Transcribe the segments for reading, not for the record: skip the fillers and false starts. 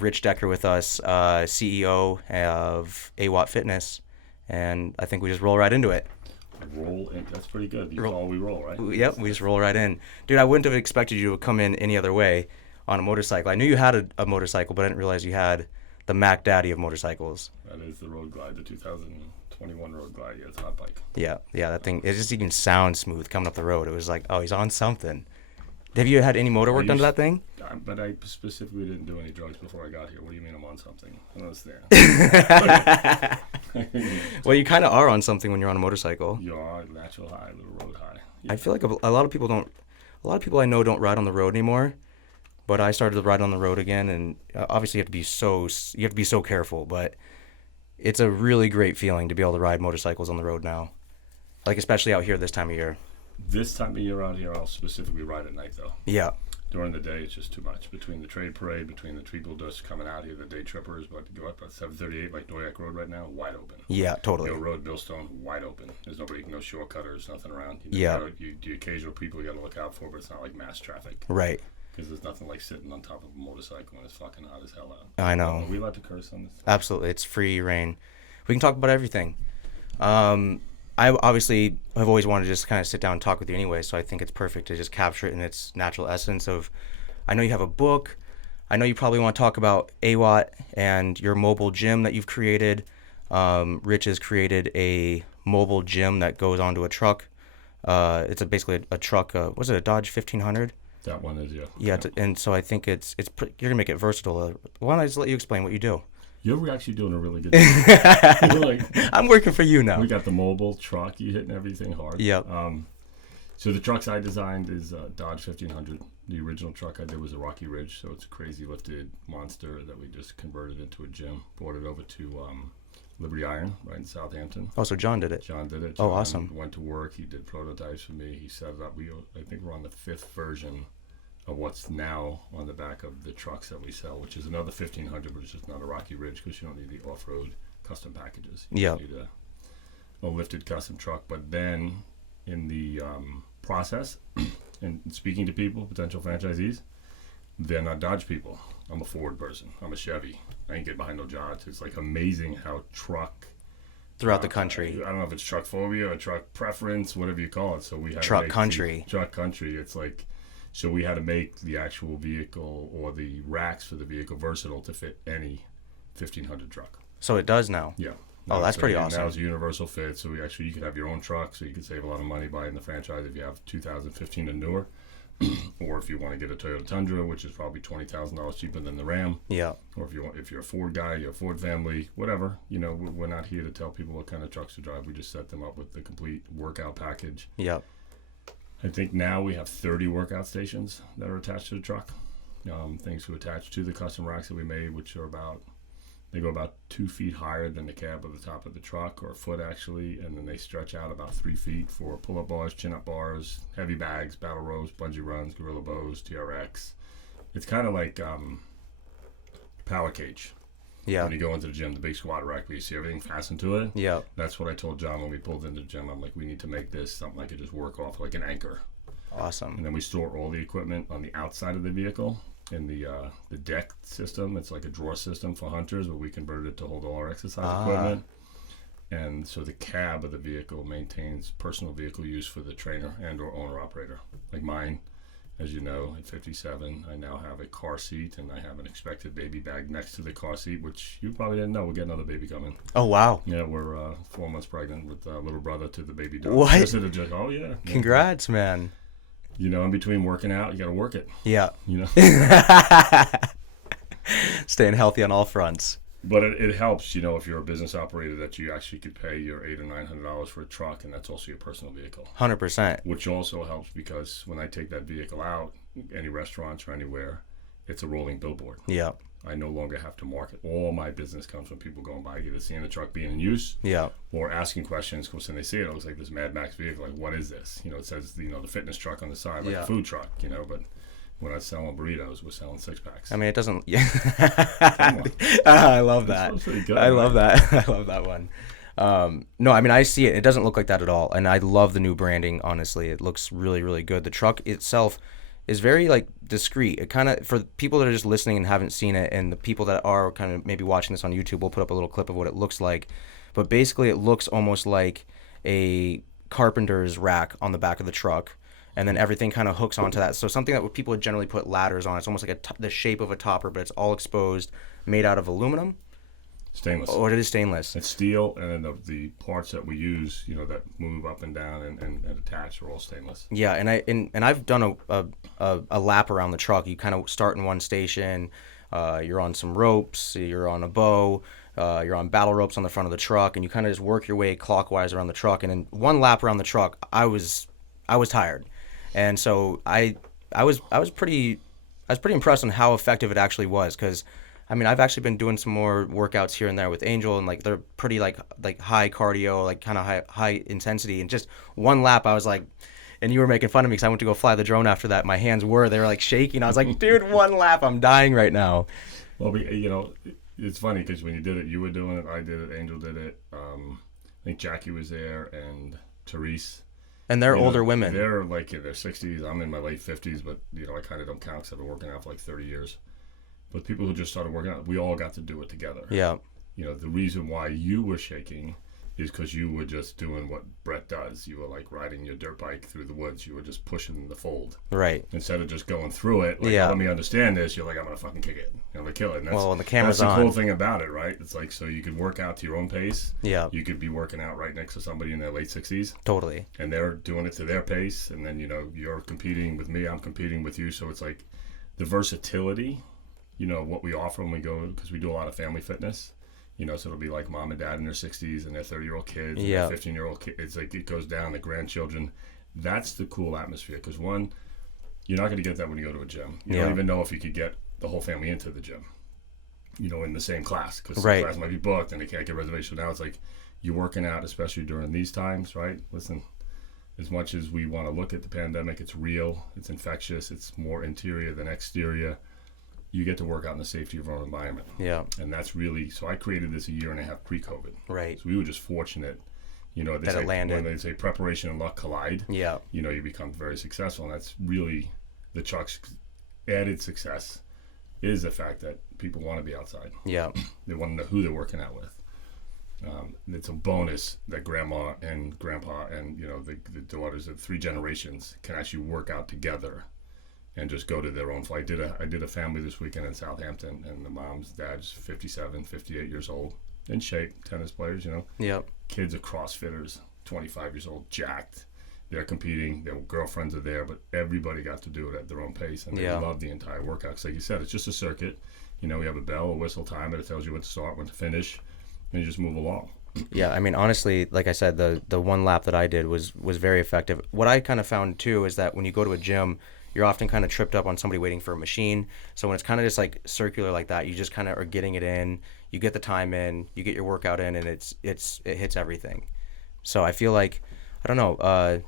have Rich Decker with us, CEO of AWATfit, and I think we just roll right into it. Roll in. That's pretty good. You call, we roll, right? Yep, we just roll right in. Dude, I wouldn't have expected you to come in any other way on a motorcycle. I knew you had a motorcycle, but I didn't realize you had the Mac Daddy of motorcycles. That is the Road Glide, the 2021 Road Glide. Yeah, it's a hot bike. Yeah, that thing, it just even sounds smooth coming up the road. It was like, oh, he's on something. Have you had any motor work done to that thing? But I specifically didn't do any drugs before I got here. What do you mean I'm on something? I don't understand. Well, you kind of are on something when you're on a motorcycle. You are natural high, little road high. Yeah. I feel like a lot of people I know don't ride on the road anymore, but I started to ride on the road again, and obviously you have to be so careful, but it's a really great feeling to be able to ride motorcycles on the road now, like especially out here this time of year. This time of year out here, I'll specifically ride at night though. Yeah. During the day, it's just too much. Between the trade parade, between the people just coming out here, the day trippers, but go up at 738 like Noyak Road right now, wide open. Yeah, totally. Hill Road, Billstone, wide open. There's nobody, no shortcutters, nothing around. The occasional people you got to look out for, but it's not like mass traffic. Right. Because there's nothing like sitting on top of a motorcycle when it's fucking hot as hell out. I know. Are we allowed to curse on this? Absolutely. It's free reign. We can talk about everything. I obviously have always wanted to just kind of sit down and talk with you anyway, so I think it's perfect to just capture it in its natural essence of, I know you have a book. I know you probably want to talk about AWAT and your mobile gym that you've created. Rich has created a mobile gym that goes onto a truck. It's basically a truck. Was it a Dodge 1500? That one is, yeah. Yeah, and so I think you're going to make it versatile. Why don't I just let you explain what you do? You're actually doing a really good job. I'm working for you now. We got the mobile truck. You hitting everything hard. Yep. So the trucks I designed is Dodge 1500. The original truck I did was a Rocky Ridge, so it's a crazy lifted monster that we just converted into a gym. Brought it over to Liberty Iron right in Southampton. Oh, so John did it. John did it. Oh, awesome. Went to work. He did prototypes for me. He set it up. I think we're on the 5th version of what's now on the back of the trucks that we sell, which is another 1500, but it's just not a Rocky Ridge because you don't need the off-road custom packages. You just need a lifted custom truck. But then in the process, and speaking to people, potential franchisees, they're not Dodge people. I'm a Ford person. I'm a Chevy. I ain't get behind no Dodge. It's like amazing how truck throughout the country. I don't know if it's truck phobia or truck preference, whatever you call it. So we had truck country. Truck country. It's like, so we had to make the actual vehicle or the racks for the vehicle versatile to fit any 1500 truck. So it does now. Yeah. Oh, that's pretty awesome. Now it's a universal fit, so you could have your own truck, so you could save a lot of money buying the franchise if you have 2015 and newer, or if you want to get a Toyota Tundra, which is probably $20,000 cheaper than the Ram. Yeah. Or if you're a Ford guy, you're a Ford family, whatever. We're not here to tell people what kind of trucks to drive. We just set them up with the complete workout package. Yep. I think now we have 30 workout stations that are attached to the truck. Things to attach to the custom racks that we made, which are they go about 2 feet higher than the cab of the top of the truck, or a foot actually, and then they stretch out about 3 feet for pull-up bars, chin-up bars, heavy bags, battle ropes, bungee runs, gorilla bows, TRX. It's kind of like power cage. Yeah. When you go into the gym, the big squat rack where you see everything fastened to it. Yeah. That's what I told John when we pulled into the gym. I'm like, we need to make this something I could just work off like an anchor. Awesome. And then we store all the equipment on the outside of the vehicle in the deck system. It's like a drawer system for hunters, but we converted it to hold all our exercise equipment. And so the cab of the vehicle maintains personal vehicle use for the trainer and or owner operator. Like mine, as you know, at 57, I now have a car seat, and I have an expected baby bag next to the car seat, which you probably didn't know. We'll get another baby coming. Oh, wow. Yeah, we're 4 months pregnant with a little brother to the baby dog. What? Oh, yeah. Congrats, man. In between working out, you got to work it. Yeah. Staying healthy on all fronts. But it helps, if you're a business operator, that you actually could pay your $800 or $900 for a truck, and that's also your personal vehicle. 100%. Which also helps because when I take that vehicle out, any restaurants or anywhere, it's a rolling billboard. Yeah. I no longer have to market. All my business comes from people going by, either seeing the truck being in use, or asking questions. Because when they see it, it looks like this Mad Max vehicle. Like, what is this? It says the fitness truck on the side, like a food truck. But we're not selling burritos. We're selling 6-packs. I mean, it doesn't. Yeah. I love that. Good, I love that. I love that one. No, I mean, I see it. It doesn't look like that at all, and I love the new branding. Honestly, it looks really, really good. The truck itself is very like discreet. It kind of, for people that are just listening and haven't seen it, and the people that are kind of maybe watching this on YouTube, we'll put up a little clip of what it looks like. But basically, it looks almost like a carpenter's rack on the back of the truck, and then everything kind of hooks onto that. So something that people would generally put ladders on. It's almost like the shape of a topper, but it's all exposed, made out of aluminum. Stainless. Or it is stainless. It's steel, and then the parts that we use, that move up and down and attach, are all stainless. Yeah, and I've done a lap around the truck. You kind of start in one station. You're on some ropes. You're on a bow. You're on battle ropes on the front of the truck, and you kind of just work your way clockwise around the truck. And in one lap around the truck, I was tired, and so I was pretty impressed on how effective it actually was. Because I mean, I've actually been doing some more workouts here and there with Angel, and like they're pretty like high cardio, like kind of high intensity. And just one lap, I was like, and you were making fun of me because I went to go fly the drone after that. My hands they were like shaking. I was like, dude, one lap, I'm dying right now. Well, it's funny because when you did it, you were doing it, I did it, Angel did it. I think Jackie was there and Therese. And they're older women. They're like in their 60s. I'm in my late 50s, but I kind of don't count because I've been working out for like 30 years. But people who just started working out, we all got to do it together. Yeah. The reason why you were shaking is because you were just doing what Brett does. You were like riding your dirt bike through the woods. You were just pushing the fold. Right. Instead of just going through it, like, let me understand this, you're like, I'm going to fucking kick it. I'm going to kill it. And well, the camera's on. That's the cool thing about it, right? It's like, so you could work out to your own pace. Yeah. You could be working out right next to somebody in their late 60s. Totally. And they're doing it to their pace. And then, you're competing with me. I'm competing with you. So it's like the versatility, what we offer when we go, because we do a lot of family fitness. So it'll be like mom and dad in their 60s and their 30-year-old kids and their 15-year-old kids. It's like it goes down, the grandchildren. That's the cool atmosphere. Because one, you're not going to get that when you go to a gym. You don't even know if you could get the whole family into the gym, in the same class. Because the class might be booked and they can't get reservations. Now it's like you're working out, especially during these times, right? Listen, as much as we want to look at the pandemic, it's real, it's infectious, it's more interior than exterior. You get to work out in the safety of your own environment. Yeah. And that's really, so I created this a year and a half pre-COVID. Right. So we were just fortunate, that it landed. When they say preparation and luck collide, yeah. You become very successful. And that's really the truck's added success is the fact that people want to be outside. Yeah. They want to know who they're working out with. It's a bonus that grandma and grandpa and, the daughters of 3 generations can actually work out together and just go to their own flight. I did a family this weekend in Southampton, and the dad's 57, 58 years old, in shape, tennis players, Yep. Kids are CrossFitters, 25 years old, jacked. They're competing, their girlfriends are there, but everybody got to do it at their own pace, and they love the entire workout. 'Cause like you said, it's just a circuit. We have a bell, a whistle time, and it tells you when to start, when to finish, and you just move along. Yeah, I mean, honestly, like I said, the one lap that I did was very effective. What I kind of found, too, is that when you go to a gym, you're often kind of tripped up on somebody waiting for a machine. So when it's kind of just like circular like that, you just kind of are getting it in. You get the time in, you get your workout in, and it hits everything. So I feel like, I don't know,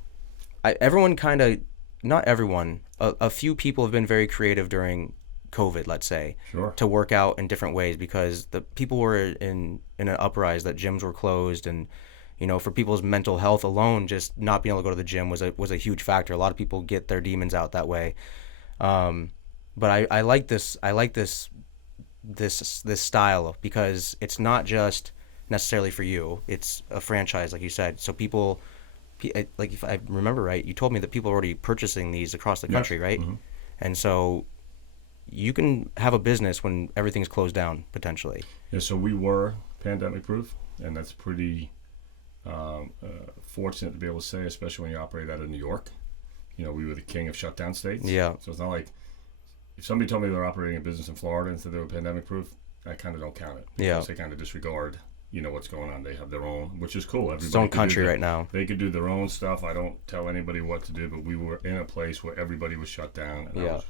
everyone kind of, not everyone, a few people have been very creative during COVID, let's say, to work out in different ways, because the people were in an uprise that gyms were closed, and for people's mental health alone, just not being able to go to the gym was a huge factor. A lot of people get their demons out that way. But I like this. I like this style, because it's not just necessarily for you. It's a franchise, like you said. So people, like if I remember right, you told me that people are already purchasing these across the country, right? Mm-hmm. And so you can have a business when everything's closed down, potentially. Yeah. So we were pandemic proof, and that's pretty fortunate to be able to say, especially when you operate out of New York. We were the king of shutdown states. Yeah. So it's not like if somebody told me they're operating a business in Florida and said they were pandemic proof, I kind of don't count it. Because they kind of disregard, what's going on. They have their own, which is cool. Everybody, it's own country right now. They could do their own stuff. I don't tell anybody what to do, but we were in a place where everybody was shut down. And I was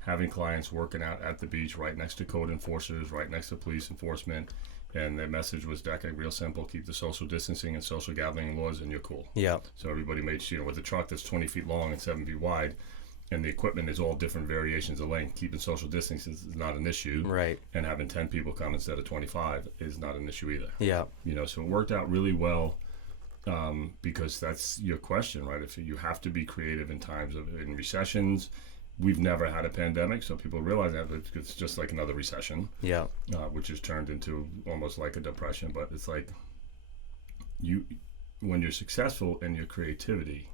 having clients working out at the beach right next to code enforcers, right next to police enforcement. And their message was, Deca, real simple, keep the social distancing and social gathering laws and you're cool. Yeah. So everybody made sure, with a truck that's 20 feet long and 7 feet wide, and the equipment is all different variations of length, keeping social distancing is not an issue. Right. And having 10 people come instead of 25 is not an issue either. Yeah. So it worked out really well, because that's your question, right? If you have to be creative in times of in recessions, we've never had a pandemic, so people realize that it's just like another recession, Yeah. which has turned into almost like a depression. But it's like you, when you're successful in your creativity,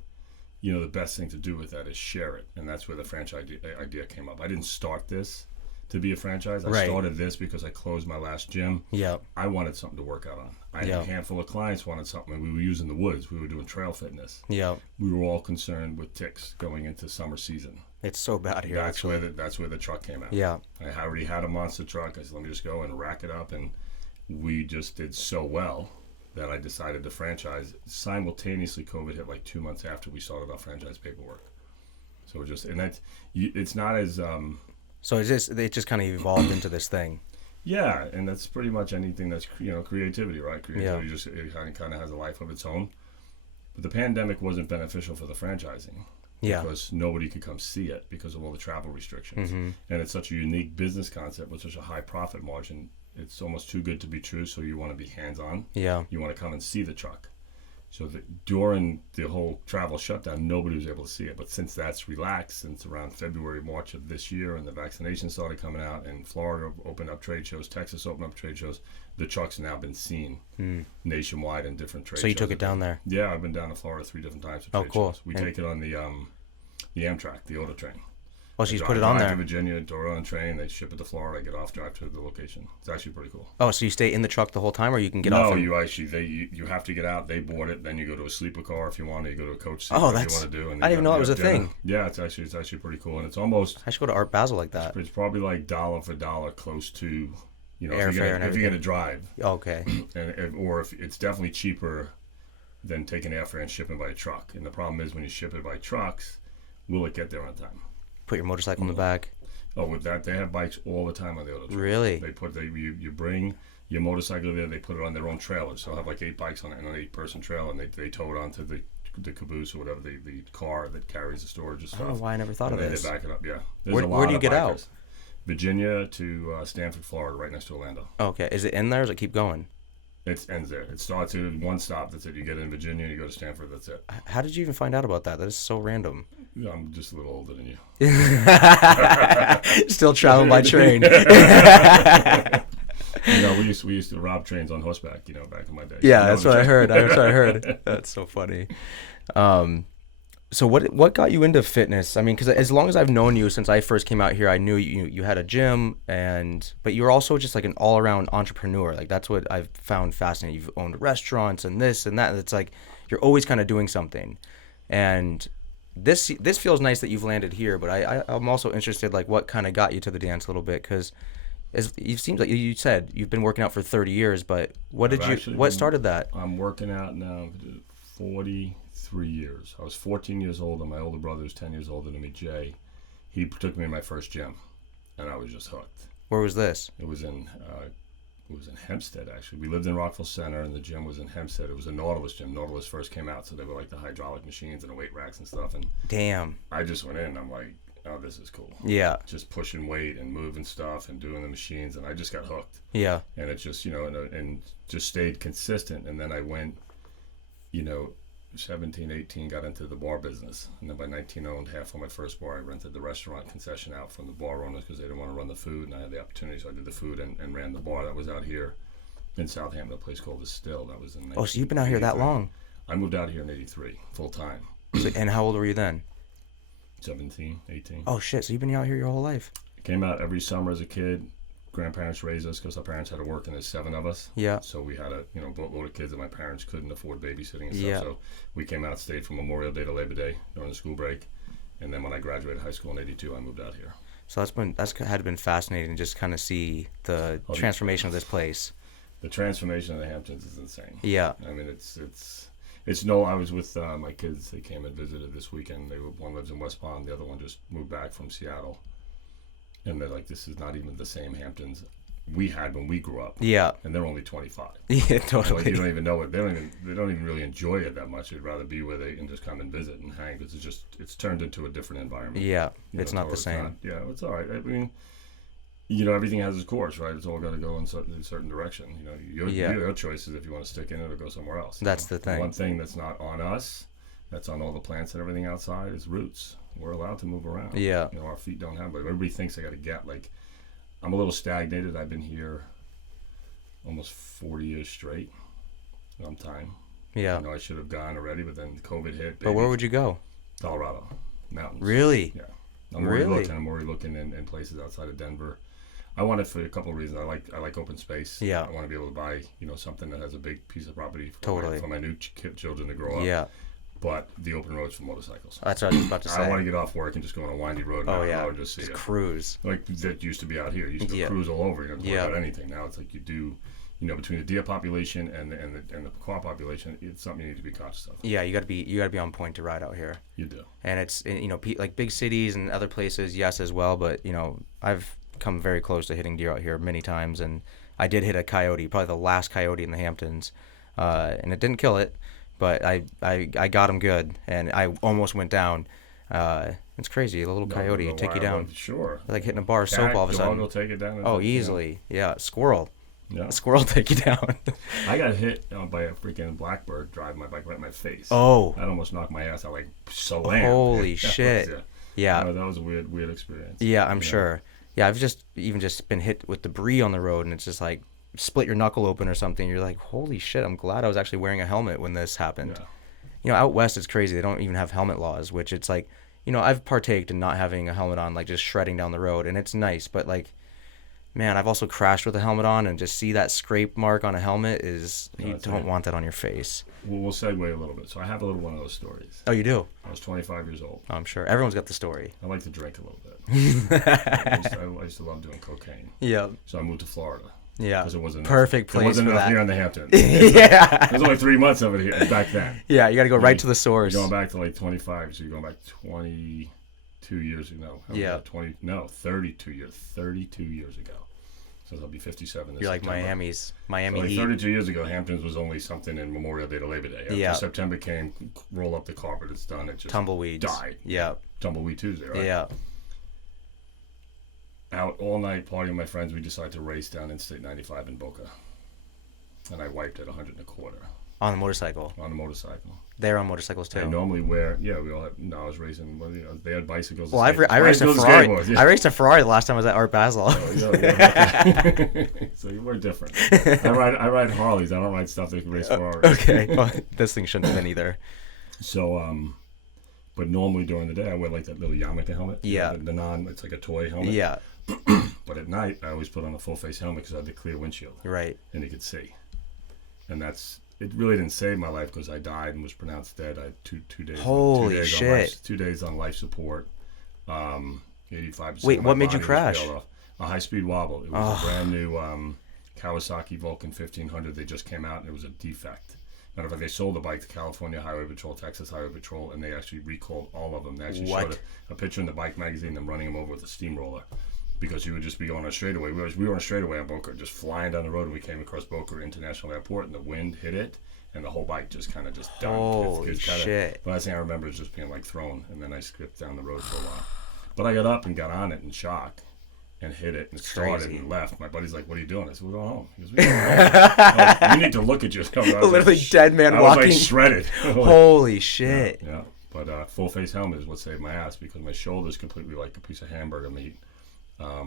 the best thing to do with that is share it, and that's where the franchise idea came up. I didn't start this to be a franchise. I Right. started this because I closed my last gym. Yeah. I wanted something to work out on. I had Yeah. a handful of clients wanted something, and we were using the woods. We were doing trail fitness. Yeah. We were all concerned with ticks going into summer season. It's so bad here. That's actually. that's where the truck came out. Yeah. I already had a monster truck. I said, let me just go and rack it up, and we just did so well that I decided to franchise. Simultaneously, COVID hit like 2 months after we started our franchise paperwork. So it's not as So it just kind of evolved into this thing. yeah, and that's pretty much anything that's creativity, right? Creativity just it kind of has a life of its own. But the pandemic wasn't beneficial for the franchising. Yeah. Because nobody could come see it because of all the travel restrictions. Mm-hmm. And it's such a unique business concept with such a high profit margin. It's almost too good to be true, so you want to be hands-on. Yeah. You want to come and see the truck. So during the whole travel shutdown, nobody was able to see it. But since that's relaxed, since around February, March of this year, and the vaccinations started coming out, and Florida opened up trade shows, Texas opened up trade shows, the truck's now been seen nationwide in different trade shows. So you took it down there? Yeah, I've been down to Florida 3 different times for trade cool. shows. We take it on the Amtrak, the auto train. Oh, so you put it on drive there? to Virginia, door on a train, they ship it to Florida, I get off, drive to the location. It's actually pretty cool. Oh, so you stay in the truck the whole time, or you can get off? No, you have to get out. They board it, then you go to a sleeper car if you want. You go to a coach seat. Oh, if that's. you want to do. And I didn't even know that was a thing. Yeah, it's actually pretty cool, and it's almost. I should go to Art Basel like that. It's probably like dollar for dollar, close to, Airfare and if you're everything. gonna drive, Okay. or if it's definitely cheaper than taking airfare and shipping by truck. And the problem is when you ship it by trucks, will it get there on time? Put your motorcycle in the back. Oh, with that, they have bikes all the time on the auto train. Really? You bring your motorcycle there, they put it on their own trailers. So they'll have like 8 bikes on it, and an 8-person trailer, and they tow it onto the caboose or whatever, the car that carries the storage and I stuff. don't know why I never thought of And this. they back it up, yeah. Where do you get out? Virginia to Stanford, Florida, right next to Orlando. Okay. Is it in there, or does it keep going? It ends there. It starts at one stop, that's it. You get in Virginia, you go to Stanford, that's it. How did you even find out about that? That is so random. Yeah, I'm just a little older than you. Still traveling by train. We used to rob trains on horseback, back in my day. Yeah, that's what I heard. That's what I heard. That's so funny. So what got you into fitness? I mean, because as long as I've known you since I first came out here, I knew you had a gym, but you're also just like an all around entrepreneur. Like that's what I've found fascinating. You've owned restaurants and this and that. It's like you're always kind of doing something, and this feels nice that you've landed here. But I'm also interested, like what kind of got you to the dance a little bit, because it seems like you said you've been working out for 30 years, but what started that? I'm working out now 43 years. I was 14 years old, and my older brother was 10 years older than me, Jay. He took me in my first gym, and I was just hooked. Where was this? It was in Hempstead, actually. We lived in Rockville Center, and the gym was in Hempstead. It was a Nautilus gym. Nautilus first came out, so they were like the hydraulic machines and the weight racks and stuff. And Damn. I just went in, and I'm like, oh, this is cool. Yeah. Just pushing weight and moving stuff and doing the machines, and I just got hooked. Yeah. And it just, and just stayed consistent. And then I went, 17, 18, got into the bar business. And then by 19, I owned half of my first bar. I rented the restaurant concession out from the bar owners because they didn't want to run the food, and I had the opportunity, so I did the food and ran the bar that was out here in Southampton, a place called The Still. That was in Oh, so you've been out here that long? I moved out here in 83, full time. And how old were you then? 17, 18. Oh, shit. So you've been out here your whole life? Came out every summer as a kid. Grandparents raised us because our parents had to work, and there's 7 of us. Yeah. So we had a boatload of kids, and my parents couldn't afford babysitting and stuff. Yeah. So we came out, stayed from Memorial Day to Labor Day during the school break, and then when I graduated high school in '82, I moved out here. So that's had been fascinating to just kind of see the transformation of this place. The transformation of the Hamptons is insane. Yeah. I mean, it's no. I was with my kids. They came and visited this weekend. One lives in West Palm, the other one just moved back from Seattle. And they're like, this is not even the same Hamptons we had when we grew up. Yeah. And they're only 25. Yeah, totally. Like, you don't even know it. They don't even really enjoy it that much. They'd rather be where they can just come and visit and hang, because it's turned into a different environment. Yeah, it's not the same. It's all right. I mean, everything has its course, right? It's all got to go in a certain direction. Your choice is if you want to stick in it or go somewhere else. That's the thing. One thing that's not on us that's on all the plants and everything outside is roots. We're allowed to move around. Yeah. You know, our feet don't have, but everybody thinks I got to get, like, I'm a little stagnated. I've been here almost 40 years straight. On time. Yeah. You know, I should have gone already, but then COVID hit. But where would you go? Colorado. Mountains. Really? Yeah. I'm already looking in places outside of Denver. I want it for a couple of reasons. I like open space. Yeah. I want to be able to buy, you know, something that has a big piece of property for my new children to grow up. Yeah. But the open roads for motorcycles. That's what I was about to say. I don't want to get off work and just go on a windy road. And just see it. Cruise. Like that used to be out here. You used to cruise all over. You don't have to worry about anything. Now it's like you do. You know, between the deer population and the quail population, it's something you need to be conscious of. Yeah, you got to be on point to ride out here. You do. And it's, you know, like big cities and other places, yes, as well. But you know, I've come very close to hitting deer out here many times, and I did hit a coyote, probably the last coyote in the Hamptons, and it didn't kill it, but I got him good, and I almost went down. It's crazy. A little coyote will take you down. Sure. Like hitting a bar of soap all of a sudden. Dog will take it down. Oh, easily. Yeah. Squirrel. Yeah. A squirrel will take you down. I got hit by a freaking blackbird driving my bike right in my face. Oh. That almost knocked my ass out like slammed. Holy shit. Yeah. That was a weird experience. Yeah, I'm sure. Yeah, I've just been hit with debris on the road, and it's just like split your knuckle open or something. You're like, holy shit, I'm glad I was actually wearing a helmet when this happened. Yeah. You know, out west it's crazy. They don't even have helmet laws, which it's like, you know, I've partaked in not having a helmet on, like just shredding down the road, and it's nice, but like, man, I've also crashed with a helmet on, and just see that scrape mark on a helmet is, you don't want that on your face. We'll segue a little bit. So I have a little one of those stories. Oh, you do? I was 25 years old. Oh, I'm sure. Everyone's got the story. I like to drink a little bit. I used to love doing cocaine. Yeah. So I moved to Florida. Yeah. It wasn't perfect place it wasn't for enough that. here in the Hamptons. Yeah. There's only 3 months of it here back then. Yeah, you got to go right to the source. You're going back to like 25, so you're going back 22 years ago. Yeah. 32 years. 32 years ago. So that'll be 57 this You're like September. Miami So like Heat. 32 years ago, Hamptons was only something in Memorial Day to Labor Day. After September came, roll up the carpet, it's done. It just Tumbleweeds. died. Yeah. Tumbleweed Tuesday, right? Yeah. Out all night partying with my friends, we decided to race down Interstate 95 in Boca. And I wiped at 100 and a quarter. On the motorcycle. On a motorcycle. They're on motorcycles too. I normally wear, we all had, no, I was racing, they had bicycles. Well, I raced a Ferrari. I raced a Ferrari the last time I was at Art Basel. So you were different. I ride Harleys. I don't ride stuff that can race Ferraris. Okay. Well, this thing shouldn't have been either. So, but normally during the day, I wear like that little yarmulke helmet. Yeah. You know, it's like a toy helmet. Yeah. But at night, I always put on a full face helmet because I had the clear windshield. Right. And you could see. And it really didn't save my life because I died and was pronounced dead. I had two days. Holy 2 days shit. 2 days on life support. 85%. Wait, of my what made you body was crash? failed off. A high-speed wobble. It was a brand new Kawasaki Vulcan 1500. They just came out and it was a defect. Matter of fact, they sold the bike to California Highway Patrol, Texas Highway Patrol, and they actually recalled all of them. They actually showed a picture in the bike magazine, them running them over with a steamroller. Because you would just be going on a straightaway. We were on a straightaway on Boca, just flying down the road, and we came across Boca International Airport, and the wind hit it, and the whole bike just kind of just done. Holy shit. The last thing I remember is just being like thrown, and then I skipped down the road for a while. But I got up and got on it in shock, and hit it, and started and left. My buddy's like, "What are you doing?" I said, "We're going home." He goes, "We're going home." Like, you need to look at yourself. Literally like, dead man walking. I was like shredded. Holy shit. Yeah. But full face helmet is what saved my ass because my shoulder's completely like a piece of hamburger meat.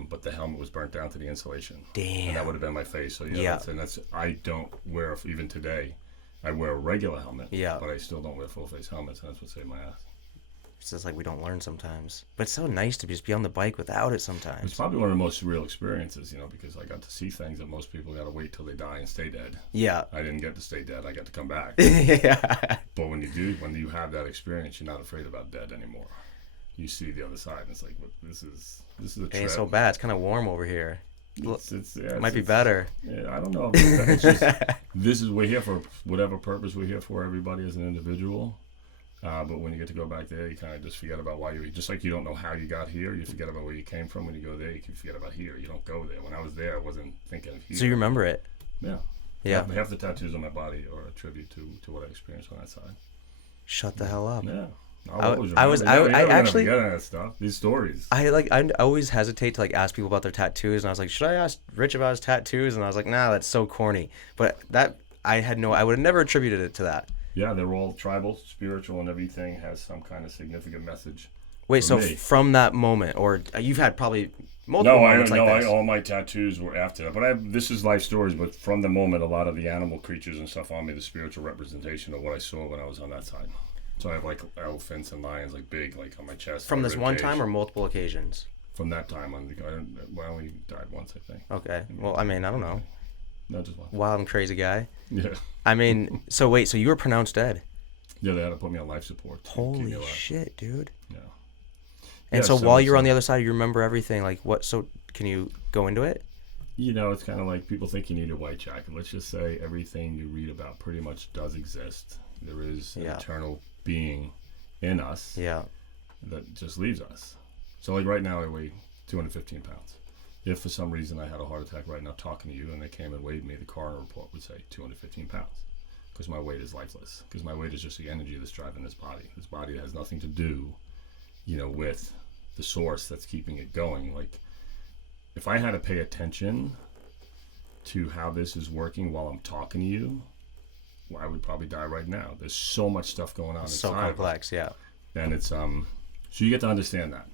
But the helmet was burnt down to the insulation. Damn. And that would have been my face. So that's I don't wear, even today, I wear a regular helmet. Yeah. But I still don't wear full face helmets, and that's what saved my ass. It's just like we don't learn sometimes. But it's so nice to just be on the bike without it sometimes. It's probably one of the most surreal experiences, because I got to see things that most people got to wait till they die and stay dead. Yeah. I didn't get to stay dead. I got to come back. Yeah. But when you have that experience, you're not afraid about dead anymore. You see the other side, and it's like, this is a trip. It ain't so bad. It's kind of warm over here. It might be better. Yeah, I don't know. It's just, we're here for whatever purpose we're here for, everybody as an individual. But when you get to go back there, you kind of just forget about why you're just like you don't know how you got here. You forget about where you came from. When you go there, you can forget about here. You don't go there. When I was there, I wasn't thinking of here. So you remember it? Yeah. Yeah. Half the tattoos on my body are a tribute to what I experienced on that side. Shut the hell up. Yeah. I actually forget that stuff. These stories. I always hesitate to ask people about their tattoos, and I was like, should I ask Rich about his tattoos? And I was like, nah, that's so corny. But that I would have never attributed it to that. Yeah, they're all tribal, spiritual, and everything has some kind of significant message Wait, for so me. from that moment, or you've had probably multiple No, I moments like no, I this. all my tattoos were after that. But this is life stories. But from the moment, a lot of the animal creatures and stuff on me, the spiritual representation of what I saw when I was on that side. So I have like elephants and lions, like big, like on my chest. From my this rib one cage. time or multiple occasions? From that time on, I only died once, I think. Okay. Well, I mean, I don't know. No, just once. Wild and crazy guy. Yeah. I mean, so wait, so you were pronounced dead? Yeah, they had to put me on life support. To keep me Holy alive. shit, dude. Yeah. And Yeah, so so while it's, you were on the other side, you remember everything. Like what? So can you go into it? It's kind of like people think you need a white jacket. Let's just say everything you read about pretty much does exist. There is an eternal being in us Yeah. that just leaves us. So like right now I weigh 215 pounds. If for some reason I had a heart attack right now talking to you and they came and weighed me, the coroner report would say 215 pounds. Because my weight is lifeless. Because my weight is just the energy that's driving this body. This body has nothing to do, with the source that's keeping it going. Like, if I had to pay attention to how this is working while I'm talking to you, well, I would probably die right now. There's so much stuff going on So inside complex, yeah. and it's so you get to understand that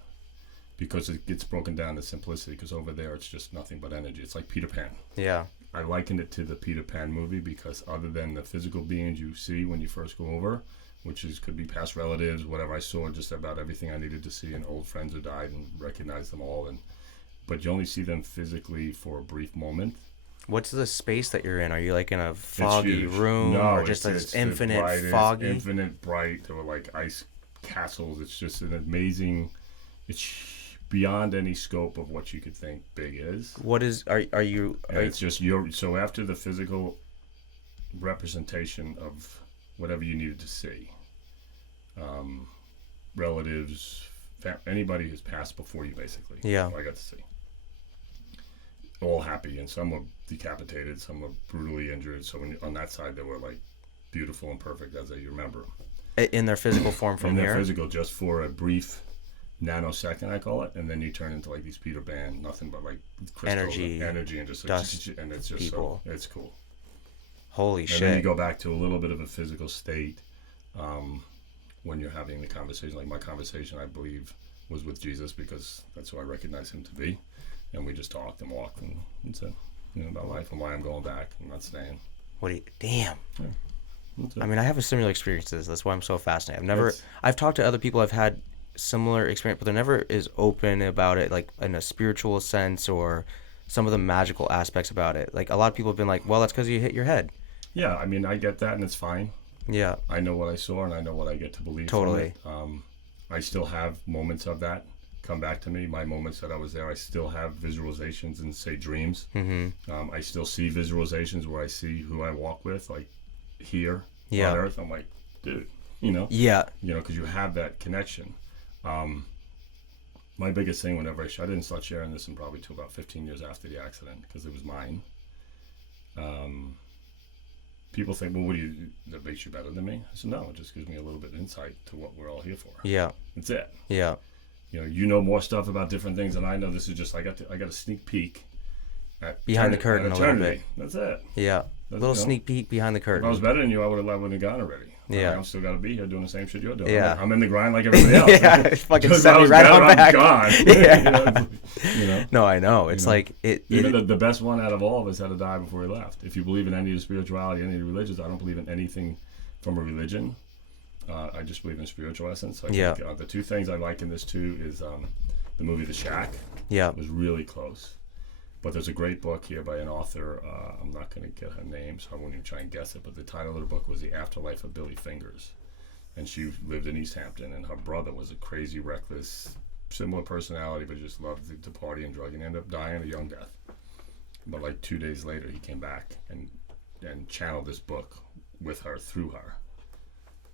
because it gets broken down to simplicity. Because over there, it's just nothing but energy. It's like Peter Pan. Yeah. I likened it to the Peter Pan movie because other than the physical beings you see when you first go over, which could be past relatives, whatever, I saw just about everything I needed to see, and old friends who died and recognize them all, but you only see them physically for a brief moment. What's the space that you're in? Are you like in a foggy huge. room, No, or just it's infinite the brightest, foggy? infinite bright. There were like ice castles. It's just an amazing. It's beyond any scope of what you could think big is. What is? Are you? It's just so after the physical representation of whatever you needed to see, relatives, anybody who's passed before you, basically. Yeah. I got to see. All happy, and some were decapitated, some were brutally injured. So on that side, they were like beautiful and perfect as you remember them. In their physical form from in here? their physical, just for a brief nanosecond, I call it, and then you turn into like these Peter Pan, nothing but like crystals energy, and just dust, and it's just people. it's cool. Holy shit! And then you go back to a little bit of a physical state when you're having the conversation. Like my conversation, I believe, was with Jesus because that's who I recognize him to be. And we just talked and walked and said, about life and why I'm going back and not staying. Damn. Yeah, I mean, I have a similar experience to this. That's why I'm so fascinated. I've talked to other people I've had similar experience, but they're never as open about it, like in a spiritual sense or some of the magical aspects about it. Like a lot of people have been like, well, that's because you hit your head. Yeah, I mean, I get that and it's fine. Yeah. I know what I saw and I know what I get to believe. Totally. From it. I still have moments of that come back to me. My moments that I was there, I still have visualizations and say dreams. Mm-hmm. I still see visualizations where I see who I walk with, like here on Earth. I'm like, dude, Yeah. Because you have that connection. My biggest thing whenever I didn't start sharing this in probably till about 15 years after the accident because it was mine. People think, well, that makes you better than me? I said, no, it just gives me a little bit of insight to what we're all here for. Yeah. That's it. Yeah. You know more stuff about different things than I know. This is just I got a sneak peek at behind the curtain a little bit. That's it. Yeah. A little sneak peek behind the curtain. If I was better than you, I wouldn't have gone already. Yeah. I'm still got to be here doing the same shit you're doing. Yeah. I'm in the grind like everybody else. Yeah, fucking send me right on back. I'm gone. Yeah. No, I know. It's like it. Even the best one out of all of us had to die before he left. If you believe in any of the spirituality, any of the religions, I don't believe in anything from a religion. I just believe in spiritual essence. Think, the two things I liken this to is the movie The Shack. Yeah. It was really close. But there's a great book here by an author. I'm not going to get her name, so I won't even try and guess it. But the title of the book was The Afterlife of Billy Fingers. And she lived in East Hampton, and her brother was a crazy, reckless, similar personality, but just loved to party and drug, and ended up dying a young death. But like 2 days later, he came back and channeled this book with her, through her.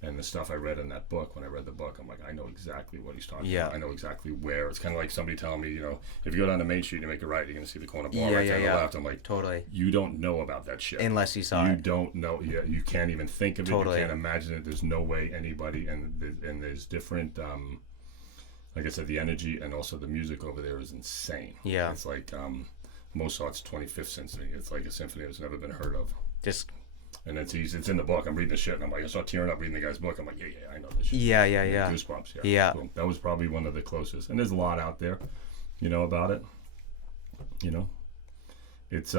And the stuff I read in that book, when I read the book, I'm like, I know exactly what he's talking about. I know exactly where. It's kind of like somebody telling me, if you go down the main street and make a right, you're going to see the corner bar right to the left. I'm like, totally. You don't know about that shit. Unless you saw it. You don't know. Yeah, you can't even think of it. Totally. You can't imagine it. There's no way anybody, and there's different, like I said, the energy and also the music over there is insane. Yeah. It's like Mozart's 25th Symphony. It's like a symphony that's never been heard of. Just And it's in the book. I'm reading the shit, and I'm like, I start tearing up reading the guy's book. I'm like, yeah, I know this shit. Yeah, yeah, I get yeah. goosebumps. Yeah. Yeah. So that was probably one of the closest. And there's a lot out there, about it. You know, it's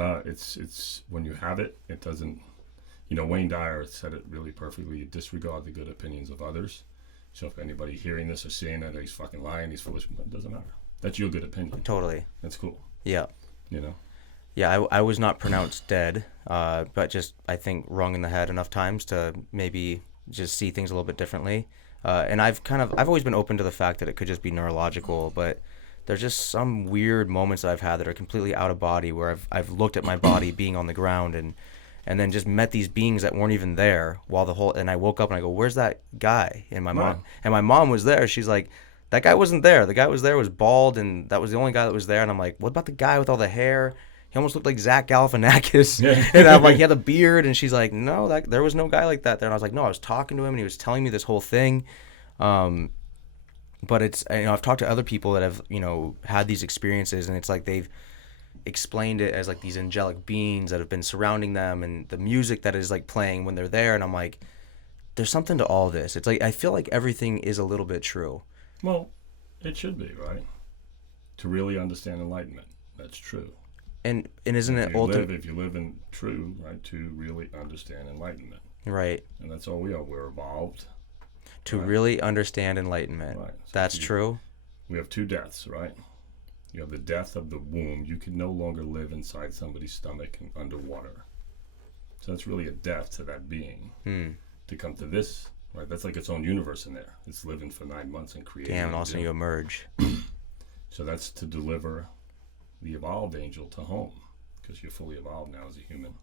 when you have it, it doesn't. Wayne Dyer said it really perfectly. You disregard the good opinions of others. So if anybody hearing this or seeing it, he's fucking lying, he's foolish, it doesn't matter. That's your good opinion. Totally. That's cool. Yeah. You know. Yeah, I was not pronounced dead, but just I think rung in the head enough times to maybe just see things a little bit differently. And I've always been open to the fact that it could just be neurological, but there's just some weird moments that I've had that are completely out of body where I've looked at my body being on the ground and then just met these beings that weren't even there and I woke up and I go, where's that guy? And my mom was there. She's like, that guy wasn't there. The guy was there was bald, and that was the only guy that was there. And I'm like, what about the guy with all the hair? He almost looked like Zach Galifianakis. Yeah. And I'm like, he had a beard. And she's like, no, there was no guy like that there. And I was like, no, I was talking to him and he was telling me this whole thing. But it's, I've talked to other people that have, had these experiences, and it's like they've explained it as like these angelic beings that have been surrounding them and the music that is like playing when they're there. And I'm like, there's something to all this. It's like, I feel like everything is a little bit true. Well, it should be, right? To really understand enlightenment. That's true. And isn't it ultimate? If you live in true, right, to really understand enlightenment. Right. And that's all we are. We're evolved. To really understand enlightenment. Right. So that's true. We have two deaths, right? You have the death of the womb. You can no longer live inside somebody's stomach and underwater. So that's really a death to that being. To come to this, right? That's like its own universe in there. It's living for 9 months and creating. Damn, and also you emerge. So that's to deliver the evolved angel to home, because you're fully evolved now as a human.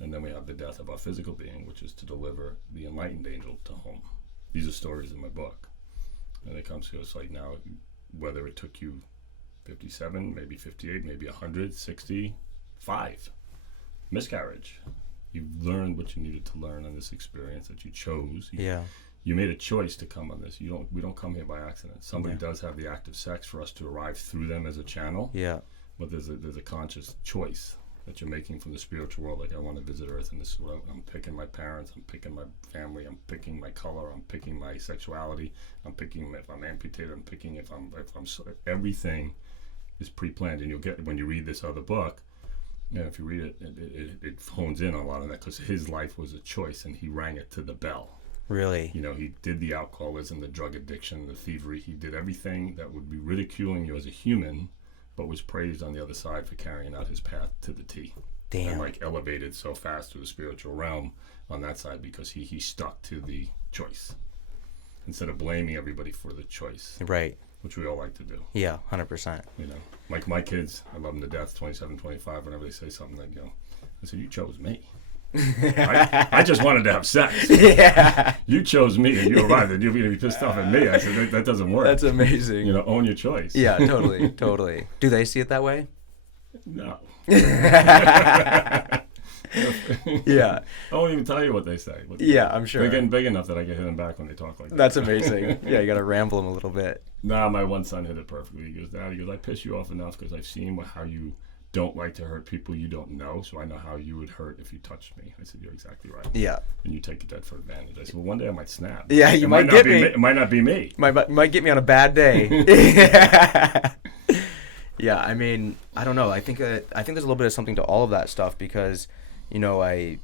And then we have the death of our physical being, which is to deliver the enlightened angel to home. These are stories in my book. And it comes to us like now, whether it took you 57, maybe 58, maybe 100, 65, miscarriage. You've learned what you needed to learn on this experience that you chose. You made a choice to come on this. We don't come here by accident. Somebody does have the act of sex for us to arrive through them as a channel. Yeah. But there's a conscious choice that you're making from the spiritual world. Like, I want to visit Earth, and this is what I'm picking my parents, I'm picking my family, I'm picking my color, I'm picking my sexuality, I'm picking if I'm amputated, I'm picking if I'm everything is pre-planned. And you'll get, when you read this other book, if you read it, it hones in on a lot of that, because his life was a choice and he rang it to the bell. Really? He did the alcoholism, the drug addiction, the thievery. He did everything that would be ridiculing you as a human, but was praised on the other side for carrying out his path to the T. Damn. And elevated so fast to the spiritual realm on that side, because he stuck to the choice instead of blaming everybody for the choice. Right. Which we all like to do. Yeah, 100%. Like my kids, I love them to death, 27, 25, whenever they say something, they go, I said, you chose me. I just wanted to have sex. Yeah. You chose me and you arrived, and you're going to be pissed off at me. I said, that doesn't work. That's amazing. Own your choice. Yeah, totally, totally. Do they see it that way? No. Yeah. I won't even tell you what they say. Yeah, I'm sure. They're getting big enough that I get hit them back when they talk like that. That's amazing. Yeah, you got to ramble them a little bit. Nah, my one son hit it perfectly. He goes, Dad, I piss you off enough because I've seen how you don't like to hurt people you don't know, so I know how you would hurt if you touched me. I said, you're exactly right. Yeah. And you take that for advantage. I said, well, one day I might snap. Yeah, you might get me. It might not be me. Might get me on a bad day. Yeah, I mean, I don't know. I think there's a little bit of something to all of that stuff, because, I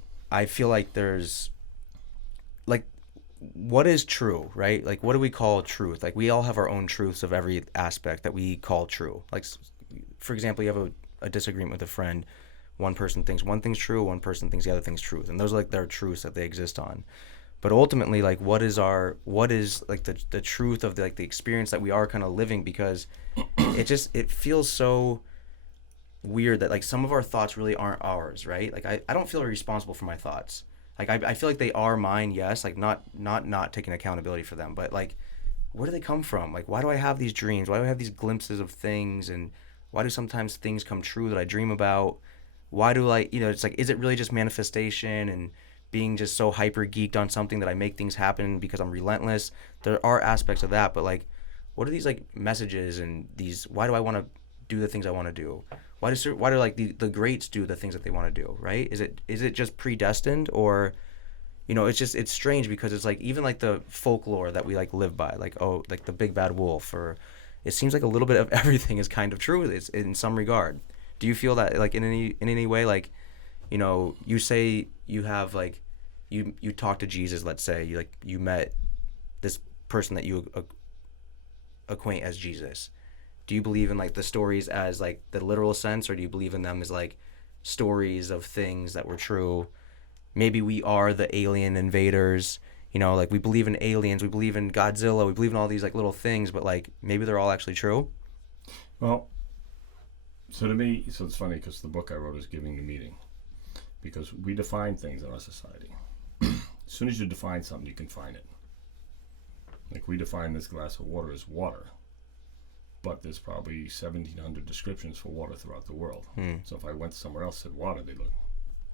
feel like there's, like, what is true, right? Like, what do we call truth? Like, we all have our own truths of every aspect that we call true. Like, for example, you have a disagreement with a friend. One person thinks one thing's true, one person thinks the other thing's truth, and those are like their truths that they exist on. But ultimately, like, what is like the truth of the experience that we are kind of living? Because it feels so weird that, like, some of our thoughts really aren't ours, right? Like, I don't feel responsible for my thoughts. Like, I feel like they are mine, yes, like not taking accountability for them, but, like, where do they come from? Like, why do I have these dreams? Why do I have these glimpses of things? And why do sometimes things come true that I dream about? Why do it's like, is it really just manifestation and being just so hyper geeked on something that I make things happen because I'm relentless? There are aspects of that, but, like, what are these, like, messages and these, why do I want to do the things I want to do? Why do like the greats do the things that they want to do, right? Is it just predestined, or it's strange because it's like even like the folklore that we like live by, like, oh, like the big bad wolf, or it seems like a little bit of everything is kind of true. It's in some regard. Do you feel that like in any way, like, you say you have like you talk to Jesus, let's say you met this person that you acquaint as Jesus. Do you believe in like the stories as like the literal sense, or do you believe in them as like stories of things that were true? Maybe we are the alien invaders, like we believe in aliens, we believe in Godzilla, we believe in all these like little things, but like maybe they're all actually true. Well, so to me, so it's funny because the book I wrote is giving the meaning, because we define things in our society. As soon as you define something, you can find it. Like we define this glass of water as water, but there's probably 1,700 descriptions for water throughout the world. So if I went somewhere else and said water, they'd look,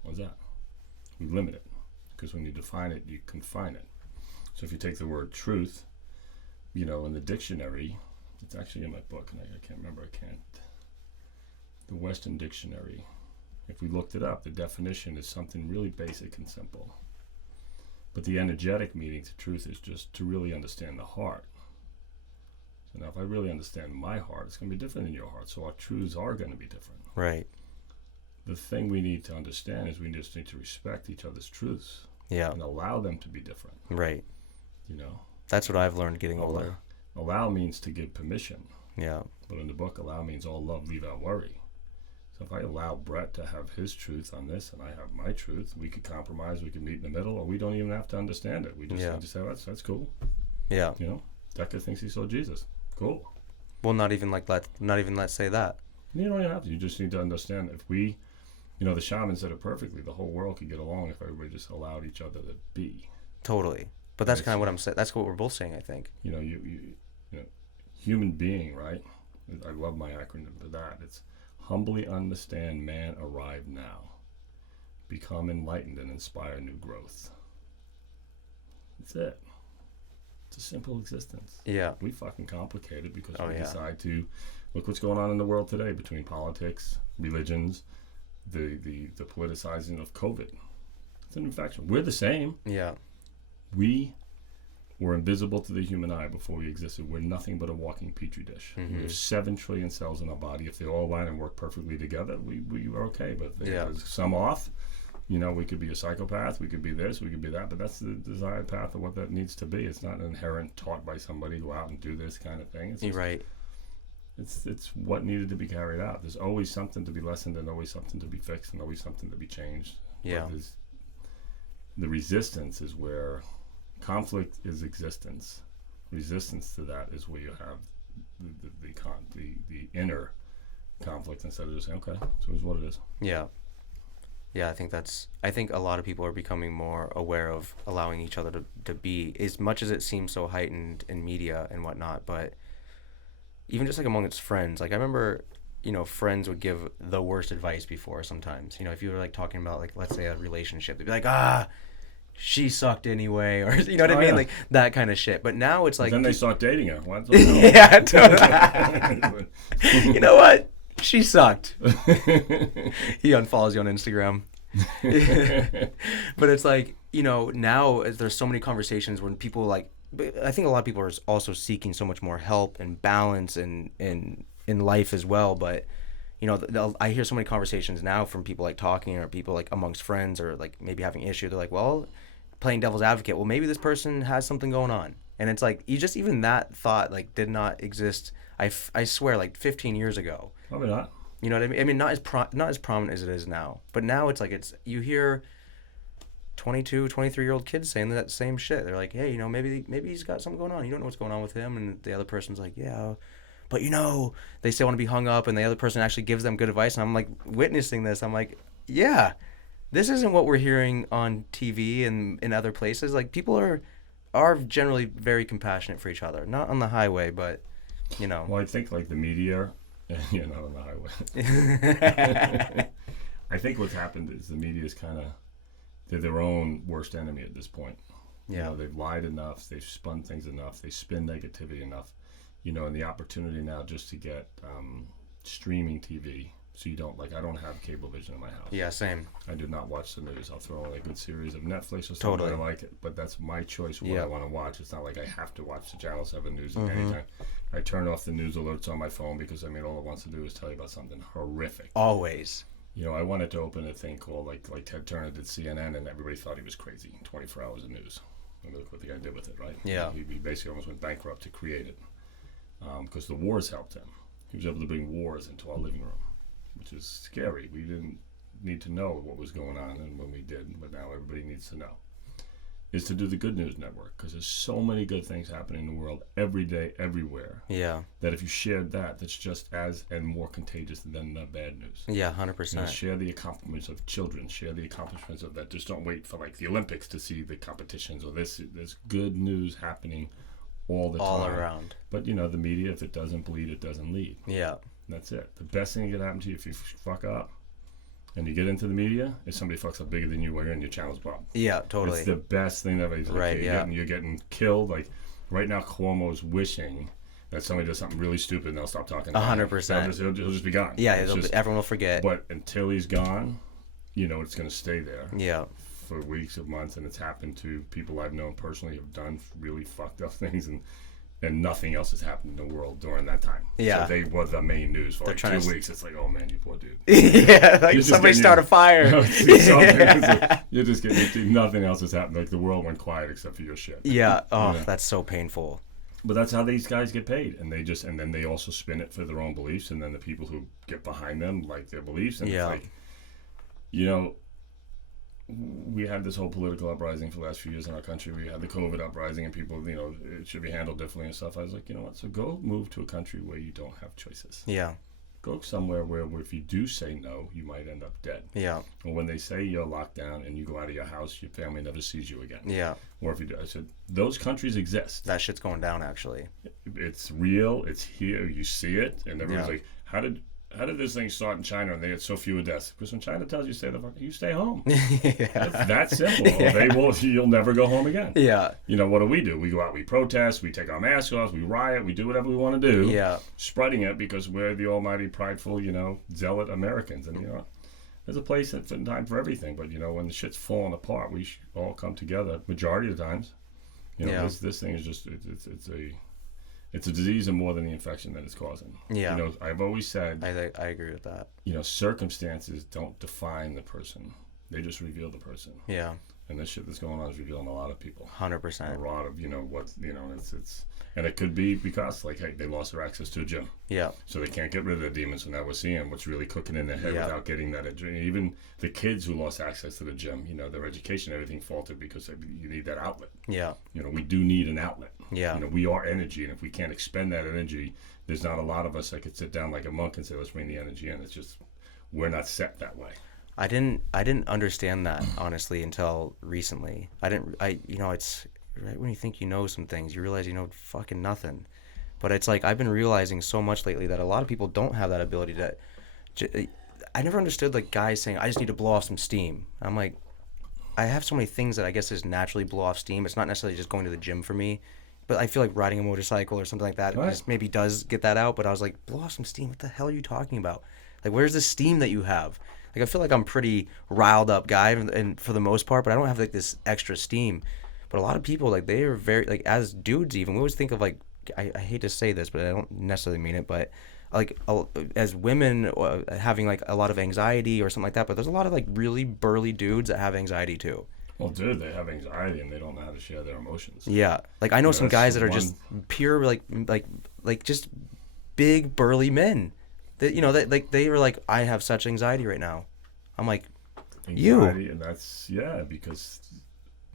what's that? We limit it, because when you define it, you confine it. So if you take the word truth, in the dictionary, it's actually in my book, and I can't remember, the Western Dictionary, if we looked it up, the definition is something really basic and simple. But the energetic meaning to truth is just to really understand the heart. So now if I really understand my heart, it's going to be different than your heart, so our truths are going to be different. Right. The thing we need to understand is we just need to respect each other's truths. Yeah. And allow them to be different. Right. You know? That's what I've learned getting older. Allow means to give permission. Yeah. But in the book, allow means all love, leave out worry. So if I allow Brett to have his truth on this and I have my truth, we could compromise, we could meet in the middle, or we don't even have to understand it. We just need to say, that's cool. Yeah. Decker thinks he saw Jesus. Cool. Well, not even let's say that. You don't even have to. You just need to understand if we, the shaman said it perfectly, the whole world could get along if everybody just allowed each other to be. Totally. But that's kind of what I'm saying. That's what we're both saying, I think. You human being, right? I love my acronym for that. It's humbly understand man arrived now. Become enlightened and inspire new growth. That's it. It's a simple existence. Yeah. We fucking complicate it because we yeah. decide to look what's going on in the world today between politics, religions, the politicizing of COVID. It's an infection. We're the same. Yeah. We were invisible to the human eye before we existed. We're nothing but a walking petri dish. Mm-hmm. We have 7 trillion cells in our body. If they all align and work perfectly together, we are okay. But if there's some off, we could be a psychopath, we could be this, we could be that, but that's the desired path of what that needs to be. It's not an inherent taught by somebody, go out and do this kind of thing. You're right. It's what needed to be carried out. There's always something to be lessened and always something to be fixed and always something to be changed. Yeah. The resistance is where conflict is existence. Resistance to that is where you have the inner conflict instead of just saying, okay, so it's what it is. Yeah. Yeah, I think a lot of people are becoming more aware of allowing each other to be, as much as it seems so heightened in media and whatnot, but even just like among its friends, like I remember, friends would give the worst advice before sometimes, if you were like talking about like, let's say a relationship, they'd be like, she sucked anyway, or you know what I mean? Yeah. Like that kind of shit. But now it's like... Then they start dating her. What? Yeah, totally. You know what? She sucked. He unfollows you on Instagram. But it's like, now there's so many conversations when people like... I think a lot of people are also seeking so much more help and balance in life as well. But, I hear so many conversations now from people like talking, or people like amongst friends, or like maybe having an issue. They're like, well... playing devil's advocate, well, maybe this person has something going on, and it's like even that thought like did not exist. I swear, like 15 years ago. Probably not. You know what I mean? I mean, not as prominent as it is now, but now it's like you hear 22, 23-year-old kids saying that same shit. They're like, hey, maybe he's got something going on. You don't know what's going on with him, and the other person's like, yeah, but they still want to be hung up, and the other person actually gives them good advice, and I'm like witnessing this. I'm like, yeah. This isn't what we're hearing on TV and in other places. Like, people are generally very compassionate for each other. Not on the highway, but, Well, I think, like, the media, not on the highway. I think what's happened is the media is they're their own worst enemy at this point. Yeah. They've lied enough. They've spun things enough. They spin negativity enough. And the opportunity now just to get streaming TV. So you don't I don't have cable vision in my house. Yeah, same. I do not watch the news. I'll throw on a good series of Netflix or something. Totally. I like it, but that's my choice what I want to watch. It's not like I have to watch the Channel 7 news at any time. I turn off the news alerts on my phone because all it wants to do is tell you about something horrific. Always. I wanted to open a thing called like Ted Turner did CNN, and everybody thought he was crazy. 24 hours of news. I mean, look what the guy did with it, right? Yeah. He basically almost went bankrupt to create it because the wars helped him. He was able to bring wars into our living room, which is scary. We didn't need to know what was going on, and when we did, but now everybody needs to know, is to do the Good News Network, because there's so many good things happening in the world every day, everywhere. Yeah. That if you shared that's just as and more contagious than the bad news. Yeah, 100%. Share the accomplishments of children. Share the accomplishments of that. Just don't wait for the Olympics to see the competitions or this. There's good news happening all the time. All around. But the media, if it doesn't bleed, it doesn't lead. Yeah. That's it. The best thing that can happen to you if you fuck up and you get into the media is somebody fucks up bigger than you while you're in your channel's bomb. Yeah, totally. It's the best thing that right, you're getting killed. Like right now, Cuomo's wishing that somebody does something really stupid and they'll stop talking. 100%. He'll just be gone. Yeah, everyone will forget. But until he's gone, it's going to stay there. Yeah. For weeks of months, and it's happened to people I've known personally who've done really fucked up things, and nothing else has happened in the world during that time. Yeah. So they were the main news for 2 weeks. It's like, oh man, you poor dude. Yeah, like somebody start a fire. You're just getting nothing else has happened. Like the world went quiet except for your shit. Yeah. Oh, that's so painful. But that's how these guys get paid, and then they also spin it for their own beliefs, and then the people who get behind them like their beliefs, and it's like, we had this whole political uprising for the last few years in our country. We had the COVID uprising, and people, it should be handled differently and stuff. I was like, you know what? So go move to a country where you don't have choices. Yeah. Go somewhere where if you do say no, you might end up dead. Yeah. Or when they say you're locked down and you go out of your house, your family never sees you again. Yeah. Or if you do, I said, those countries exist. That shit's going down, actually. It's real. It's here. You see it, and everyone's like, how did this thing start in China and they had so few deaths? Because when China tells you you stay home. It's that simple. Yeah. You'll never go home again. Yeah. What do? We go out, we protest, we take our masks off, we riot, we do whatever we want to do. Yeah. Spreading it because we're the almighty, prideful, zealot Americans. And, there's a place and time for everything. But, when the shit's falling apart, we should all come together, majority of the times. This thing is just, it's a disease and more than the infection that it's causing. Yeah. I've always said... I agree with that. Circumstances don't define the person. They just reveal the person. Yeah. And this shit that's going on is revealing a lot of people. 100%. A lot of, it's... And it could be because, hey, they lost their access to a gym. Yeah. So they can't get rid of their demons. So now we're seeing what's really cooking in their head without getting that. Even the kids who lost access to the gym, their education, everything faltered because you need that outlet. Yeah. We do need an outlet. Yeah. We are energy, and if we can't expend that energy, there's not a lot of us that could sit down like a monk and say, let's bring the energy in. It's just, we're not set that way. I didn't understand that, honestly, until recently. It's right when you think you know some things, you realize you know fucking nothing. But it's like, I've been realizing so much lately that a lot of people don't have that ability I never understood, guys saying, I just need to blow off some steam. I'm like, I have so many things that I guess just naturally blow off steam. It's not necessarily just going to the gym for me. But I feel like riding a motorcycle or something like that just maybe does get that out. But I was like, blow off some steam. What the hell are you talking about? Where's the steam that you have? I feel like I'm pretty riled up guy, and for the most part, but I don't have this extra steam. But a lot of people, they are very, as dudes even, we always think of, I hate to say this, but I don't necessarily mean it, but as women having a lot of anxiety or something like that. But there's a lot of really burly dudes that have anxiety too. Well, dude, they have anxiety and they don't know how to share their emotions. Yeah, I know some guys that are just pure just big burly men. That they were like, I have such anxiety right now. I'm like, anxiety, and that's because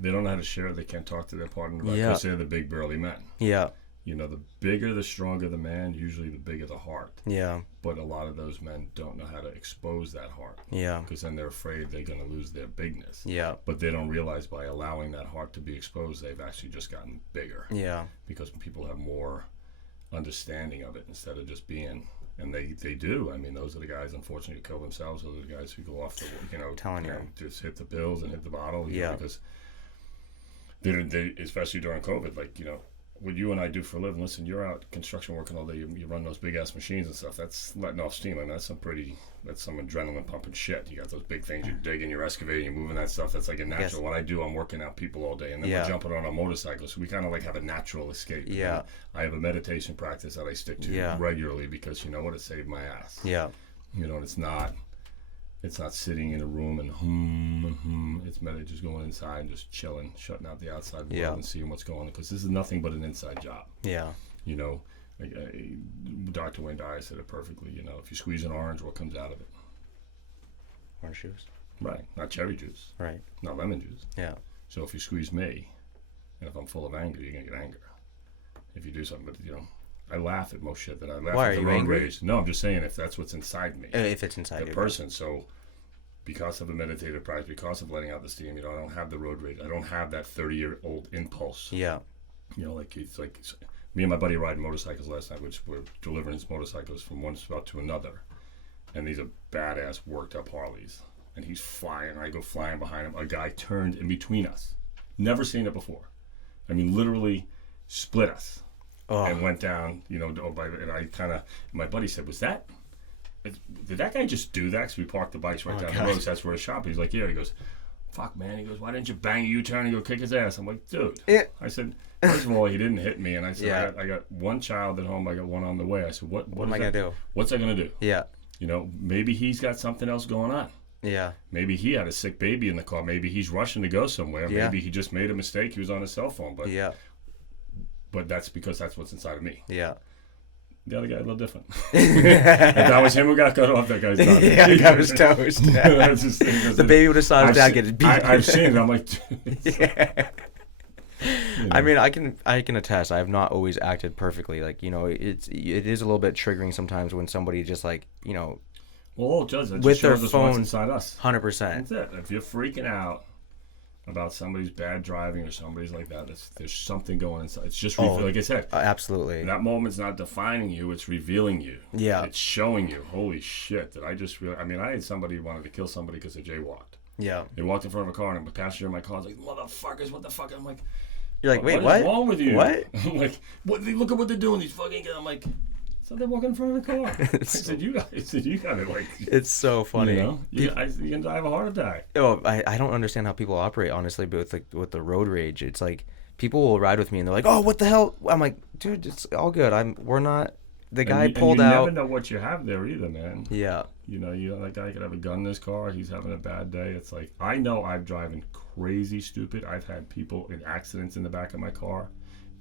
they don't know how to share it. They can't talk to their partner about it because they're the big burly men. Yeah. The bigger, the stronger the man, usually the bigger the heart. Yeah. But a lot of those men don't know how to expose that heart. Yeah. Because then they're afraid they're going to lose their bigness. Yeah. But they don't realize by allowing that heart to be exposed, they've actually just gotten bigger. Yeah. Because people have more understanding of it instead of just being... And they do. I mean, those are the guys, unfortunately, who kill themselves. Those are the guys who go off the, telling you, just hit the pills and hit the bottle. Yeah. Because they, especially during COVID, what you and I do for a living. Listen, you're out construction working all day. You run those big ass machines and stuff. That's letting off steam. I mean, that's some adrenaline pumping shit. You got those big things. You're digging, you're excavating, you're moving that stuff. That's like a natural. What I do, I'm working out people all day, and then we're jumping on our motorcycles. So we kind of like have a natural escape. Yeah. You know? I have a meditation practice that I stick to regularly because you know what, it saved my ass. Yeah. You know, and it's not sitting in a room and It's just going inside and just chilling, shutting out the outside world and seeing what's going on. Because this is nothing but an inside job. Yeah. You know, Dr. Wayne Dyer said it perfectly. You know, if you squeeze an orange, what comes out of it? Orange juice. Right. Not cherry juice. Right. Not lemon juice. Yeah. So if you squeeze me, and if I'm full of anger, you're going to get anger. If you do something, but, you know, I laugh at most shit that I laugh Why, at are the you road angry? rage. No, I'm just saying if that's what's inside me. If it's inside the person. So because of a meditative practice, because of letting out the steam, you know, I don't have the road rage. I don't have that 30-year-old impulse. Yeah. You know, like it's like me and my buddy riding motorcycles last night, which we're delivering his motorcycles from one spot to another. And these are badass worked up Harleys. And he's flying. I go flying behind him. A guy turned in between us. Never seen it before. I mean, literally split us. And went down, you know, and I kind of, my buddy said, did that guy just do that? Because we parked the bikes right down the road, so that's where his shop is. He's like, yeah. He goes, fuck, man. He goes, why didn't you bang a U-turn and go kick his ass? I'm like, dude. I said, first of all, he didn't hit me. And I said, I got one child at home. I got one on the way. I said, what am I going to do? What's I going to do? Yeah. You know, maybe he's got something else going on. Yeah. Maybe he had a sick baby in the car. Maybe he's rushing to go somewhere. Yeah. Maybe he just made a mistake. He was on his cell phone. But that's because that's what's inside of me. Yeah. The other guy a little different. If that was him who got cut off, that guy's done. Yeah, that guy was toast. The baby would have saw his dad get beat. I've seen it. I'm like, yeah. You know. I mean, I can attest. I have not always acted perfectly. Like, you know, it is a little bit triggering sometimes when somebody just like, you know, well, it does. It with just their shows us phone what's inside us. 100%. That's it. If you're freaking out about somebody's bad driving or somebody's like that, there's something going inside. It's just like I said, absolutely. That moment's not defining you; it's revealing you. Yeah, it's showing you. Holy shit! Did I just? I mean, I had somebody who wanted to kill somebody because they jaywalked. Yeah, they walked in front of a car, and the passenger in my car was like, "Motherfuckers, what the fuck?" I'm like, "You're like, wait, what? What's wrong with you?" What? I'm like, "What? Look at what they're doing. These fucking." I'm like. So they're walking in front of the car. I said, you got it. Like, it's so funny. You know, you can die of a heart attack. Oh, I don't understand how people operate, honestly, but with the road rage, it's like people will ride with me and they're like, oh, what the hell? I'm like, dude, it's all good. We're not. The guy pulled out. You never know what you have there either, man. Yeah. You know, that guy could have a gun in his car. He's having a bad day. It's like, I know I've driven crazy stupid. I've had people in accidents in the back of my car.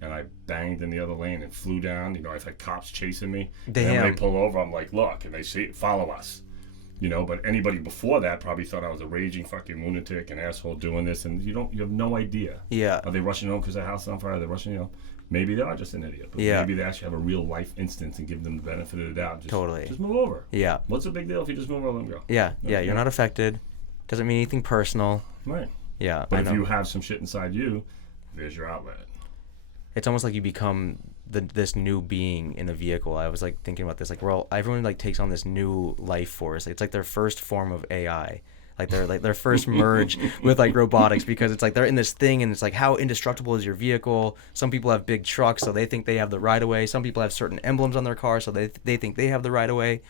And I banged in the other lane and flew down. You know, I've had cops chasing me. Damn. And when they pull over, I'm like, look, and they say, follow us. You know, but anybody before that probably thought I was a raging fucking lunatic, an asshole doing this, and you have no idea. Yeah. Are they rushing home because their house is on fire? Are they rushing, you know? Maybe they are just an idiot. But maybe they actually have a real life instance and give them the benefit of the doubt. Just move over. Yeah. What's the big deal if you just move over and let them go? Yeah. Yeah. You're not affected. Doesn't mean anything personal. Right. Yeah. But if you have some shit inside you, there's your outlet. It's almost like you become this new being in a vehicle. I was like thinking about this, like everyone like takes on this new life force. It's like their first form of AI, like their first merge with like robotics, because it's like they're in this thing and it's like, how indestructible is your vehicle? Some people have big trucks, so they think they have the right of way. Some people have certain emblems on their car, so they think they have the right of way.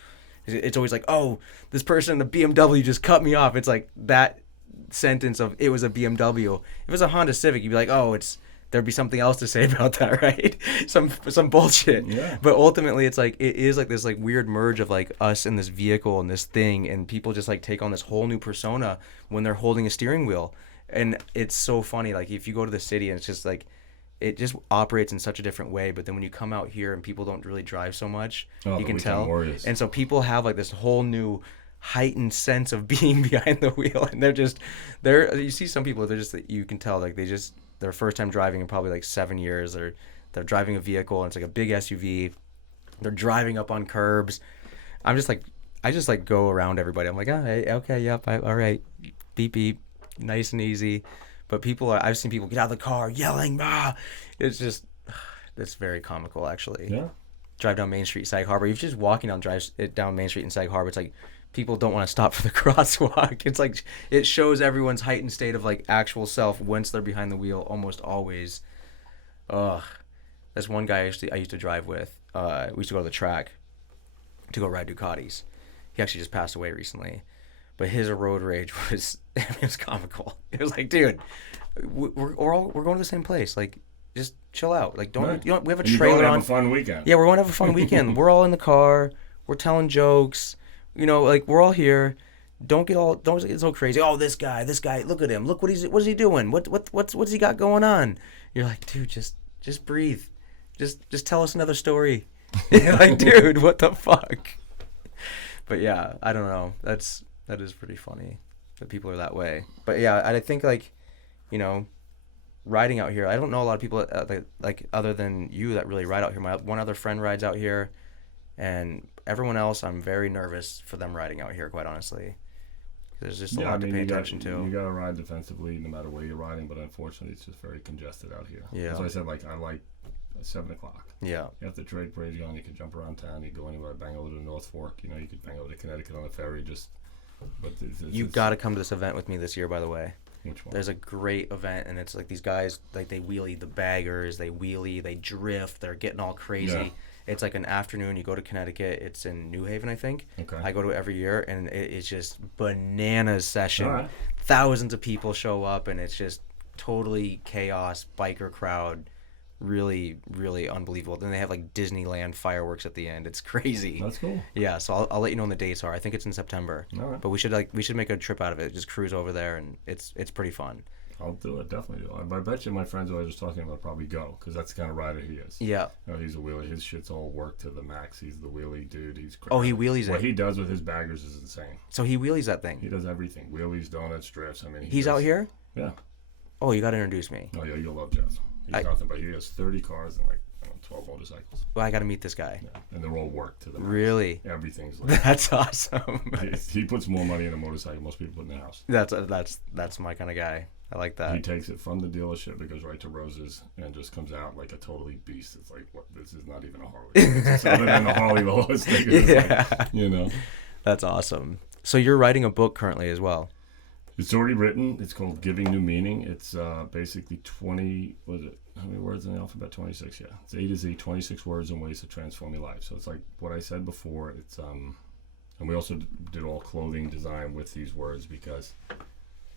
It's always like, oh, this person in a BMW just cut me off. It's like that sentence of it was a BMW. If it was a Honda Civic, you'd be like, oh, there'd be something else to say about that, right? Some bullshit. Yeah. But ultimately, it's like it is like this like weird merge of like us and this vehicle and this thing, and people just like take on this whole new persona when they're holding a steering wheel, and it's so funny. Like if you go to the city and it's just like it just operates in such a different way. But then when you come out here and people don't really drive so much, you can tell. Warriors. And so people have like this whole new heightened sense of being behind the wheel, and they're you see some people, they're just, you can tell like their first time driving in probably like 7 years, or they're driving a vehicle and it's like a big SUV. They're driving up on curbs. I just like go around everybody. I'm like, oh, hey, okay, yep, all right, beep beep, nice and easy. But I've seen people get out of the car yelling, ah. It's very comical actually. Yeah. Drive down Main Street, Sag Harbor. You're just walking down Main Street in Sag Harbor. It's like people don't want to stop for the crosswalk. It's like it shows everyone's heightened state of like actual self once they're behind the wheel almost always. Ugh. This one guy I used to drive with. We used to go to the track to go ride Ducatis. He actually just passed away recently, but his road rage was it was comical. It was like, dude, we're going to the same place. Like, just chill out. Like, don't Right. you know, we have a And you trailer go on. have a fun weekend. Yeah, we're going to have a fun weekend. We're all in the car. We're telling jokes. You know, like we're all here. Don't get so crazy. Oh, this guy. Look at him. Look what is he doing? What's he got going on? You're like, dude, just breathe. Just tell us another story. Like, dude, what the fuck? But yeah, I don't know. That is pretty funny that people are that way. But yeah, I think like, you know, riding out here. I don't know a lot of people like other than you that really ride out here. My one other friend rides out here, and everyone else, I'm very nervous for them riding out here. Quite honestly, there's just a lot to pay attention to. You got to ride defensively no matter where you're riding, but unfortunately, it's just very congested out here. Yeah. As I said, like I like 7 o'clock. Yeah. You have the trade parade on. You can jump around town. You go anywhere. Bang over to North Fork. You know, you could bang over to Connecticut on the ferry. You got to come to this event with me this year, by the way. Which one? There's a great event, and it's like these guys, like they wheelie the baggers, they wheelie, they drift, they're getting all crazy. Yeah. It's like an afternoon. You go to Connecticut. It's in New Haven, I think. Okay. I go to it every year, and it is just bananas session. All right. Thousands of people show up, and it's just totally chaos, biker crowd. Really, really unbelievable. Then they have like Disneyland fireworks at the end. It's crazy. That's cool. Yeah, so I'll let you know when the dates are. I think it's in September. All right. But we should make a trip out of it. Just cruise over there, and it's pretty fun. I'll do it, definitely do it. I bet you my friends who I was just talking about probably go, because that's the kind of rider he is. Yeah. You know, he's a wheelie. His shit's all worked to the max. He's the wheelie dude. He's crazy. Oh, he wheelies What it. he does with his baggers is insane. So he wheelies that He thing. does everything. Wheelies, donuts, drifts. I mean, He's out here? Yeah. Oh, you got to introduce me. Oh, yeah, you'll love Jeff. He's nothing, but he has 30 cars and like 12 motorcycles. Well, I got to meet this guy. Yeah. And they're all worked to the max. Really? Everything's like That's awesome. he puts more money in a motorcycle than most people put in their house. That's my kind of guy. I like that. He takes it from the dealership, it goes right to Rose's, and just comes out like a totally beast. It's like, what? This is not even a Harley. It's other than the Harley, the lowest thing. Yeah. Like, you know. That's awesome. So you're writing a book currently as well. It's already written. It's called Giving New Meaning. It's basically how many words in the alphabet? 26, yeah. It's A to Z, 26 words and ways to transform your life. So it's like what I said before. It's and we also did all clothing design with these words because,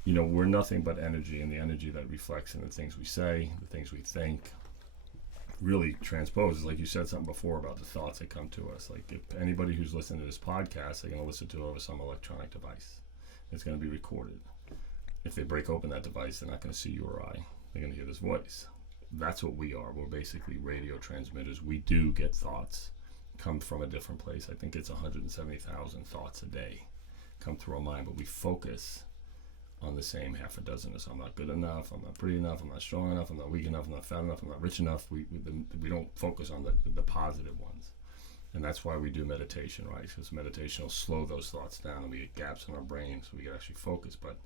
you know, we're nothing but energy, and the energy that reflects in the things we say, the things we think, really transposes. Like you said something before about the thoughts that come to us. Like if anybody who's listening to this podcast, they're going to listen to it over some electronic device. It's going to be recorded. If they break open that device, they're not going to see you or I. They're going to hear this voice. That's what we are. We're basically radio transmitters. We do get thoughts come from a different place. I think it's 170,000 thoughts a day come through our mind, but we focus on the same half a dozen or so. I'm not good enough, I'm not pretty enough, I'm not strong enough, I'm not weak enough, I'm not fat enough, I'm not rich enough. We don't focus on the positive ones. And that's why we do meditation, right? Because meditation will slow those thoughts down, and we get gaps in our brain so we can actually focus. But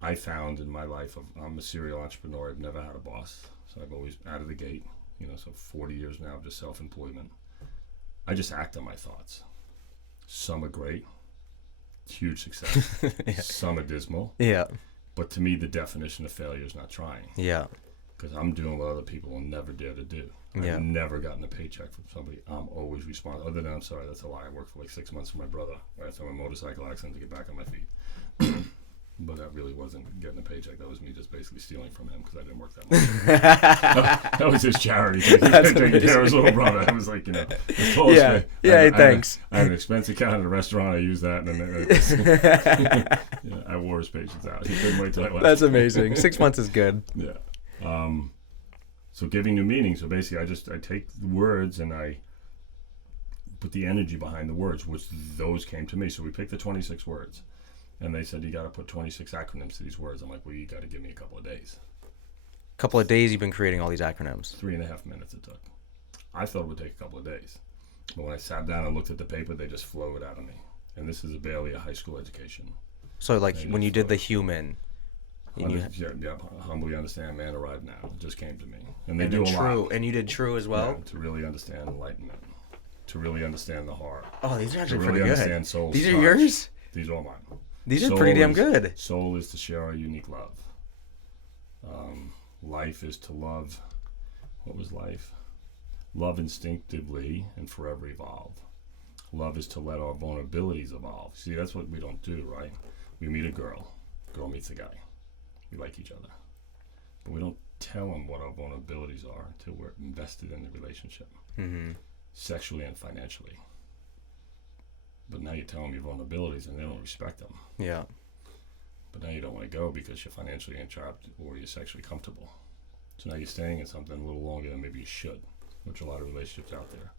I found in my life, I'm a serial entrepreneur. I've never had a boss. So I've always out of the gate, you know, so 40 years now of just self-employment. I just act on my thoughts. Some are great, huge success. Yeah. Some are dismal. Yeah. But to me, the definition of failure is not trying. Yeah. Because I'm doing what other people will never dare to do. Yeah. I've never gotten a paycheck from somebody. I'm always responsible. Other than, I'm sorry, that's a lie. I worked for like 6 months for my brother. I had a motorcycle accident to get back on my feet. But that really wasn't getting a paycheck. That was me just basically stealing from him because I didn't work that much. That was his charity. Taking care of his little brother. I was like, you know. Yeah. Yeah, thanks. I had an expense account at a restaurant. I used that. And then you know, I wore his patience out. He couldn't wait till I left. That's amazing. 6 months is good. Yeah. So giving new meaning. So basically, I take the words and I put the energy behind the words, which those came to me. So we picked the 26 words. And they said, you got to put 26 acronyms to these words. I'm like, well, you got to give me a couple of days. Couple of days you've been creating all these acronyms. 3.5 minutes it took. I thought it would take a couple of days. But when I sat down and looked at the paper, they just flowed out of me. And this is barely a high school education. So like when you did the human. Humbly understand, man, arrived now. It just came to me. And they And do then a true. lot. And you did true as well? Yeah, to really understand enlightenment. To really understand the heart. Oh, these are To actually really pretty good. understand soul's These are touch. yours? These are all mine. These are pretty damn good. Soul is to share our unique love. Life is to love what was life? Love instinctively and forever evolve. Love is to let our vulnerabilities evolve. See, that's what we don't do, right? We meet a girl meets a guy. We like each other. But we don't tell them what our vulnerabilities are until we're invested in the relationship, sexually and financially. But now you tell them your vulnerabilities and they don't respect them. Yeah. But now you don't want to go because you're financially entrapped or you're sexually comfortable. So now you're staying in something a little longer than maybe you should, which a lot of relationships out there.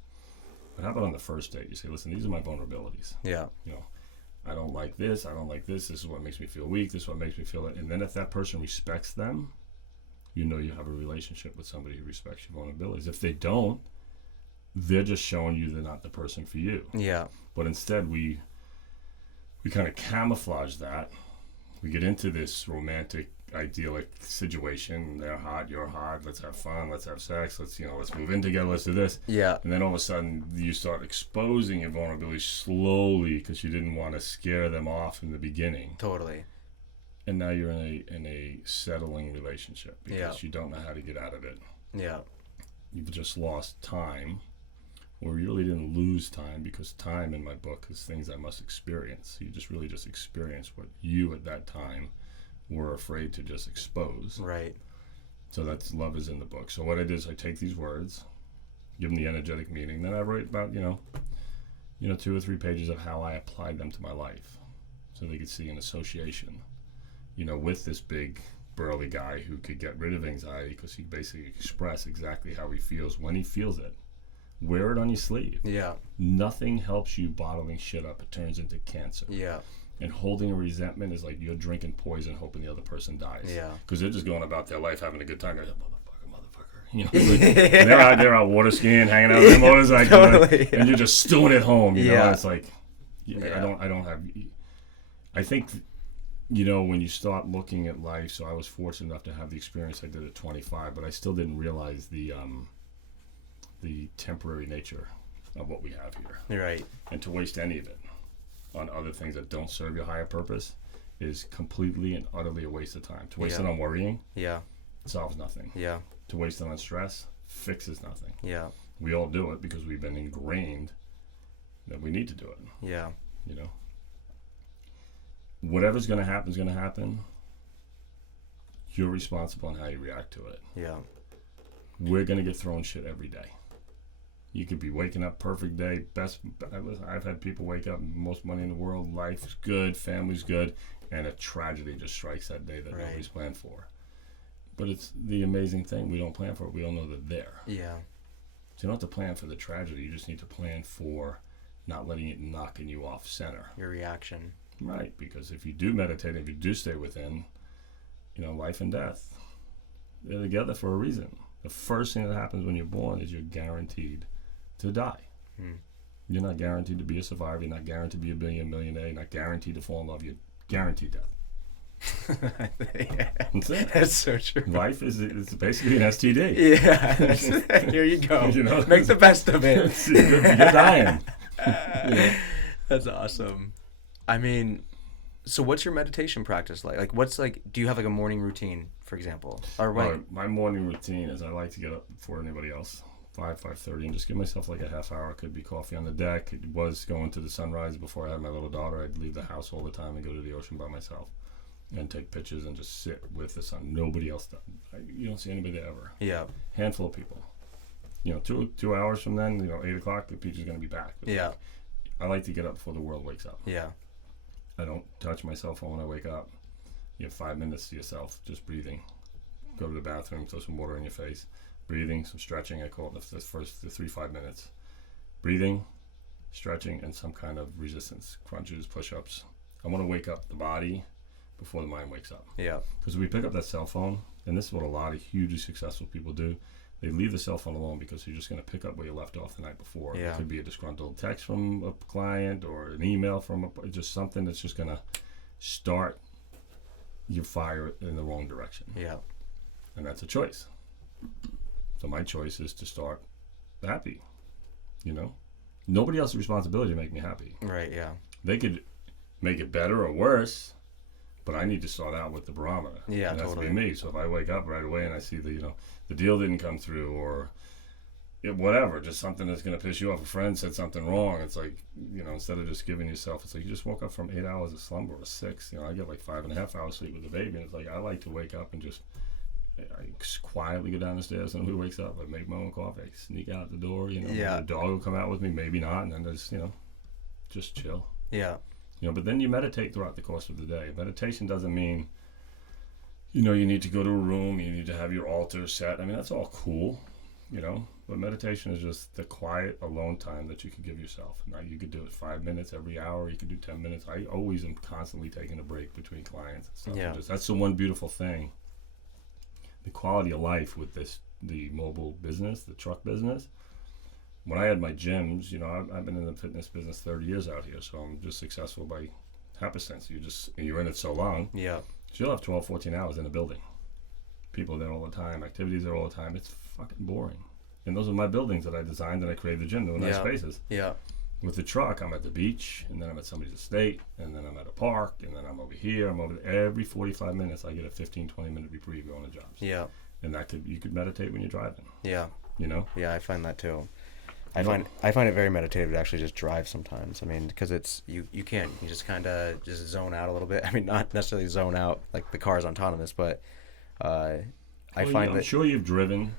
But how about on the first date? You say, listen, these are my vulnerabilities. Yeah. You know, I don't like this. I don't like this. This is what makes me feel weak. This is what makes me feel it. And then if that person respects them, you know you have a relationship with somebody who respects your vulnerabilities. If they don't, they're just showing you they're not the person for you. Yeah. But instead, we kind of camouflage that. We get into this romantic, idyllic situation. They're hot, you're hot. Let's have fun. Let's have sex. Let's move in together. Let's do this. Yeah. And then all of a sudden, you start exposing your vulnerability slowly because you didn't want to scare them off in the beginning. Totally. And now you're in a settling relationship because you don't know how to get out of it. Yeah. You've just lost time, or you really didn't lose time, because time in my book is things I must experience. You just really just experience what you at that time were afraid to just expose. Right. So that's love is in the book. So what I did is I take these words, give them the energetic meaning, then I write about 2 or 3 pages of how I applied them to my life, so they could see an association. With this big burly guy who could get rid of anxiety because he basically expressed exactly how he feels when he feels it. Wear it on your sleeve. Yeah. Nothing helps you bottling shit up. It turns into cancer. Yeah. And holding a resentment is like you're drinking poison hoping the other person dies. Yeah. Because they're just going about their life having a good time. They're like, motherfucker. They're out water skiing, hanging out with their motorcycle. Totally, and you're just stewing at home. You know? It's like, I think when you start looking at life, so I was fortunate enough to have the experience I did at 25, but I still didn't realize the temporary nature of what we have here. Right. And to waste any of it on other things that don't serve your higher purpose is completely and utterly a waste of time. To waste it on worrying solves nothing. Yeah. To waste it on stress fixes nothing. Yeah. We all do it because we've been ingrained that we need to do it. Yeah. Whatever's going to happen is going to happen. You're responsible on how you react to it. Yeah. We're going to get thrown shit every day. You could be waking up perfect day, I've had people wake up, most money in the world, life's good, family's good, and a tragedy just strikes that day that nobody's planned for. But it's the amazing thing, we don't plan for it, we all know they're there. Yeah. So you don't have to plan for the tragedy, you just need to plan for not letting it knocking you off center. Your reaction. Right, because if you do meditate, if you do stay within, life and death, they're together for a reason. The first thing that happens when you're born is you're guaranteed to die. You're not guaranteed to be a survivor. You're not guaranteed to be a millionaire. You're not guaranteed to fall in love. You're guaranteed death. That's it. That's so true. Life it's basically an STD. Yeah. Here you go. Make the best of it. You're dying. That's awesome. I mean, so what's your meditation practice like? Do you have like a morning routine, for example? Or my morning routine is I like to get up before anybody else, 5:30, and just give myself like a half hour. It could be coffee on the deck. It was going to the sunrise before I had my little daughter. I'd leave the house all the time and go to the ocean by myself and take pictures and just sit with the sun. Nobody else does. You don't see anybody there ever. Yeah. Handful of people. 2 hours from then, 8 o'clock, the beach is going to be back. Yeah. I like to get up before the world wakes up. Yeah. I don't touch my cell phone when I wake up. You have 5 minutes to yourself, just breathing. Go to the bathroom, throw some water in your face. Breathing, some stretching. I call it the 3-5 minutes. Breathing, stretching, and some kind of resistance. Crunches, push-ups. I want to wake up the body before the mind wakes up. Yeah. Because we pick up that cell phone, and this is what a lot of hugely successful people do. They leave the cell phone alone because you're just going to pick up where you left off the night before. Yeah. It could be a disgruntled text from a client or an email from just something that's just going to start your fire in the wrong direction. Yeah. And that's a choice. So my choice is to start happy. Nobody else's responsibility to make me happy. Right, yeah. They could make it better or worse, but I need to start out with the barometer. Yeah, and that's totally. be me. So if I wake up right away and I see the deal didn't come through, or whatever, just something that's going to piss you off. A friend said something wrong. It's like, instead of just giving yourself, it's like you just woke up from 8 hours of slumber or 6. I get like 5.5 hours sleep with the baby, and it's like I like to wake up and just I quietly go down the stairs, and who wakes up? I make my own coffee, I sneak out the door. Yeah. The dog will come out with me, maybe not, and then just chill. Yeah. But then you meditate throughout the course of the day. Meditation doesn't mean, you need to go to a room, you need to have your altar set. I mean, that's all cool, but meditation is just the quiet, alone time that you can give yourself. Now, you could do it 5 minutes every hour, you could do 10 minutes. I always am constantly taking a break between clients and stuff. Yeah. That's the one beautiful thing. The quality of life with the mobile business, the truck business. When I had my gyms, I've been in the fitness business 30 years out here, so I'm just successful by happenstance. You're in it so long. Yeah. So you'll have 12, 14 hours in a building. People there all the time, activities there all the time. It's fucking boring. And those are my buildings that I designed and I created the gym. They were nice spaces. Yeah. With the truck, I'm at the beach, and then I'm at somebody's estate, and then I'm at a park, and then I'm over here. I'm over there. Every 45 minutes, I get a 15, 20-minute reprieve going to jobs. Yeah. And you could meditate when you're driving. Yeah. Yeah, I find that too. I find it very meditative to actually just drive sometimes. I mean, because it's you just kind of just zone out a little bit. I mean, not necessarily zone out like the car's autonomous, but I'm sure you've driven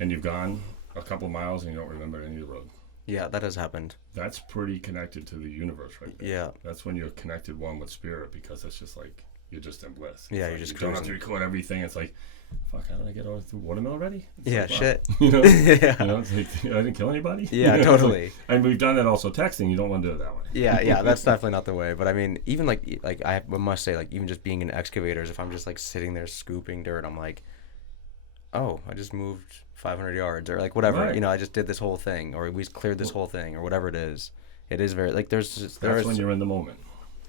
and you've gone a couple miles and you don't remember any of the road. Yeah, that has happened. That's pretty connected to the universe right there. Yeah. That's when you're connected one with spirit, because it's just like you're just in bliss. Yeah, you just don't have to record everything. It's like, fuck, how did I get all through watermill already? Yeah, like, shit. Wow. Yeah. It's like, I didn't kill anybody. Yeah, totally. Like, and we've done that also texting. You don't want to do it that way. Yeah, that's definitely not the way. But I mean, even like I must say, like, even just being in excavators, if I'm just like sitting there scooping dirt, I'm like, oh, I just moved 500 yards, or like whatever. Right. I just did this whole thing, or we cleared this whole thing, or whatever it is. It is very like That's when you're in the moment.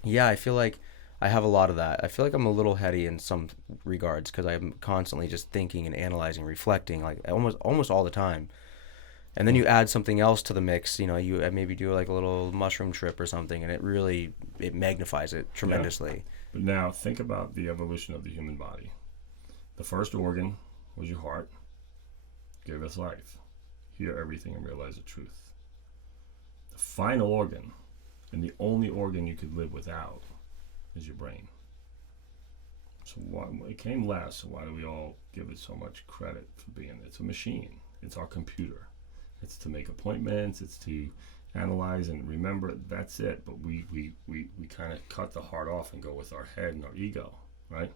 Yeah, I feel like I have a lot of that. I feel like I'm a little heady in some regards because I'm constantly just thinking and analyzing, reflecting, like almost all the time. And then you add something else to the mix. You maybe do like a little mushroom trip or something, and it magnifies it tremendously. Yeah. But now think about the evolution of the human body. The first organ was your heart. Gave us life. Hear everything and realize the truth. The final organ, and the only organ you could live without, is your brain. So it came last, so why do we all give it so much credit for being? It's a machine. It's our computer. It's to make appointments. It's to analyze and remember. That's it. But we kind of cut the heart off and go with our head and our ego, right?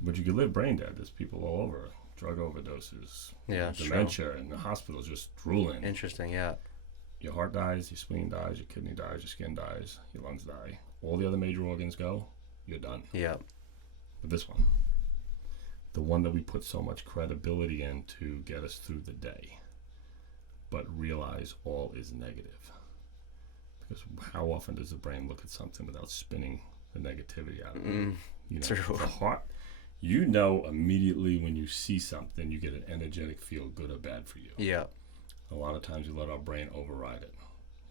But you could live brain dead. There's people all over. Drug overdoses, dementia, and the hospital's just drooling. Interesting, yeah. Your heart dies, your spleen dies, your kidney dies, your skin dies, your lungs die. All the other major organs go, you're done. Yeah. But this one, the one that we put so much credibility in to get us through the day, but realize all is negative. Because how often does the brain look at something without spinning the negativity out of it? True. The heart, immediately when you see something, you get an energetic feel, good or bad for you. Yeah. A lot of times we let our brain override it.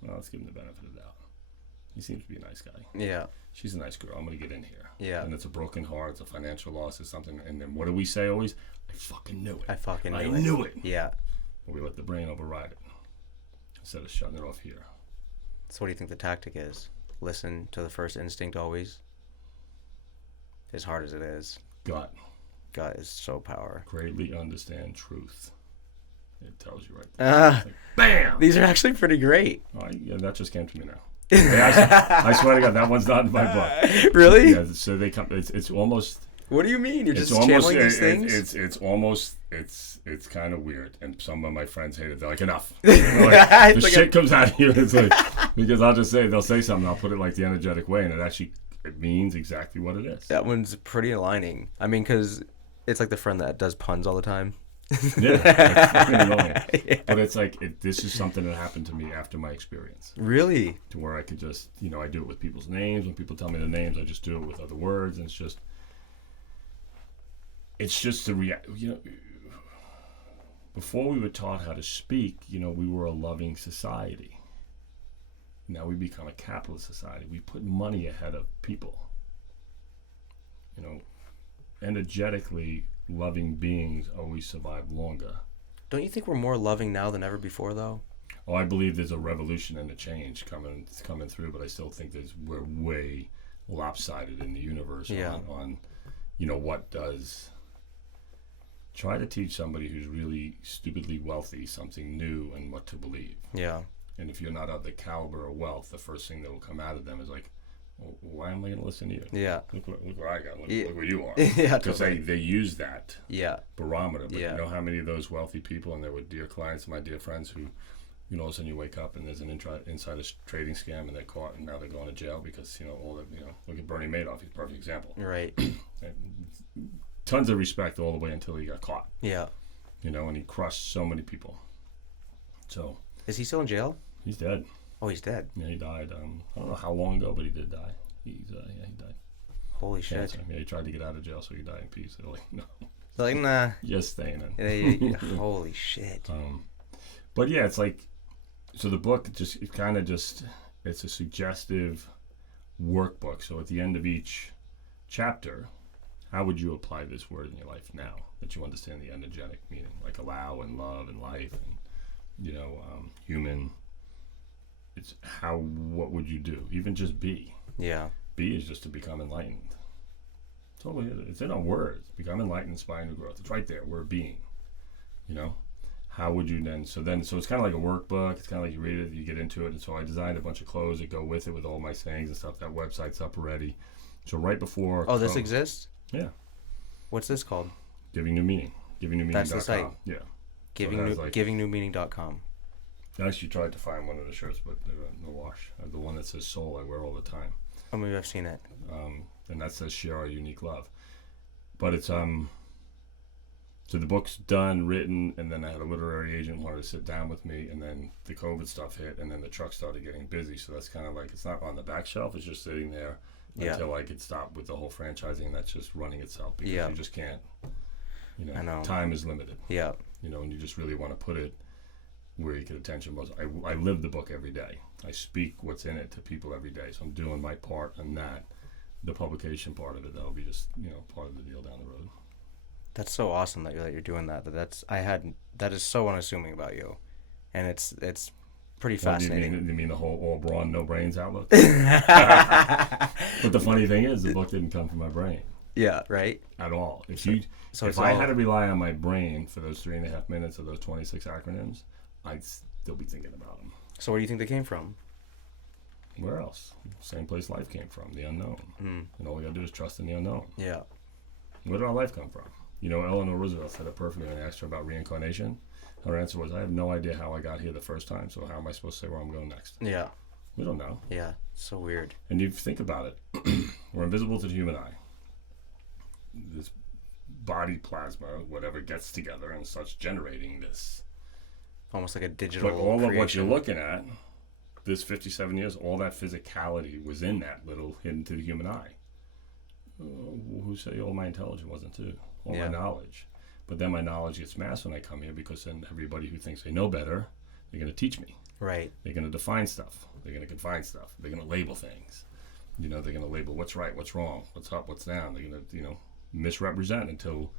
Well, let's give him the benefit of the doubt. He seems to be a nice guy. Yeah. She's a nice girl. I'm going to get in here. Yeah. And it's a broken heart. It's a financial loss. It's something. And then what do we say always? I fucking knew it. I knew it. Yeah. But we let the brain override it instead of shutting it off here. So what do you think the tactic is? Listen to the first instinct always? As hard as it is. Gut is so power. Greatly understand truth. It tells you right there. Like, bam! These are actually pretty great. Oh, yeah, that just came to me now. I swear to God, that one's not in my book. Really? Yeah, so they come. It's almost. What do you mean? You're just almost, channeling these things? It's kind of weird, and some of my friends hate it. They're like, enough. Like, the shit comes out of you. It's like, because they'll say something, I'll put it like the energetic way, and it means exactly what it is. That one's pretty aligning. I mean, because it's like the friend that does puns all the time. Yeah, it's fucking annoying. Yeah. But it's like, this is something that happened to me after my experience. Really? To where I could just, I do it with people's names. When people tell me the names, I just do it with other words, and it's just the before we were taught how to speak, we were a loving society. Now we become a capitalist society. We put money ahead of people. You know, energetically loving beings always survive longer. Don't you think we're more loving now than ever before, though? Oh, I believe there's a revolution and a change coming through, but I still think we're way lopsided in the universe on what does. Try to teach somebody who's really stupidly wealthy something new and what to believe. Yeah. And if you're not of the caliber of wealth, the first thing that will come out of them is like, well, why am I going to listen to you? Yeah. Look what I got. Look where you are. Yeah, because totally. they use that barometer. But Yeah. you know how many of those wealthy people, and they were dear clients, my dear friends, who, all of a sudden you wake up and there's an insider trading scam and they're caught and now they're going to jail because, look at Bernie Madoff. He's a perfect example. Right. Tons of respect all the way until he got caught. Yeah. And he crushed so many people. So. Is he still in jail? He's dead. Oh, he's dead. Yeah, he died. I don't know how long ago, but he did die. He died. Holy shit. Cancer. Yeah, he tried to get out of jail so he died in peace. They're like, no. Like, nah. Just staying in. Yeah. Holy shit. But yeah, it's like, so the book it's a suggestive workbook. So at the end of each chapter, how would you apply this word in your life now that you understand the energetic meaning, like allow and love and life and, human? It's what would you do? Even just be. Yeah. Be is just to become enlightened. Totally. It's in our words. Become enlightened, inspiring new growth. It's right there. We're being. How would you then? So it's kind of like a workbook. It's kind of like you read it, you get into it. And so I designed a bunch of clothes that go with it with all my sayings and stuff. That website's up already. So right before. Oh, this exists? Yeah. What's this called? Giving New Meaning. GivingNewMeaning.com. That's the site. Yeah. GivingNewMeaning.com. I actually tried to find one of the shirts, but they're in the wash. I have the one that says soul I wear all the time. Oh, maybe I've seen it. And that says share our unique love. But it's so the book's done, written, and then I had a literary agent who wanted to sit down with me, and then the COVID stuff hit, and then the truck started getting busy. So that's kind of like, it's not on the back shelf, it's just sitting there until I could stop with the whole franchising, and that's just running itself because you just can't, I know. Time is limited. Yeah. And you just really want to put it where you get attention most. I live the book every day. I speak what's in it to people every day. So I'm doing my part in that. The publication part of it, that'll be just, part of the deal down the road. That's so awesome that you're doing that. That is so unassuming about you. And it's pretty fascinating. You mean the whole all brawn, no brains outlook? But the funny thing is, the book didn't come from my brain. Yeah, right? At all. If I had to rely on my brain for those 3.5 minutes of those 26 acronyms, I'd still be thinking about them. So where do you think they came from? Where else? Same place life came from, the unknown. And all we gotta do is trust in the unknown. Yeah. Where did our life come from? Eleanor Roosevelt said it perfectly when I asked her about reincarnation. Her answer was, I have no idea how I got here the first time, so how am I supposed to say where I'm going next? Yeah. We don't know. Yeah, so weird. And you think about it. We're invisible to the human eye. This body plasma, whatever gets together and starts generating this. Almost like a digital But all creation. of what you're looking at, this 57 years, all that physicality was in that little hidden to the human eye. Who say all my intelligence wasn't too? All my knowledge. But then my knowledge gets masked when I come here because then everybody who thinks they know better, they're going to teach me. Right. They're going to define stuff. They're going to confine stuff. They're going to label things. They're going to label what's right, what's wrong, what's up, what's down. They're going to, misrepresent until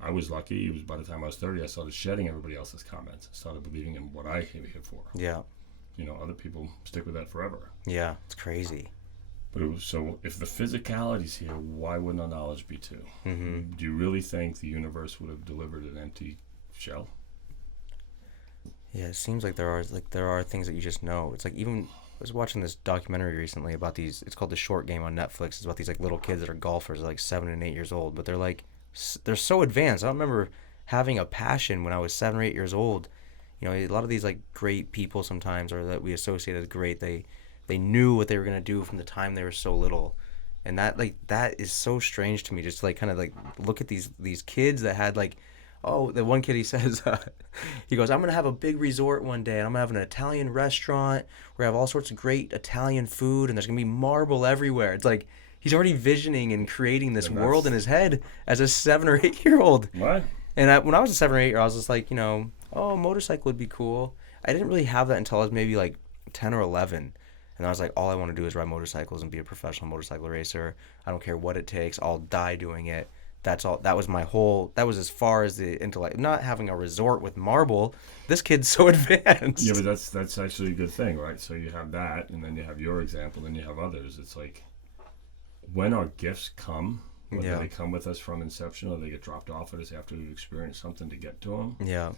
I was lucky. It was by the time I was 30, I started shedding everybody else's comments. I started believing in what I came here for. Yeah. Other people stick with that forever. Yeah, it's crazy. But so if the physicality's here, why wouldn't our knowledge be too? Mm-hmm. Do you really think the universe would have delivered an empty shell? Yeah, it seems like there are things that you just know. It's like even I was watching this documentary recently about these. It's called The Short Game on Netflix. It's about these little kids that are golfers, 7 and 8 years old, but they're so advanced. I don't remember having a passion when I was 7 or 8 years old. A lot of these great people sometimes, or that we associate as great, they knew what they were gonna do from the time they were so little, and that is so strange to me. Just to look at these kids that had the one kid, he says, he goes, I'm gonna have a big resort one day, and I'm gonna have an Italian restaurant where I have all sorts of great Italian food, and there's gonna be marble everywhere. It's like he's already visioning and creating this world in his head as a 7 or 8 year old. What? And when I was a 7 or 8 year old, I was just a motorcycle would be cool. I didn't really have that until I was maybe 10 or 11. And I was like, all I want to do is ride motorcycles and be a professional motorcycle racer. I don't care what it takes. I'll die doing it. That's all. That was my whole. That was as far as the intellect. Not having a resort with marble. This kid's so Yeah, advanced. but that's actually a good thing, right? So you have that, and then you have your example, then you have others. It's like when our gifts come, whether Yeah. they come with us from inception or they get dropped off at us after we've experienced something to get to them. Yeah.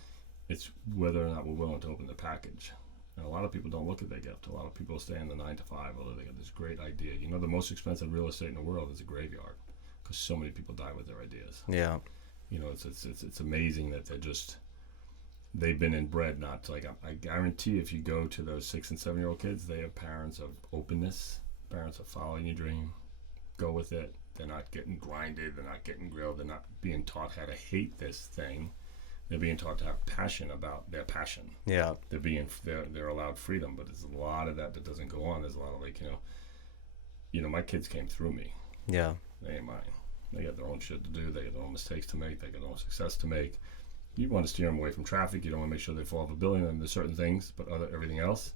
It's whether or not we're willing to open the package. And a lot of people don't look at their gift. A lot of people stay in the 9 to 5, although they got this great idea. You know, the most expensive real estate in the world is a graveyard because so many people die with their ideas. Yeah. You know, it's amazing that they've been inbred not to, like, I guarantee if you go to those 6 and 7 year old kids, they have parents of openness, parents of following your dream, go with it. They're not getting grinded, they're not getting grilled, they're not being taught how to hate this thing. They're being taught to have passion about their passion. Yeah. They're allowed freedom, but there's a lot of that doesn't go on. There's a lot of, like, my kids came through me. Yeah. They ain't mine. They got their own shit to do. They got their own mistakes to make. They got their own success to make. You want to steer them away from traffic. You don't want to make sure they fall off a building, and there's certain things, but everything else.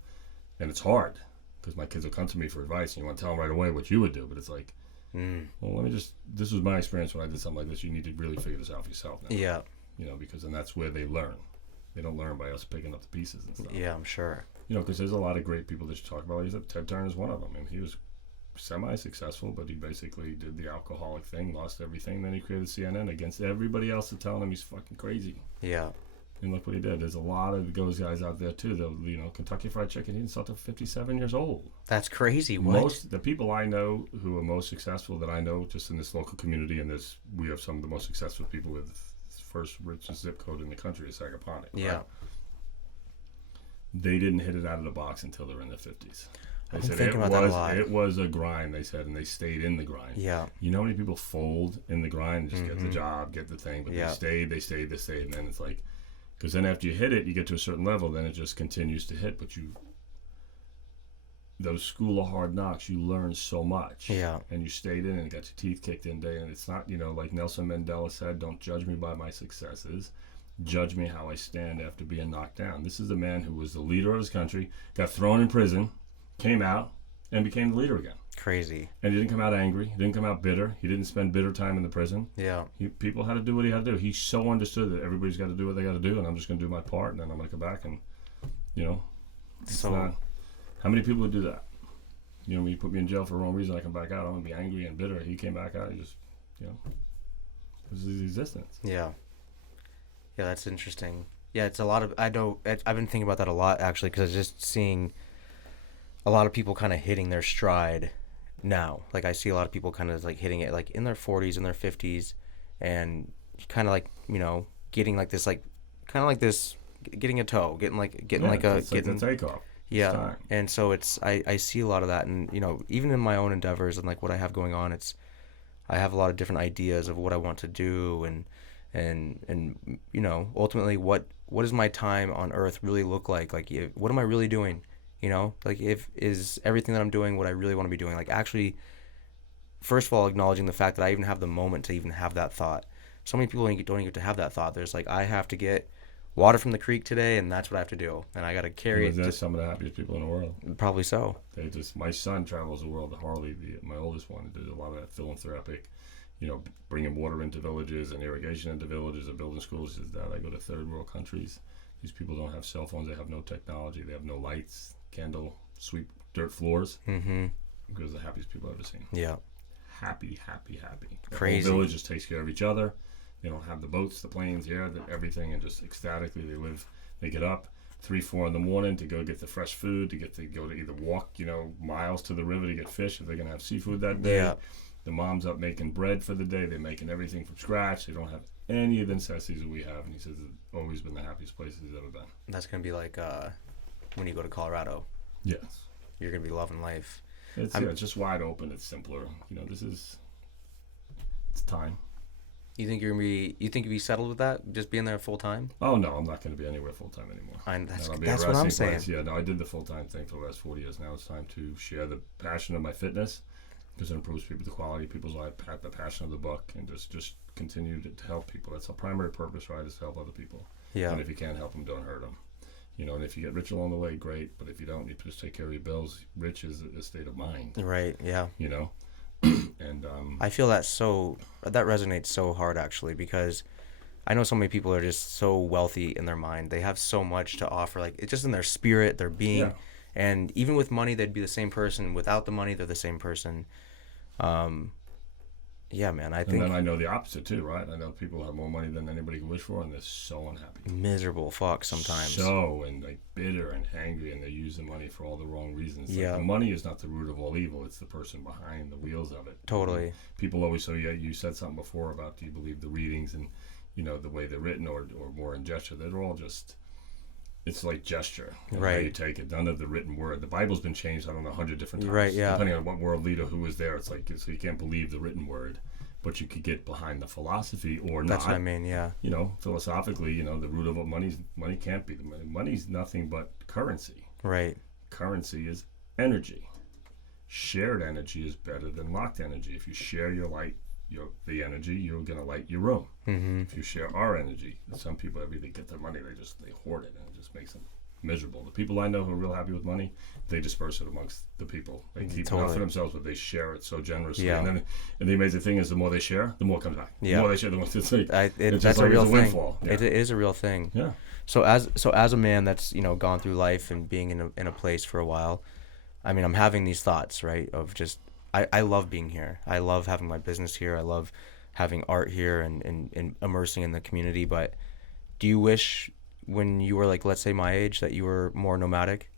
And it's hard because my kids will come to me for advice, and you want to tell them right away what you would do, but it's like, well, this was my experience when I did something like this. You need to really figure this out for yourself now. Yeah. Because then that's where they learn. They don't learn by us picking up the pieces and stuff. Yeah, I'm sure. Because there's a lot of great people that you talk about. Ted Turner's one of them. And he was semi-successful, but he basically did the alcoholic thing, lost everything. Then he created CNN against everybody else that's telling him he's fucking crazy. Yeah. And look what he did. There's a lot of those guys out there too. Kentucky Fried Chicken, he didn't start till 57 years old. That's crazy. What? The people I know who are most successful that I know just in this local community, and we have some of the most successful people with first richest zip code in the country is Sagaponic. Yeah. Right? They didn't hit it out of the box until they're in their 50s. I've been thinking about that a lot. It was a grind, they said, and they stayed in the grind. Yeah. You know how many people fold in the grind, just get the job, get the thing, but they stayed, and then it's like, because then after you hit it, you get to a certain level, then it just continues to hit, but those school of hard knocks, you learn so much. Yeah. And you stayed in and got your teeth kicked in day. And it's not, like Nelson Mandela said, don't judge me by my successes. Judge me how I stand after being knocked down. This is the man who was the leader of his country, got thrown in prison, came out, and became the leader again. Crazy. And he didn't come out angry. He didn't come out bitter. He didn't spend bitter time in the prison. Yeah. People had to do what he had to do. He so understood that everybody's got to do what they got to do, and I'm just going to do my part, and then I'm going to come back and, how many people would do that? When you put me in jail for the wrong reason, I come back out, I'm going to be angry and bitter. He came back out, he just, this is his existence. Yeah. Yeah, that's interesting. Yeah, it's a lot of, I've been thinking about that a lot, actually, because I was just seeing a lot of people kind of hitting their stride now. Like, I see a lot of people kind of, like, hitting it, like, in their 40s, in their 50s, and kind of, like, getting, like, this, like, kind of like this, getting a toe, getting a takeoff. Yeah, and so I see a lot of that, and even in my own endeavors and like what I have going on, I have a lot of different ideas of what I want to do, and ultimately what does my time on Earth really look like? Like, what am I really doing? Like, is everything that I'm doing what I really want to be doing? Like, actually, first of all, acknowledging the fact that I even have the moment to even have that thought. So many people don't even get to have that thought. There's like, I have to get water from the creek today, and that's what I have to do, and I got to carry it. That's some of the happiest people in the world. Probably so. My son travels the world. Harley, my oldest one, did a lot of that philanthropic, bringing water into villages and irrigation into villages and building schools. Is that I go to third world countries. These people don't have cell phones. They have no technology. They have no lights, candle, sweep dirt floors. Mm-hmm. Because the happiest people I've ever seen. Yeah. Happy. The Crazy. whole village just takes care of each other. They don't have the boats, the planes, everything, and just ecstatically they live. They get up 3, 4 in the morning to go get the fresh food, to go to either walk, miles to the river to get fish if they're gonna have seafood that day. Yeah. The mom's up making bread for the day. They're making everything from scratch. They don't have any of the necessities that we have. And he says it's always been the happiest place he's ever been. That's gonna be like when you go to Colorado. Yes. You're gonna be loving life. It's just wide open. It's simpler. It's time. You think you'll be settled with that? Just being there full time? Oh no, I'm not going to be anywhere full time anymore. That's what I'm saying. Yeah, no, I did the full time thing for the last 40 years. Now it's time to share the passion of my fitness because it improves the quality of people's life, the passion of the book, and just continue to help people. That's our primary purpose, right? Is to help other people. Yeah. And if you can't help them, don't hurt them. You know, and if you get rich along the way, great. But if you don't, you just take care of your bills. Rich is a state of mind. Right. Yeah. You know, and I feel that resonates so hard actually, because I know so many people are just so wealthy in their mind. They have so much to offer. Like, it's just in their spirit, their yeah. being. And even with money, they'd be the same person. Without the money, they're the same person. Um, yeah, man, I And think then I know the opposite too, right? I know people have more money than anybody could wish for, and they're so unhappy. miserable fuck sometimes. So, and like bitter and angry, and they use the money for all the wrong reasons. Yeah. Like, the money is not the root of all evil, it's the person behind the wheels of it. Totally. People always say, yeah, you said something before about, do you believe the readings and, you know, the way they're written, or more in gesture. They're all just, it's like gesture. And Right. how you take it. None of the written word. The Bible's been changed, I don't know, 100 different times. Right, yeah. Depending on what world leader who was there, it's like, so you can't believe the written word. But you could get behind the philosophy or That's not. what I mean, yeah. You know, philosophically, you know, the root of what money can't be. Money's nothing but currency. Right. Currency is energy. Shared energy is better than locked energy. If you share the energy, you're gonna light your room. Mm-hmm. If you share our energy, some people, every they get their money, they hoard it, and it just makes them miserable. The people I know who are real happy with money, they disperse it amongst the people. They keep it not for themselves, but they share it so generously. Yeah. And the amazing thing is, the more they share, the more comes back. Yeah. The more they share, the more it's like, it's That's just a like real it's a thing. windfall. Yeah. It is a real thing. Yeah. So as a man that's, you know, gone through life and being in a place for a while, I mean, I'm having these thoughts, right, of just I love being here. I love having my business here. I love having art here and immersing in the community. But do you wish when you were, like, let's say my age, that you were more nomadic?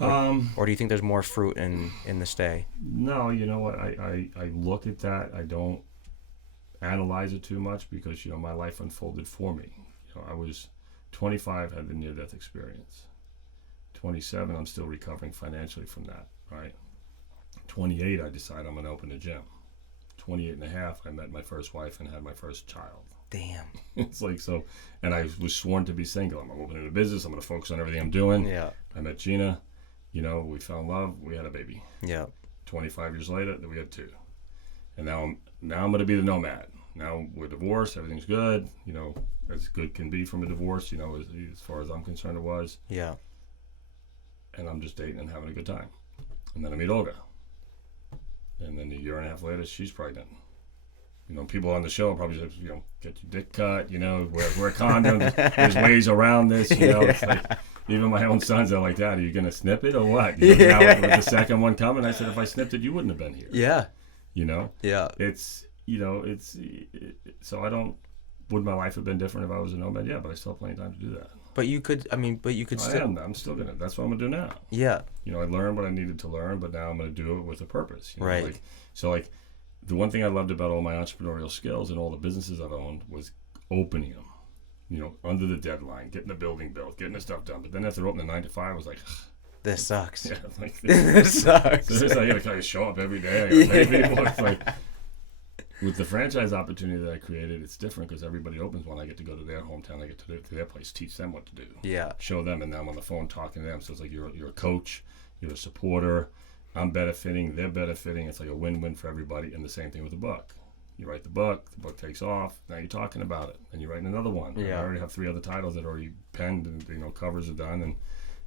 Or do you think there's more fruit in the stay? No, you know what? I look at that. I don't analyze it too much because, you know, my life unfolded for me. You know, I was 25, had the near-death experience. 27, I'm still recovering financially from that, right? 28, I decided I'm going to open a gym. 28 and a half, I met my first wife and had my first child. Damn. It's like, so, and I was sworn to be single. I'm opening a business. I'm going to focus on everything I'm doing. Yeah. I met Gina. You know, we fell in love. We had a baby. Yeah. 25 years later, we had 2. And now I'm going to be the nomad. Now we're divorced. Everything's good. You know, as good can be from a divorce, you know, as far as I'm concerned, it was. Yeah. And I'm just dating and having a good time. And then I meet Olga. And then a year and a half later, she's pregnant. You know, people on the show probably say, you know, get your dick cut, you know, wear condoms. There's ways around this, you know. It's like, even my own sons are like, Dad, are you going to snip it or what? You know, now with the second one coming, I said, if I snipped it, you wouldn't have been here. Yeah. You know? Yeah. It's, you know, so I don't, would my life have been different if I was a nomad? Yeah, but I still have plenty of time to do that. But you could still. I'm still going to, that's what I'm going to do now. Yeah. You know, I learned what I needed to learn, but now I'm going to do it with a purpose. You know? Right. Like, the one thing I loved about all my entrepreneurial skills and all the businesses I've owned was opening them, you know, under the deadline, getting the building built, getting the stuff done. But then after opening 9 to 5, I was like, This sucks. yeah, like, This sucks. Seriously, I got to kind of show up every day. I got to pay people. It's like, with the franchise opportunity that I created, it's different because everybody opens one. I get to go to their hometown. I get to their place, teach them what to do. Yeah. Show them, and now I'm on the phone talking to them. So it's like you're a coach, you're a supporter. I'm benefiting, they're benefiting. It's like a win-win for everybody. And the same thing with the book. You write the book takes off. Now you're talking about it, and you're writing another one. Yeah. I already have 3 other titles that are already penned, and, you know, covers are done. And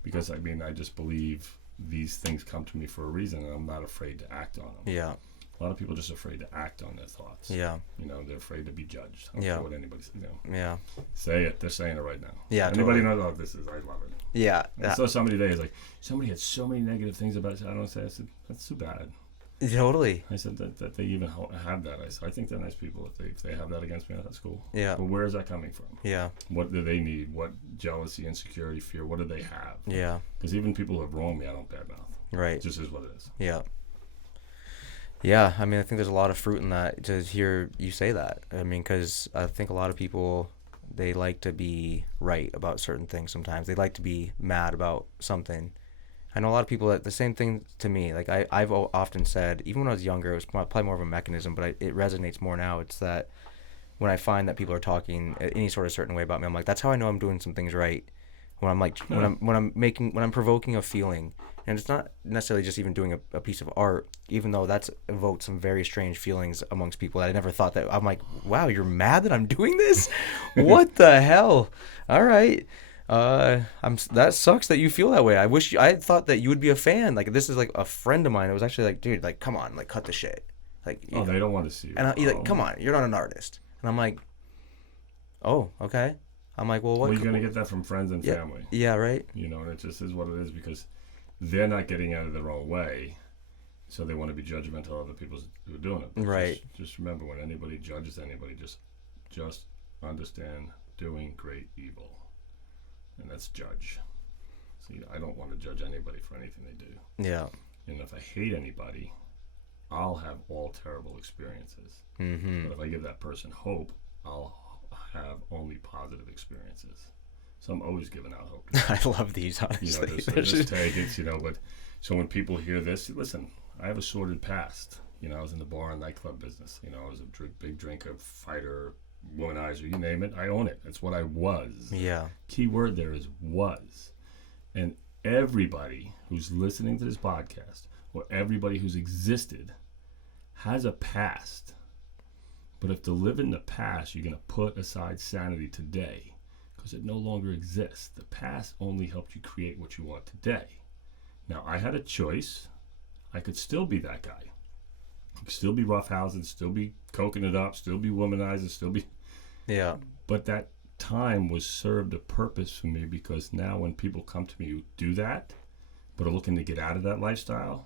because I just believe these things come to me for a reason, and I'm not afraid to act on them. Yeah. A lot of people are just afraid to act on their thoughts. Yeah. You know, they're afraid to be judged. I don't Yeah. care what anybody says. You know, Yeah. say it. They're saying it right now. Yeah. Anybody Totally. knows? Oh, this is. I love it. Yeah. I saw somebody today. Is like somebody had so many negative things about it. I don't say. I said that's too bad. Totally. I said that they even have that. I said I think they're nice people. If they have that against me, that's cool. Yeah. But where is that coming from? Yeah. What do they need? What jealousy, insecurity, fear? What do they have? Yeah. Because even people who have wronged me, I don't badmouth. Right. It just is what it is. Yeah. Yeah, I mean, I think there's a lot of fruit in that to hear you say that. I mean, because I think a lot of people, they like to be right about certain things sometimes. They like to be mad about something. I know a lot of people that the same thing to me. Like, I've often said, even when I was younger, it was probably more of a mechanism, but it resonates more now. It's that when I find that people are talking any sort of certain way about me, I'm like, that's how I know I'm doing some things right. when I'm like Yeah. when I'm provoking a feeling, and it's not necessarily just even doing a piece of art, even though that's evoked some very strange feelings amongst people that I never thought that. I'm like, wow, you're mad that I'm doing this? What the hell? All right. That sucks that you feel that way. I thought that you would be a fan. Like, this is like a friend of mine. It was actually like, dude, like, come on, like, cut the shit. Like, Oh, they don't want to see and it. he's like, come on, you're not an artist. And I'm like, oh, okay. I'm like, well, what? Well, you're gonna get that from friends and Yeah, family. yeah, right. You know, and it just is what it is because they're not getting out of their own way, so they want to be judgmental of other people who are doing it. But Right. Just remember, when anybody judges anybody, just understand doing great evil, and that's judge. See, I don't want to judge anybody for anything they do. Yeah. And if I hate anybody, I'll have all terrible experiences. Mm-hmm. But if I give that person hope, I'll have only positive experiences. So I'm always giving out hope. I love these, honestly. Just take it, But so when people hear this, listen, I have a sordid past. I was in the bar and nightclub business. I was a big drinker, fighter, womanizer, you name it. I own it. That's what I was. Yeah. Key word there is was. And everybody who's listening to this podcast, or everybody who's existed, has a past. But if to live in the past, you're going to put aside sanity today, because it no longer exists. The past only helped you create what you want today. Now, I had a choice. I could still be that guy. I could still be roughhousing, still be coking it up, still be womanizing, still be... Yeah. But that time was served a purpose for me, because now when people come to me who do that, but are looking to get out of that lifestyle,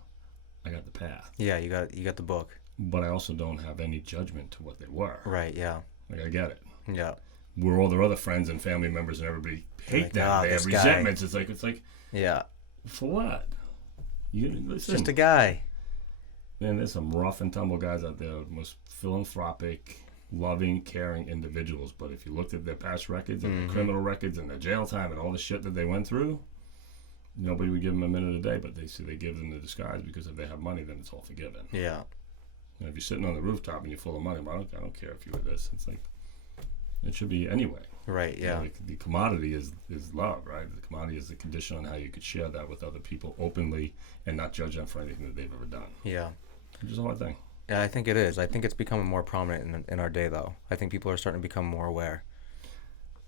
I got the path. Yeah, you got the book. But I also don't have any judgment to what they were. Right, yeah. Like, I get it. Yeah. Where all their other friends and family members and everybody hate like, them. They have this guy. resentments. It's like, Yeah. for what? It's just a guy. Man, there's some rough and tumble guys out there, most philanthropic, loving, caring individuals. But if you looked at their past records and their criminal records and their jail time and all the shit that they went through, nobody would give them a minute a day. But they give them the disguise, because if they have money, then it's all forgiven. Yeah. If you're sitting on the rooftop and you're full of money, well, I don't care if you were this. It's like, it should be anyway. Right, yeah. The commodity is love, right? The commodity is the condition on how you could share that with other people openly and not judge them for anything that they've ever done. Yeah. Which is a hard thing. Yeah, I think it is. I think it's becoming more prominent in our day, though. I think people are starting to become more aware.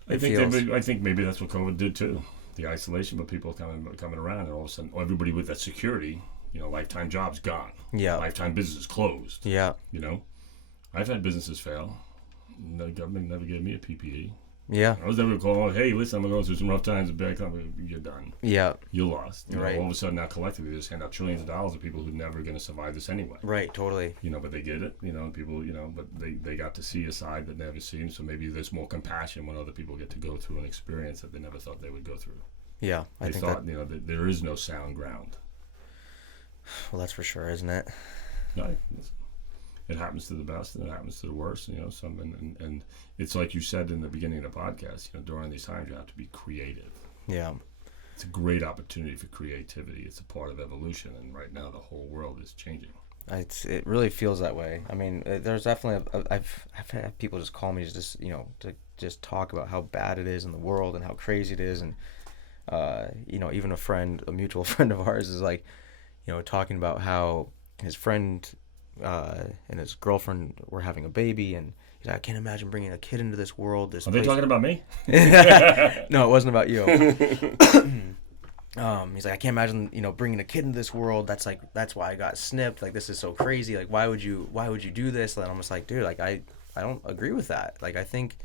I think maybe that's what COVID did too. The isolation, but people coming around, and all of a sudden, everybody with that security, lifetime jobs gone. Yeah. Lifetime businesses closed. Yeah. I've had businesses fail. The government never gave me a PPE. Yeah. I was never calling, hey, listen, I'm going through some rough times. You're done. Yeah. You're lost. Right. All of a sudden, now collectively, they just hand out trillions of dollars to people who are never going to survive this anyway. Right, totally. But they get it. People, but they got to see a side that they never seen. So maybe there's more compassion when other people get to go through an experience that they never thought they would go through. Yeah, They thought, that there is no sound ground. Well, that's for sure, isn't it? No, it happens to the best and it happens to the worst. And it's like you said in the beginning of the podcast. During these times, you have to be creative. Yeah. It's a great opportunity for creativity. It's a part of evolution, and right now the whole world is changing. It really feels that way. I mean, there's definitely I've had people just call me just to just talk about how bad it is in the world and how crazy it is, and even a mutual friend of ours is like, talking about how his friend and his girlfriend were having a baby, and he's like, I can't imagine bringing a kid into this world. Are they talking about me? No, it wasn't about you. He's like, I can't imagine, bringing a kid into this world. That's why I got snipped. Like, this is so crazy. Like, why would you do this? And I'm just like, dude, like, I don't agree with that. Like, I think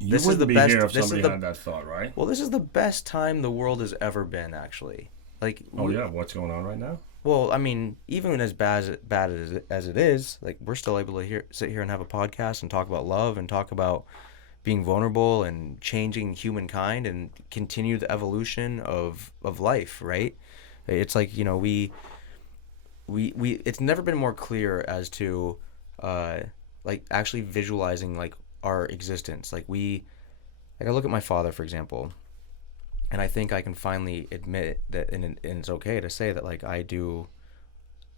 this is the best. Here if somebody had that thought, right? Well, this is the best time the world has ever been, actually. Like, what's going on right now? Well, I mean, even as bad as it is, like, we're still able to sit here and have a podcast and talk about love and talk about being vulnerable and changing humankind and continue the evolution of life, right? It's like, we it's never been more clear as to like actually visualizing like our existence. Like I look at my father, for example, and I think I can finally admit that, and it's okay to say that, like, I do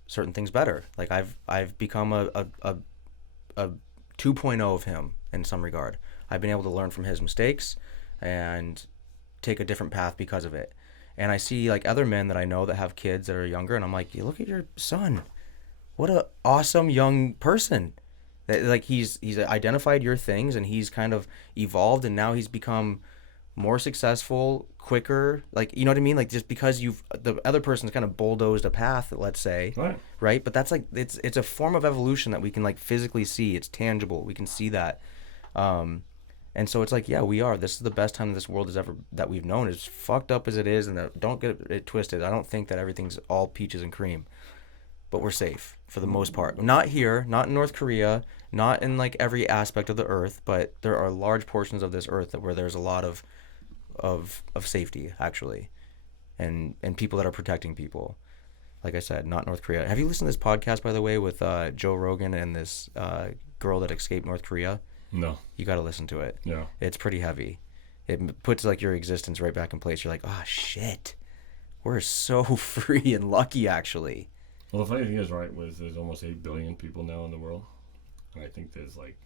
certain things better. Like, I've become a 2.0 of him in some regard. I've been able to learn from his mistakes, and take a different path because of it. And I see like other men that I know that have kids that are younger, and I'm like, you look at your son. What a awesome young person. That like he's identified your things and he's kind of evolved and now he's become more successful quicker, like you know what I mean, like just because you've the other person's kind of bulldozed a path, let's say, Right. right? But that's like it's a form of evolution that we can like physically see. It's tangible, we can see that. Um and so it's like, yeah, we are, this is the best time this world has ever that we've known, as fucked up as it is, and don't get it twisted, I don't think that everything's all peaches and cream, but we're safe for the most part. Not here, not in North Korea, not in like every aspect of the earth, but there are large portions of this earth that where there's a lot of safety actually, and people that are protecting people. Like I said, not North Korea. Have you listened to this podcast, by the way, with Joe Rogan and this girl that escaped North Korea? No. You got to listen to it. Yeah. It's pretty heavy. It puts like your existence right back in place. You're like, oh shit, we're so free and lucky actually. Well, the funny thing is, right, there's almost 8 billion people now in the world, and I think there's like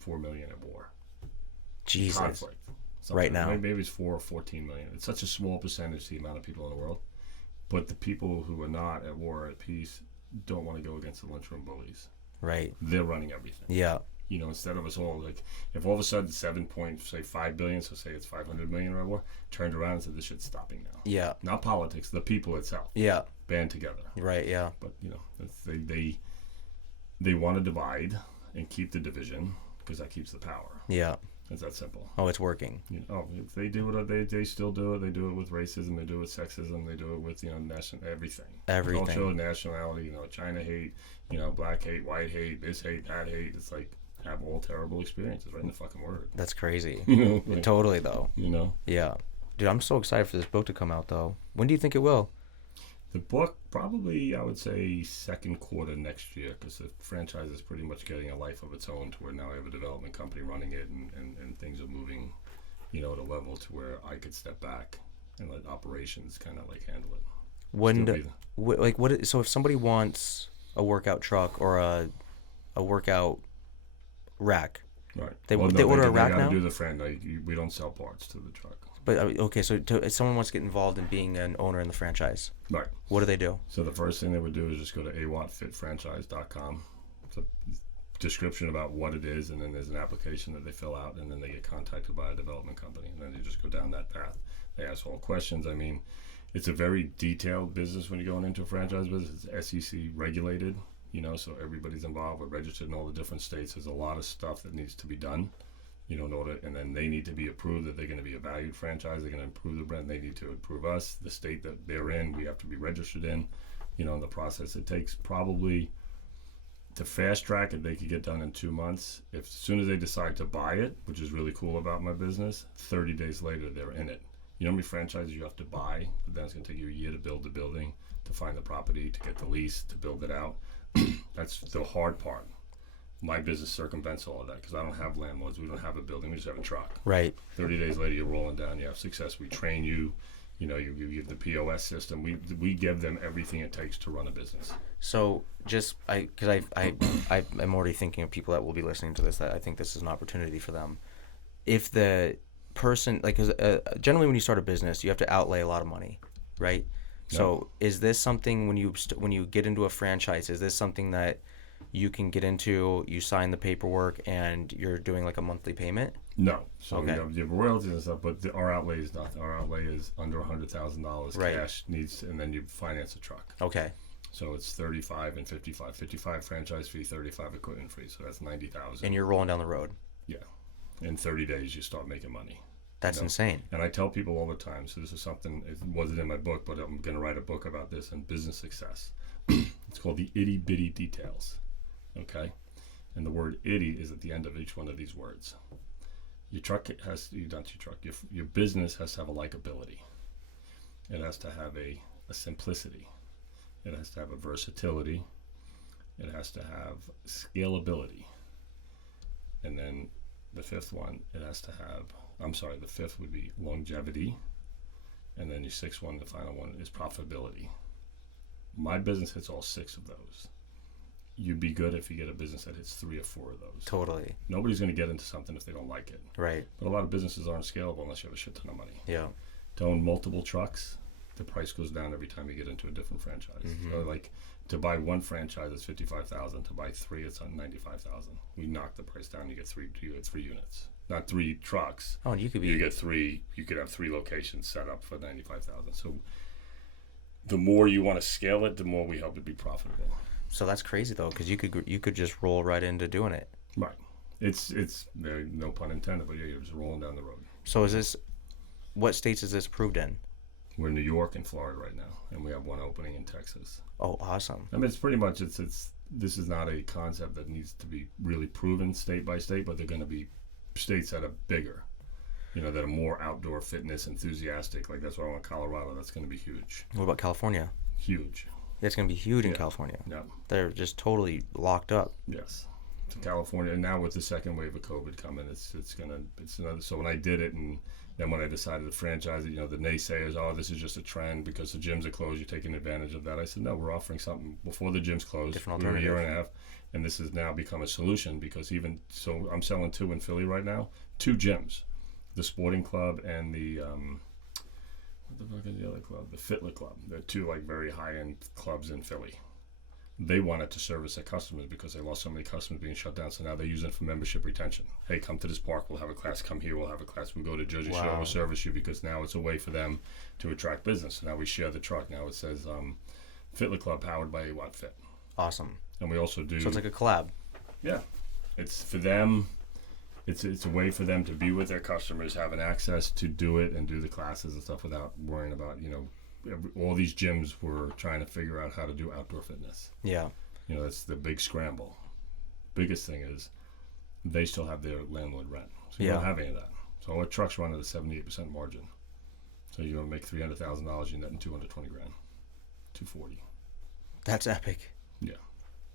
4 million at war. Jesus. Conflict. Right now. Maybe it's 4 or 14 million. It's such a small percentage, the amount of people in the world. But the people who are not at war or at peace don't want to go against the lunchroom bullies. Right. They're running everything. Yeah. You know, instead of us all, like, if all of a sudden 7.5 billion, so say it's 500 million or more, turned around and said this shit's stopping now. Yeah. Not politics, the people itself. Yeah. Band together. Right. Yeah. But, you know, they want to divide and keep the division because that keeps the power. Yeah. It's that simple. Oh, it's working. You know, if they do it, they still do it. They do it with racism. They do it with sexism. They do it with, you know, everything. Everything. Culture, nationality, you know, China hate, you know, black hate, white hate, this hate, that hate. It's like, have all terrible experiences right in the fucking word. That's crazy. You know, like, Totally though. You know. Yeah. Dude, I'm so excited for this book to come out though. When do you think it will? The book, probably, I would say, second quarter next year, because the franchise is pretty much getting a life of its own to where now I have a development company running it, and things are moving, you know, at a level to where I could step back and let operations kind of like handle it. So if somebody wants a workout truck or a workout rack, right? They order a rack now? Do the we don't sell parts to the truck. But okay, so if someone wants to get involved in being an owner in the franchise, right? What do they do? So the first thing they would do is just go to AWATfitfranchise.com. It's a description about what it is, and then there's an application that they fill out, and then they get contacted by a development company, and then they just go down that path. They ask all questions. I mean, it's a very detailed business when you're going into a franchise business. It's SEC regulated, you know, so everybody's involved. We're registered in all the different states. There's a lot of stuff that needs to be done. You know, in order, and then they need to be approved that they're going to be a valued franchise. They're going to improve the brand. They need to approve us, the state that they're in. We have to be registered in. You know, in the process, it takes probably, to fast track it, they could get done in 2 months. If as soon as they decide to buy it, which is really cool about my business, 30 days later they're in it. You know how many franchises you have to buy? But then it's going to take you a year to build the building, to find the property, to get the lease, to build it out. That's the hard part. My business circumvents all of that because I don't have landlords. We don't have a building. We just have a truck. Right. 30 days later, you're rolling down. You have success. We train you. You know, you give the POS system. We give them everything it takes to run a business. So because I'm already thinking of people that will be listening to this, that I think this is an opportunity for them. If the person, like, cause, generally when you start a business, you have to outlay a lot of money, right? Yep. So is this something when you get into a franchise, is this something that you can get into, you sign the paperwork, and you're doing like a monthly payment? No. So okay. You have royalties and stuff, but our outlay is nothing. Our outlay is under $100,000 right. Cash needs, and then you finance a truck. Okay. So it's 35 and 55. 55 franchise fee, 35 equipment fee. So that's 90,000. And you're rolling down the road. Yeah. In 30 days, you start making money. That's insane. And I tell people all the time, so this is something, it wasn't in my book, but I'm going to write a book about this and business success. It's called the itty bitty details. Okay? And the word itty is at the end of each one of these words. Your truck has, your business has to have a likability. It has to have a simplicity. It has to have a versatility. It has to have scalability. And then the fifth one, the fifth would be longevity. And then your sixth one, the final one, is profitability. My business hits all six of those. you'd be good if you get a business that hits 3 or 4 of those. Totally. Nobody's going to get into something if they don't like it. Right. But a lot of businesses aren't scalable unless you have a shit ton of money. Yeah. To own multiple trucks, the price goes down every time you get into a different franchise. Mm-hmm. So like to buy one franchise, it's $55,000. To buy 3, it's on $95,000. We knock the price down. You get 3 units, not 3 trucks. Oh, and you could be. You get 3. You could have 3 locations set up for $95,000. So the more you want to scale it, the more we help it be profitable. So that's crazy though, because you could just roll right into doing it. Right. It's no pun intended, but yeah, you're just rolling down the road. So is this? What states is this approved in? We're in New York and Florida right now, and we have one opening in Texas. Oh, awesome. I mean, it's pretty much it's this is not a concept that needs to be really proven state by state, but they're going to be states that are bigger, that are more outdoor fitness enthusiastic. Like that's why I want Colorado. That's going to be huge. What about California? Huge. It's going to be huge in California. Yeah. They're just totally locked up. Yes. To California, and now with the second wave of COVID coming, it's another. So when I did it, and then when I decided to franchise it, the naysayers, oh, this is just a trend because the gyms are closed, you're taking advantage of that. I said, no, we're offering something before the gyms closed. Different We were a year alternative. and a half, and this has now become a solution because even so, I'm selling 2 in Philly right now, 2 gyms, the Sporting Club and the what the fuck is the other club? The Fitler Club. They're 2 like very high-end clubs in Philly. They wanted to service their customers because they lost so many customers being shut down. So now they use it for membership retention. Hey, come to this park. We'll have a class. Come here. We'll have a class. We go to Jersey Shore. Wow. We'll service you because now it's a way for them to attract business. So now we share the truck. Now it says Fitler Club powered by AWATfit. Awesome. And we also do. So it's like a collab. Yeah. It's for them. It's a way for them to be with their customers, having access to do it and do the classes and stuff without worrying about, all these gyms were trying to figure out how to do outdoor fitness. Yeah. That's the big scramble. Biggest thing is they still have their landlord rent. So you don't have any of that. So our trucks run at a 78% margin. So you're going to make $300,000, you're netting $220,000. $240,000. That's epic. Yeah.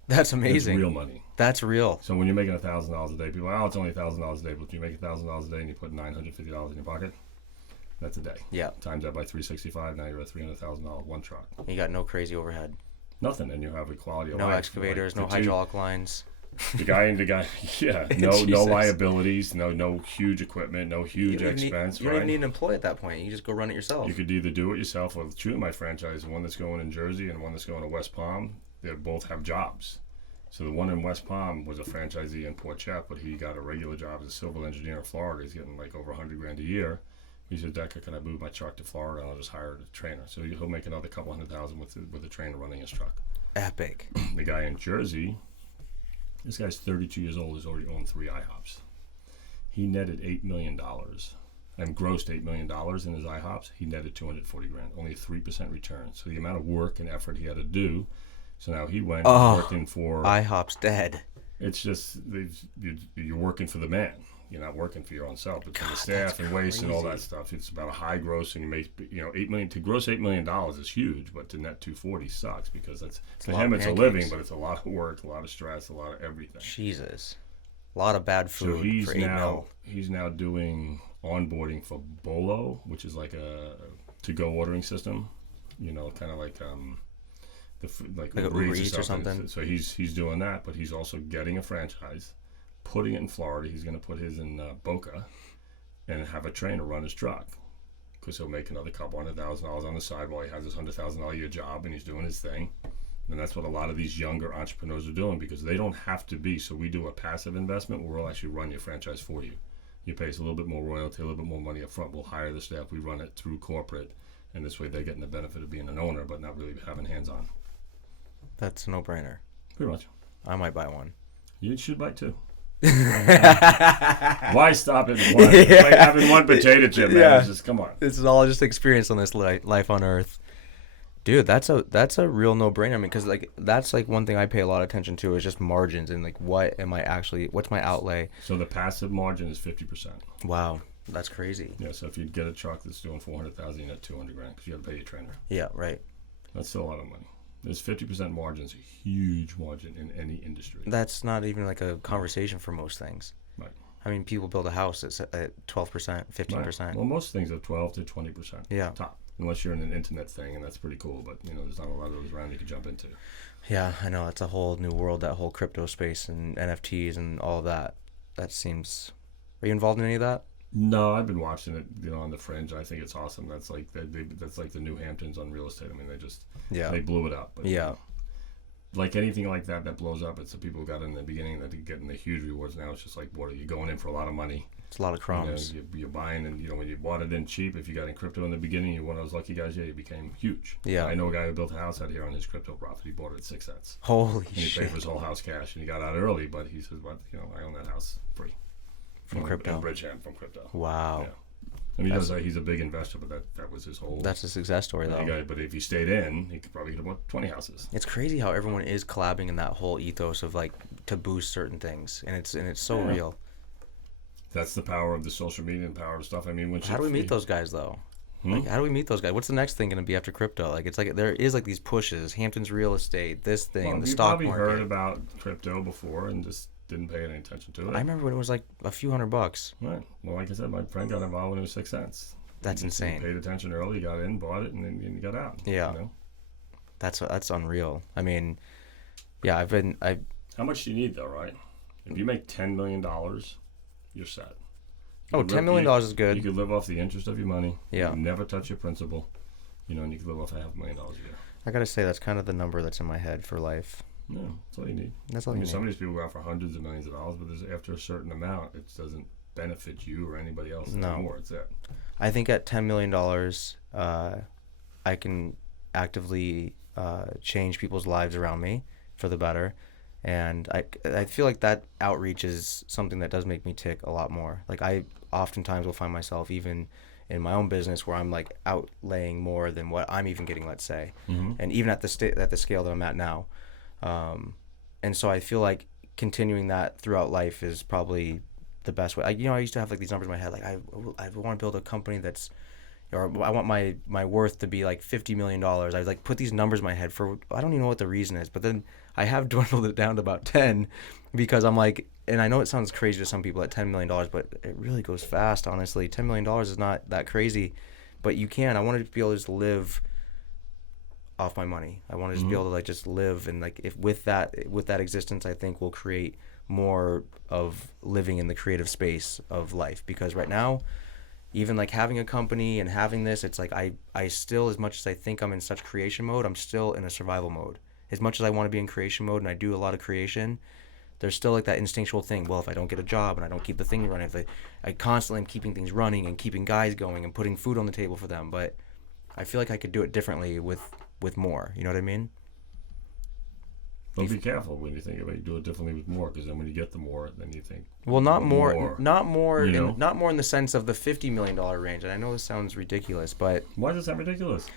That's amazing. It's real money. That's real. So when you're making $1,000 a day, people are, it's only $1,000 a day, but you make $1,000 a day and you put $950 in your pocket, that's a day. Yeah. Times that by 365, now you're at $300,000 one truck. You got no crazy overhead. Nothing, and you have a quality of No life. excavators, no the hydraulic lines. The guy, yeah, no Jesus. liabilities, no huge equipment, no huge expense. You don't even need an employee at that point. You just go run it yourself. You could either do it yourself or 2 of my franchises, one that's going in Jersey and one that's going to West Palm. They both have jobs. So the one in West Palm was a franchisee in Port Chap, but he got a regular job as a civil engineer in Florida. He's getting like over $100,000 a year. He said, Decker, can I move my truck to Florida and I'll just hire a trainer? So he'll make another couple $100,000 with the trainer running his truck. Epic. The guy in Jersey, this guy's 32 years old. He's already owned 3 IHOPs. He netted $8 million and grossed $8 million in his IHOPs. He netted $240,000, only a 3% return. So the amount of work and effort he had to do. So now he went working for. IHOP's dead. It's just you're working for the man. You're not working for your own self. It's for the staff that's and waste and all that crazy. stuff. It's about a high gross, and you make $8 million. To gross $8 million is huge, but to net 240 sucks because that's for him it's a living, but it's a lot of work, a lot of stress, a lot of everything. Jesus. A lot of bad food So he's for 8 mil. now doing onboarding for Bolo, which is like a to-go ordering system. Kind of like like Like a Uber Uber Eats Eats or something? So he's doing that, but he's also getting a franchise, putting it in Florida. He's going to put his in Boca, and have a trainer run his truck, because he'll make another couple $100,000 on the side while he has his $100,000 a year job and he's doing his thing. And that's what a lot of these younger entrepreneurs are doing, because they don't have to be. So we do a passive investment where we'll actually run your franchise for you. You pay us a little bit more royalty, a little bit more money up front. We'll hire the staff. We run it through corporate. And this way they're getting the benefit of being an owner, but not really having hands-on. That's a no-brainer. Pretty much. I might buy one. You should buy 2. Why stop at one? It's like having one potato chip, man. Yeah. It's just, come on. This is all just experience on this life on Earth. Dude, that's a real no-brainer. I mean, because that's one thing I pay a lot of attention to is just margins and what's my outlay? So the passive margin is 50%. Wow, that's crazy. Yeah, so if you get a truck that's doing $400,000, you net $200,000 because you got to pay your trainer. Yeah, right. That's still a lot of money. There's 50% margins, a huge margin in any industry. That's not even like a conversation for most things. Right. I mean, people build a house at 12%, 15%. Right. Well, most things are 12 to 20%. Yeah. Top. unless you're in an internet thing, and that's pretty cool. But there's not a lot of those around you can jump into. Yeah, I know. It's a whole new world, that whole crypto space and NFTs and all of that. That seems. Are you involved in any of that? No, I've been watching it, on the fringe. I think it's awesome. That's like that's like the New Hamptons on real estate. I mean, they blew it up. But, Yeah. Like anything like that blows up, it's the people who got in the beginning that are getting the huge rewards. Now it's just like, what are you going in for a lot of money? It's a lot of crumbs. You're buying, and when you bought it in cheap, if you got in crypto in the beginning, you're one of those lucky guys. Yeah, you became huge. Yeah. I know a guy who built a house out here on his crypto profit. He bought it at 6 cents. Holy and he shit. paid for his whole house cash, and he got out early. But he says, "What? I own that house free From crypto. in Bridgeham from crypto." Wow. Yeah. And he does that. He's a big investor, but that was his whole. That's a success story, though. But if he stayed in, he could probably get about 20 houses. It's crazy how everyone is collabing in that whole ethos of like to boost certain things, and it's so real. That's the power of the social media and power of stuff. I mean, How do we meet those guys though? Like, how do we meet those guys? What's the next thing going to be after crypto? Like, it's like there is like these pushes, Hampton's real estate, this thing, the stock market. You probably heard about crypto before and just didn't pay any attention to it. I remember when it was like a few $100. Right. Well, like I said, my friend got involved when it was 6 cents. That's insane. He paid attention early, got in, bought it, and then you got out. Yeah. That's unreal. I mean, yeah, How much do you need though, right? If you make $10 million, you're set. $10 million is good. You could live off the interest of your money. Yeah. You never touch your principal. And you could live off $500,000 a year. I gotta say that's kind of the number that's in my head for life. No, that's all you need. That's all you need. Some of these people go out for hundreds of millions of dollars, but after a certain amount, it doesn't benefit you or anybody else anymore. It's it. I think at $10 million, I can actively change people's lives around me for the better. And I feel like that outreach is something that does make me tick a lot more. Like I oftentimes will find myself even in my own business where I'm like outlaying more than what I'm even getting, let's say. Mm-hmm. And even at the scale that I'm at now. And so I feel like continuing that throughout life is probably the best way. I used to have like these numbers in my head. Like I want to build a company that's, or I want my worth to be like $50 million. I like put these numbers in my head for, I don't even know what the reason is, but then I have dwindled it down to about 10 because I'm like, and I know it sounds crazy to some people at $10 million, but it really goes fast, honestly. $10 million is not that crazy, but I wanted to be able to just live off my money. I want to just be able to like just live, and like if with that existence, I think we'll create more of living in the creative space of life. Because right now, even like having a company and having this, it's like I still, as much as I think I'm in such creation mode, I'm still in a survival mode. As much as I want to be in creation mode and I do a lot of creation, there's still like that instinctual thing. Well, if I don't get a job and I don't keep the thing running, if I constantly am keeping things running and keeping guys going and putting food on the table for them, but I feel like I could do it differently with more. You know what I mean? But be careful when you think about it. You do it differently with more, because then when you get the more, then you think. Well, not more, not know? not more in the sense of the $50 million range. And I know this sounds ridiculous, but why does that sound ridiculous?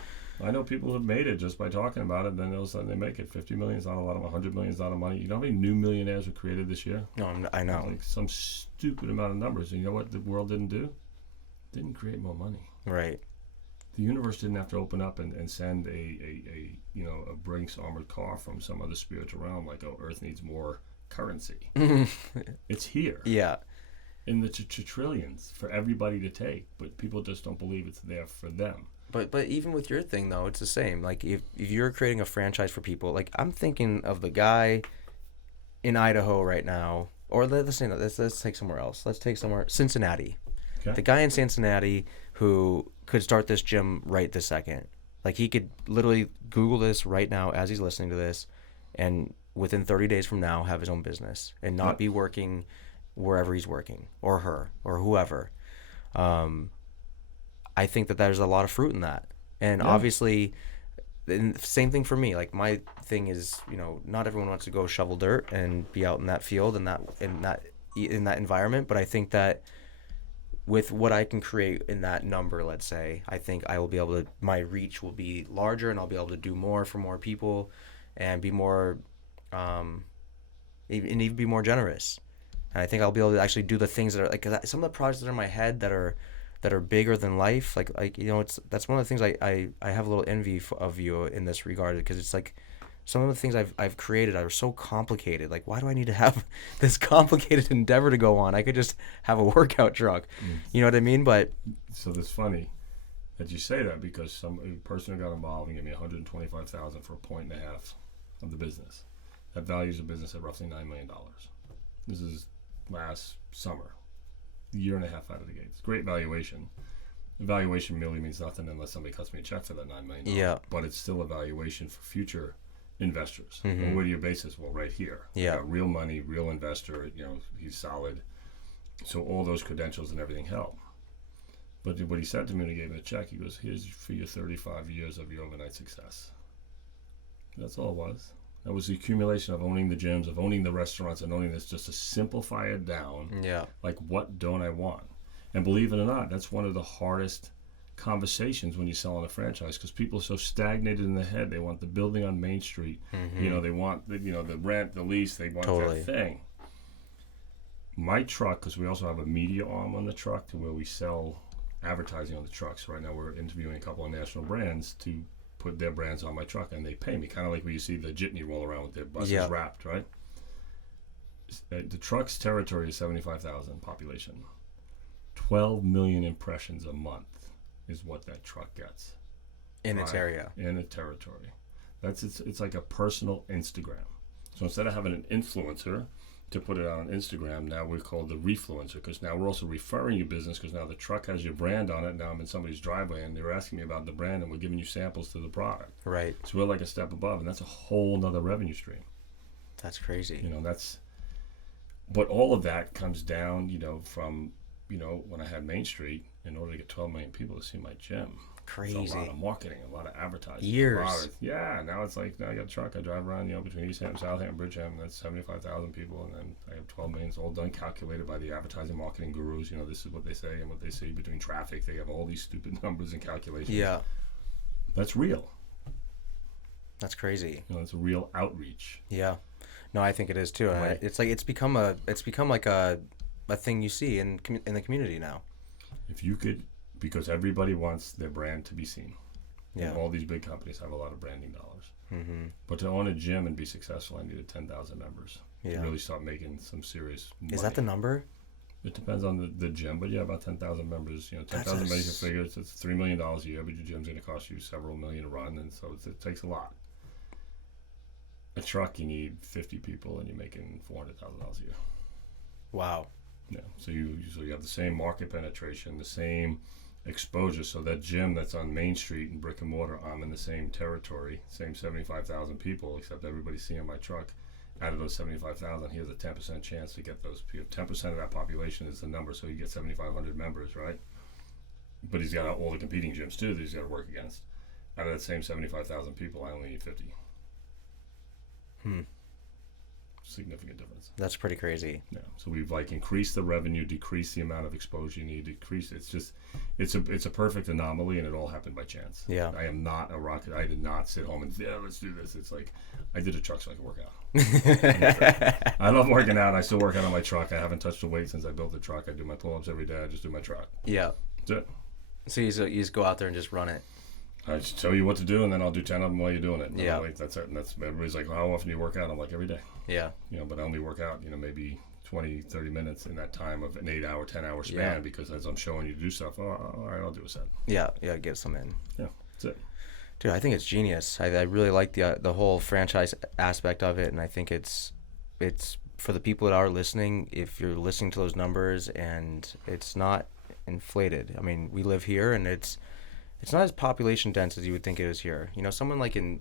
I know people have made it just by talking about it. Then all of a sudden they make it. 50 million is not a lot of 100 million is not a lot of money. You know how many new millionaires were created this year? No, I know. Like some stupid amount of numbers. And you know what the world didn't do? Didn't create more money. Right. The universe didn't have to open up and send a Brinks armored car from some other spiritual realm, like, oh, Earth needs more currency. It's here. Yeah. In the trillions for everybody to take, but people just don't believe it's there for them. But even with your thing though, it's the same. Like if you're creating a franchise for people, like I'm thinking of the guy in Idaho right now, or let's take somewhere else. Let's take Cincinnati. Okay. The guy in Cincinnati who could start this gym right this second. Like he could literally Google this right now as he's listening to this, and within 30 days from now have his own business and not be working wherever he's working, or her, or whoever. I think that there's a lot of fruit in that. And obviously, same thing for me. Like my thing is, not everyone wants to go shovel dirt and be out in that field and in that environment. But I think that with what I can create in that number, let's say, I think I will be able to, my reach will be larger, and I'll be able to do more for more people and be more, even be more generous. And I think I'll be able to actually do the things that are like, 'cause some of the projects that are in my head that are bigger than life. Like that's one of the things I have a little envy of you in this regard, because it's like some of the things I've created are so complicated. Like, why do I need to have this complicated endeavor to go on? I could just have a workout truck. You know what I mean? But so that's funny. that you say that because a person who got involved and gave me $125,000 for 1.5 of the business. That values the business at roughly $9 million. This is last summer, a year and a half out of the gates. Great valuation. Valuation merely means nothing unless somebody cuts me a check for that $9 million. Yeah. But it's still a valuation for future investors. Mm-hmm. Well, where do you base this? Well, right here. Yeah. Real money, real investor. He's solid. So all those credentials and everything help. But what he said to me when he gave me the check, he goes, "Here's for your 35 years of your overnight success." That's all it was. That was the accumulation of owning the gyms, of owning the restaurants, and owning this, just to simplify it down. Yeah. Like, what don't I want? And believe it or not, that's one of the hardest conversations when you're selling a franchise, because people are so stagnated in the head. They want the building on Main Street. Mm-hmm. They want the rent, the lease. They want Totally. that thing. My truck, because we also have a media arm on the truck to where we sell advertising on the trucks. Right now we're interviewing a couple of national brands to put their brands on my truck, and they pay me, kind of like where you see the jitney roll around with their buses wrapped, right? The truck's territory is 75,000 population. 12 million impressions a month is what that truck gets. In its area. In a territory. It's like a personal Instagram. So instead of having an influencer to put it out on Instagram, now we're called the refluencer, because now we're also referring you business, because now the truck has your brand on it. Now I'm in somebody's driveway and they're asking me about the brand, and we're giving you samples to the product. Right. So we're like a step above, and that's a whole nother revenue stream. That's crazy. But all of that comes down, from, when I had Main Street, in order to get 12 million people to see my gym. Crazy. It's a lot of marketing, a lot of advertising. Years. Now it's like, now I got a truck. I drive around, between East Hampton, Southampton, Bridgehampton. That's 75,000 people. And then I have 12 million. It's all done, calculated by the advertising marketing gurus. This is what they say and what they see between traffic. They have all these stupid numbers and calculations. Yeah. That's real. That's crazy. It's a real outreach. Yeah. No, I think it is too. Right. It's like it's become like a thing you see in the community now. If you could, because everybody wants their brand to be seen. Yeah. And all these big companies have a lot of branding dollars. Mm-hmm. But to own a gym and be successful, I needed 10,000 members to really start making some serious money. Is that the number? It depends on the gym, but yeah, about 10,000 members. 10,000 basic figures. It's $3 million a year, but your gym's going to cost you several million to run, and so it takes a lot. A truck, you need 50 people, and you're making $400,000 a year. Wow. Yeah. So you have the same market penetration, the same exposure. So that gym that's on Main Street in brick and mortar, I'm in the same territory, same 75,000 people, except everybody's seeing my truck. Out of those 75,000, here's a 10% chance to get those people. 10% of that population is the number, so you get 7,500 members, right? But he's got all the competing gyms too that he's got to work against. Out of that same 75,000 people, I only need 50. Significant difference. That's pretty crazy. Yeah. So we've increased the revenue, decreased the amount of exposure you need, decreased. It's a perfect anomaly, and it all happened by chance. Yeah. I am not a rocket. I did not sit home and let's do this. It's like I did a truck so I could work out. I love working out. I still work out on my truck. I haven't touched a weight since I built the truck. I do my pull-ups every day. I just do my truck. Yeah. That's it. So you just go out there and just run it. I just tell you what to do, and then I'll do 10 of them while you're doing it. Yeah. That's it. And that's everybody's like, well, how often do you work out? I'm like, every day. Yeah. But I only work out, maybe 20, 30 minutes in that time of an 8-hour, 10-hour span, because as I'm showing you to do stuff, all right, I'll do a set. Yeah, get some in. Yeah, that's it. Dude, I think it's genius. I really like the whole franchise aspect of it, and I think it's for the people that are listening, if you're listening to those numbers and it's not inflated. I mean, we live here, and it's not as population dense as you would think it is here. Someone like in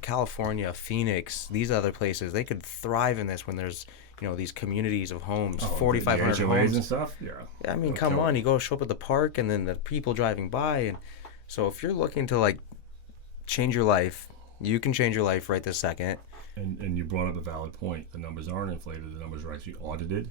California, Phoenix, these other places, they could thrive in this when there's these communities of homes, 4,500 homes and stuff. Yeah. I mean, come on, you go show up at the park, and then the people driving by, and so if you're looking to change your life, you can change your life right this second. And you brought up a valid point. The numbers aren't inflated. The numbers are actually audited,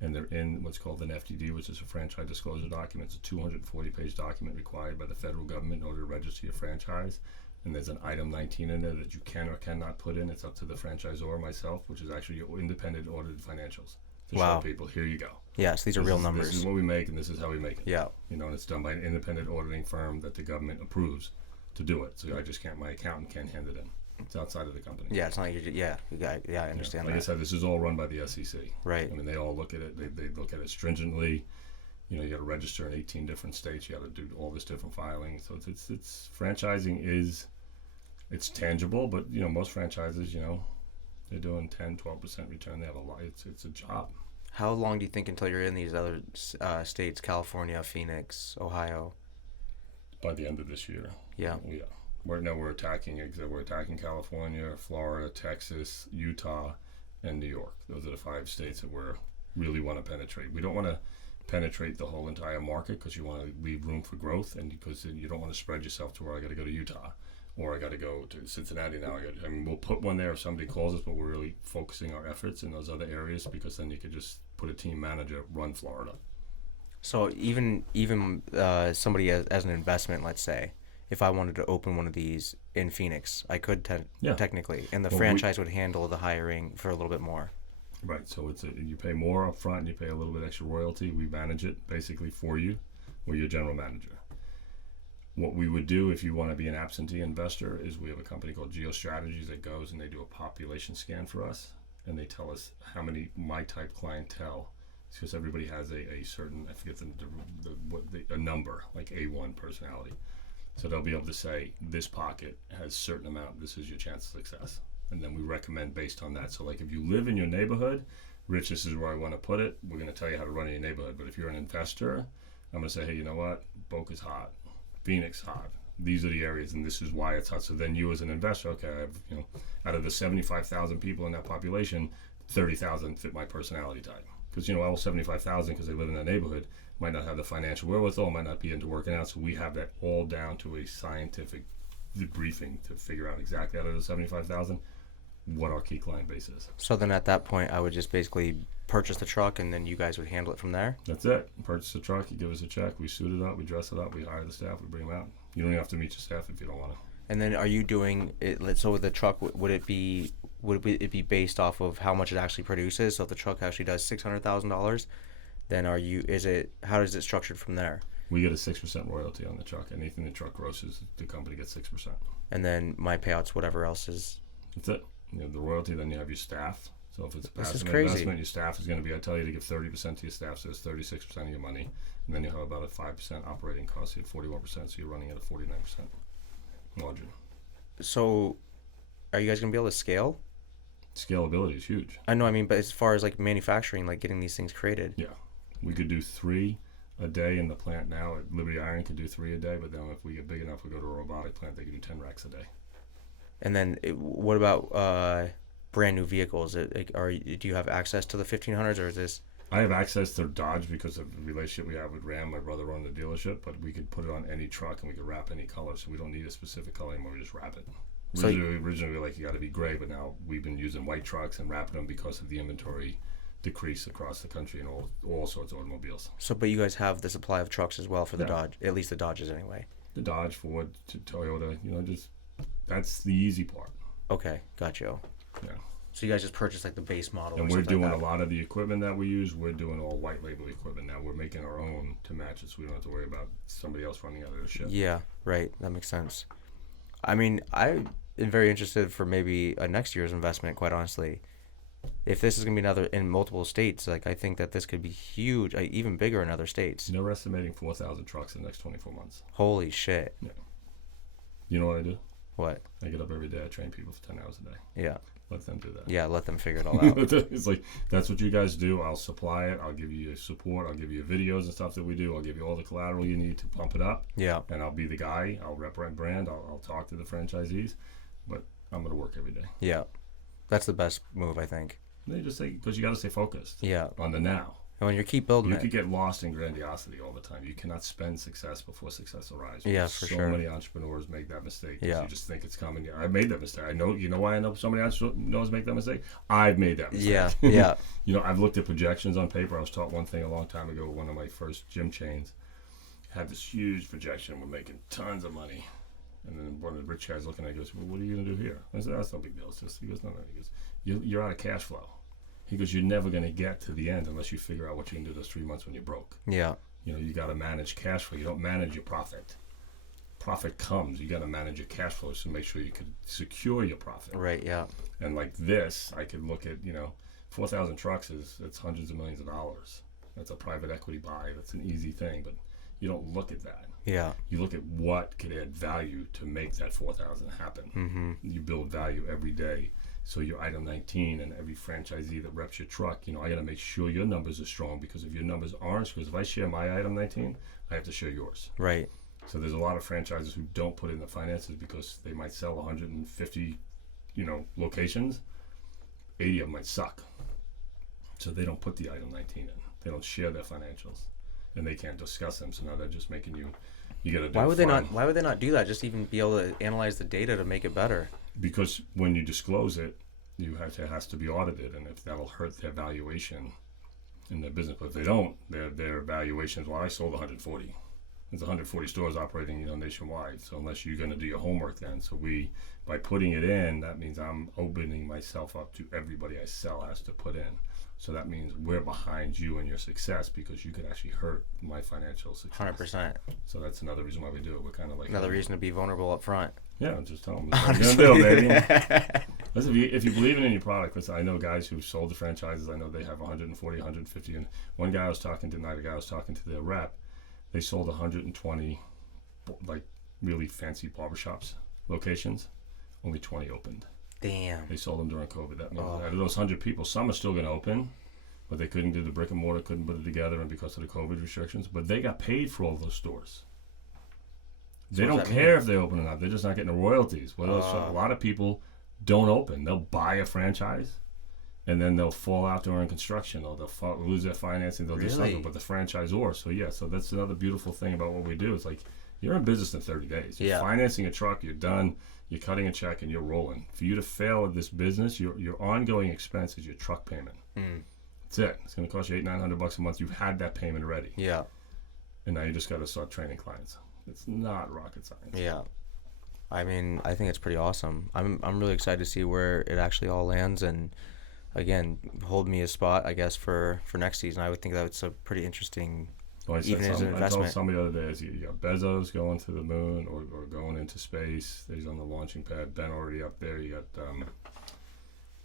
and they're in what's called an FDD, which is a franchise disclosure document. It's a 240-page document required by the federal government in order to register your franchise. And there's an item 19 in there that you can or cannot put in. It's up to the franchisor, myself, which is actually your independent audited financials. To show people, here you go. Yes, these are real numbers. This is what we make, and this is how we make it. Yeah. And it's done by an independent auditing firm that the government approves to do it. So my accountant can't hand it in. It's outside of the company. Yeah, it's not I understand that. Like I said, this is all run by the SEC. Right. I mean, they all look at it. They look at it stringently. You got to register in 18 different states. You got to do all this different filing. So it's franchising it's tangible, but most franchises, they're doing 10, 12% return. They have a lot. It's a job. How long do you think until you're in these other states, California, Phoenix, Ohio? By the end of this year. Yeah. Yeah. Right now we're attacking California, Florida, Texas, Utah, and New York. Those are the 5 states that we really want to penetrate. We don't want to penetrate the whole entire market because you want to leave room for growth, and because you don't want to spread yourself to where I got to go to Utah or I got to go to Cincinnati now. We'll put one there if somebody calls us, but we're really focusing our efforts in those other areas because then you could just put a team manager, run Florida. So even somebody as an investment, let's say, if I wanted to open one of these in Phoenix, I could technically, and the franchise would handle the hiring for a little bit more. Right. So you pay more up front and you pay a little bit extra royalty. We manage it basically for you. We're your general manager. What we would do if you want to be an absentee investor is we have a company called GeoStrategies that goes and they do a population scan for us, and they tell us how many my type clientele, because everybody has a certain, I forget a number, like A1 personality. So they'll be able to say this pocket has a certain amount, this is your chance of success. And then we recommend based on that. So like if you live in your neighborhood, Rich, this is where I want to put it. We're going to tell you how to run in your neighborhood. But if you're an investor, I'm going to say, hey, you know what? Boca's hot. Phoenix hot. These are the areas, and this is why it's hot. So then you as an investor, okay, I have, out of the 75,000 people in that population, 30,000 fit my personality type. Because, all 75,000, because they live in that neighborhood, might not have the financial wherewithal, might not be into working out. So we have that all down to a scientific debriefing to figure out exactly out of the 75,000 what our key client base is. So then at that point, I would just basically purchase the truck, and then you guys would handle it from there? That's it. Purchase the truck, you give us a check, we suit it up, we dress it up, we hire the staff, we bring them out. You don't even have to meet your staff if you don't want to. And then are you doing it, so with the truck, would it be based off of how much it actually produces? So if the truck actually does $600,000, then how is it structured from there? We get a 6% royalty on the truck. Anything the truck grosses, the company gets 6%. And then my payouts, whatever else is. That's it. The royalty, then you have your staff. So if it's a passive crazy. investment, your staff is going to be, I tell you to give 30% to your staff, so it's 36% of your money. And then you have about a 5% operating cost, so you have 41%, so you're running at a 49% margin. So are you guys going to be able to scale? Scalability is huge. I know, but as far as like manufacturing, like getting these things created. Yeah. We could do 3 a day in the plant now. At Liberty Iron could do 3 a day, but then if we get big enough, we go to a robotic plant, they can do 10 racks a day. And then what about brand new vehicles? Do you have access to the 1500s, or is this? I have access to Dodge because of the relationship we have with Ram. My brother runs the dealership, but we could put it on any truck and we could wrap any color, so we don't need a specific color anymore. We just wrap it. Originally we were like, you got to be gray, but now we've been using white trucks and wrapping them because of the inventory decrease across the country and all sorts of automobiles. So, but you guys have the supply of trucks as well for the Dodge, at least the Dodges anyway. The Dodge, Ford, Toyota, just that's the easy part. Okay, got you. Yeah. So you guys just purchase like the base model. And we're doing a lot of the equipment that we use. We're doing all white label equipment now. We're making our own to match it, so we don't have to worry about somebody else running out of the ship. Yeah, right. That makes sense. I am very interested for maybe a next year's investment, quite honestly. If this is going to be another in multiple states, like I think that this could be huge, even bigger in other states. They're estimating 4,000 trucks in the next 24 months. Holy shit. Yeah. You know what I do? What? I get up every day. I train people for 10 hours a day. Yeah. Let them do that. Yeah, let them figure it all out. It's like, that's what you guys do. I'll supply it. I'll give you support. I'll give you videos and stuff that we do. I'll give you all the collateral you need to pump it up. Yeah. And I'll be the guy. I'll represent brand. I'll talk to the franchisees. But I'm going to work every day. Yeah. That's the best move, I think. They just say, because you got to stay focused. Yeah. On the now. And when you keep building you could get lost in grandiosity all the time. You cannot spend success before success arrives. Yeah, for sure. So many entrepreneurs make that mistake. Yeah. You just think it's coming. I made that mistake. I know. You know why I know so many entrepreneurs make that mistake? I've made that mistake. Yeah, yeah. I've looked at projections on paper. I was taught one thing a long time ago. One of my first gym chains had this huge projection. We're making tons of money. And then one of the rich guys looking at it goes, well, what are you going to do here? I said, that's no big deal. It's just, he goes, no. He goes, you're out of cash flow. He goes, you're never going to get to the end unless you figure out what you can do those 3 months when you're broke. Yeah. You got to manage cash flow. You don't manage your profit. Profit comes. You got to manage your cash flow to make sure you can secure your profit. Right, yeah. And like this, I could look at, 4,000 trucks it's hundreds of millions of dollars. That's a private equity buy. That's an easy thing, but you don't look at that. Yeah. You look at what could add value to make that 4,000 happen. You build value every day. So your item 19 and every franchisee that reps your truck, I got to make sure your numbers are strong, because if your numbers aren't, because if I share my item 19, I have to share yours. Right. So there's a lot of franchises who don't put in the finances because they might sell 150, locations. 80 of them might suck. So they don't put the item 19 in. They don't share their financials, and they can't discuss them. So now they're just making you got to do. Why would they not do that? Just even be able to analyze the data to make it better. Because when you disclose it, it has to be audited, and if that'll hurt their valuation in their business. But if they don't, their valuations. Well, I sold 140. There's 140 stores operating, nationwide. So unless you're going to do your homework, then by putting it in, that means I'm opening myself up to everybody I sell has to put in. So that means we're behind you in your success, because you could actually hurt my financial success. 100%. So that's another reason why we do it. We're kind of like another reason to be vulnerable up front. Yeah, just tell them what you're gonna do, baby. Listen, if you believe in your product, listen, I know guys who've sold the franchises. I know they have 140, 150, and one guy I was talking to tonight, a guy I was talking to their rep, they sold 120, like really fancy barbershops locations. Only 20 opened. Damn. They sold them during COVID. That means out of those 100 people, some are still going to open, but they couldn't do the brick and mortar, couldn't put it together, and because of the COVID restrictions. But they got paid for all those stores. They don't care if they open or not. They're just not getting the royalties. A lot of people don't open. They'll buy a franchise, and then they'll fall out during construction, or they'll lose their financing. They'll do something. But the franchisor. So that's another beautiful thing about what we do. It's like you're in business in 30 days. You're financing a truck. You're done. You're cutting a check and you're rolling. For you to fail at this business, your ongoing expense is your truck payment. That's it. It's going to cost you $800-900 a month. You've had that payment already. Yeah. And now you just got to start training clients. It's not rocket science. Yeah. I mean, I think it's pretty awesome. I'm really excited to see where it actually all lands, and again, hold me a spot, I guess, for next season. I would think that's a pretty interesting. Well, even as an investment. I told somebody the other day, you got Bezos going to the moon or going into space. He's on the launching pad. Ben already up there. You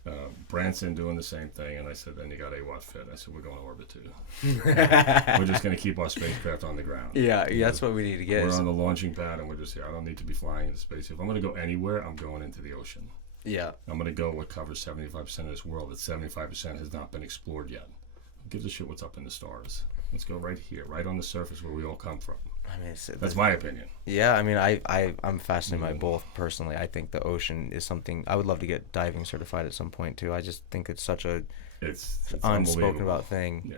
got Branson doing the same thing. And I said, then you got AWATfit. I said, we're going to orbit too. We're just going to keep our spacecraft on the ground. Yeah, that's what we need to get. We're on the launching pad, and we're just here. I don't need to be flying into space. If I'm going to go anywhere, I'm going into the ocean. Yeah. I'm going to go what covers 75% of this world. That 75% has not been explored yet. Who gives a shit what's up in the stars? Let's go right here, right on the surface where we all come from. I mean, that's my opinion. Yeah, I mean, I'm fascinated by both personally. I think the ocean is something I would love to get diving certified at some point too. I just think it's such a it's unspoken about thing. Yeah,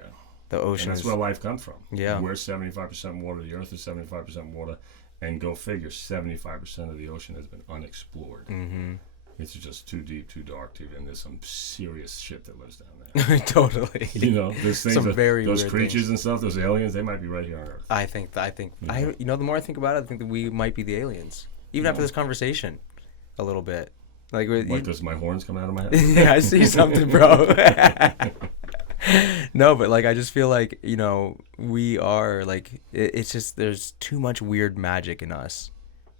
the ocean. And that's where life comes from. Yeah, we're 75% water. The Earth is 75% water, and go figure, 75% of the ocean has been unexplored. Mm-hmm. It's just too deep, too dark, and there's some serious shit that lives down there. Totally. There's things, those creatures things. And stuff, those aliens, they might be right here on Earth. I think, the more I think about it, I think that we might be the aliens. Even after this conversation, a little bit. Like, does my horns come out of my head? Yeah, I see something, bro. No, but I just feel like, we are, it's just, there's too much weird magic in us.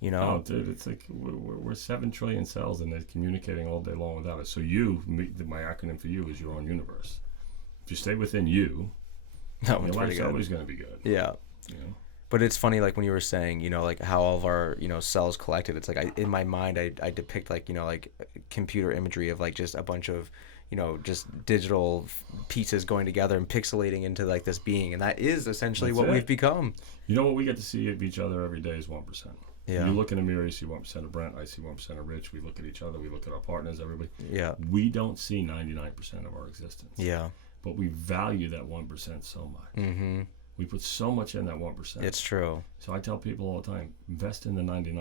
Oh, dude, it's like we're 7 trillion cells, and they're communicating all day long without us. So my acronym for you is your own universe. If you stay within you, your life's always going to be good. Yeah. But it's funny, when you were saying, how all of our, cells collected. It's in my mind, I depict computer imagery of just a bunch of, just digital pieces going together and pixelating into this being, and that is essentially what we've become. What we get to see of each other every day is 1%. Yeah. You look in the mirror, you see 1% of Brent, I see 1% of Rich. We look at each other, we look at our partners, everybody. Yeah. We don't see 99% of our existence. Yeah. But we value that 1% so much. Mm-hmm. We put so much in that 1%. It's true. So I tell people all the time, invest in the 99%.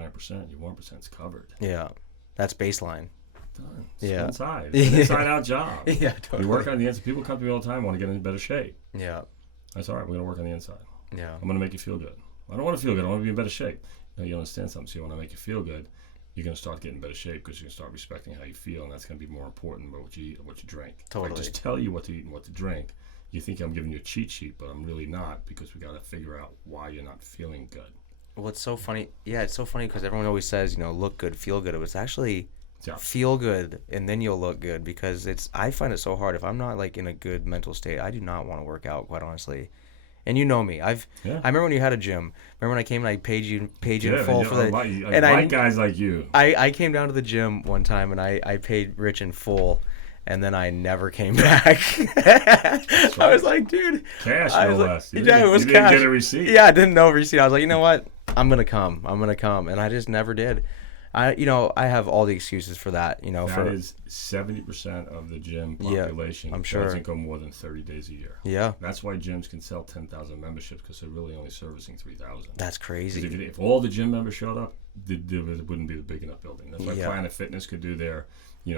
Your 1% is covered. Yeah. That's baseline. Done. It's inside. It's an inside-out job. Yeah, totally. You work on the inside. People come to me all the time, want to get in better shape. Yeah. That's all right. We're going to work on the inside. Yeah. I'm going to make you feel good. I don't want to feel good. I want to be in better shape. Now, you understand something. So when I make you feel good, you're going to start getting in better shape because you're going to start respecting how you feel, and that's going to be more important than what you eat and what you drink. Totally. If I just tell you what to eat and what to drink, you think I'm giving you a cheat sheet, but I'm really not, because we got to figure out why you're not feeling good. Well, it's so funny. Yeah, it's so funny because everyone always says, look good, feel good. It was actually Yeah. feel good, and then you'll look good, because I find it so hard. If I'm not like in a good mental state, I do not want to work out, quite honestly. And you know me. Yeah. I remember when you had a gym. Remember when I came and I paid you in Yeah, full yeah, for I the, like, and I like guys like you. I came down to the gym one time and I paid Rich in full, and then I never came back. That's I right. was like, dude, Cash, I no was like, less. You yeah, it was you didn't cash. get a receipt. Yeah, I didn't know receipt. I was like, you know what? I'm gonna come. I'm gonna come, and I just never did. I have all the excuses for that. That is 70% of the gym Yeah, population I'm sure. doesn't go more than 30 days a year. Yeah, That's why gyms can sell 10,000 memberships, because they're really only servicing 3,000. that's crazy. If all the gym members showed up, there wouldn't be a big enough building. That's why Yeah. Planet Fitness could do their, $30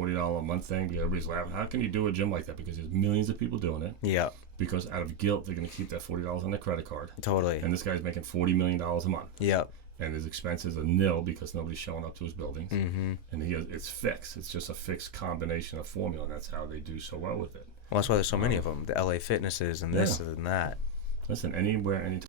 or $40 a month thing. Everybody's laughing. How can you do a gym like that? Because there's millions of people doing it. Yeah, Because out of guilt, they're going to keep that $40 on their credit card. totally. And this guy's making $40 million a month. Yeah, And his expenses are nil because nobody's showing up to his buildings. mm-hmm. And it's fixed. It's just a fixed combination of formula, and that's how they do so well with it. Well, that's why there's so many of them. The LA Fitnesses and this and that. Listen, anywhere, anytime.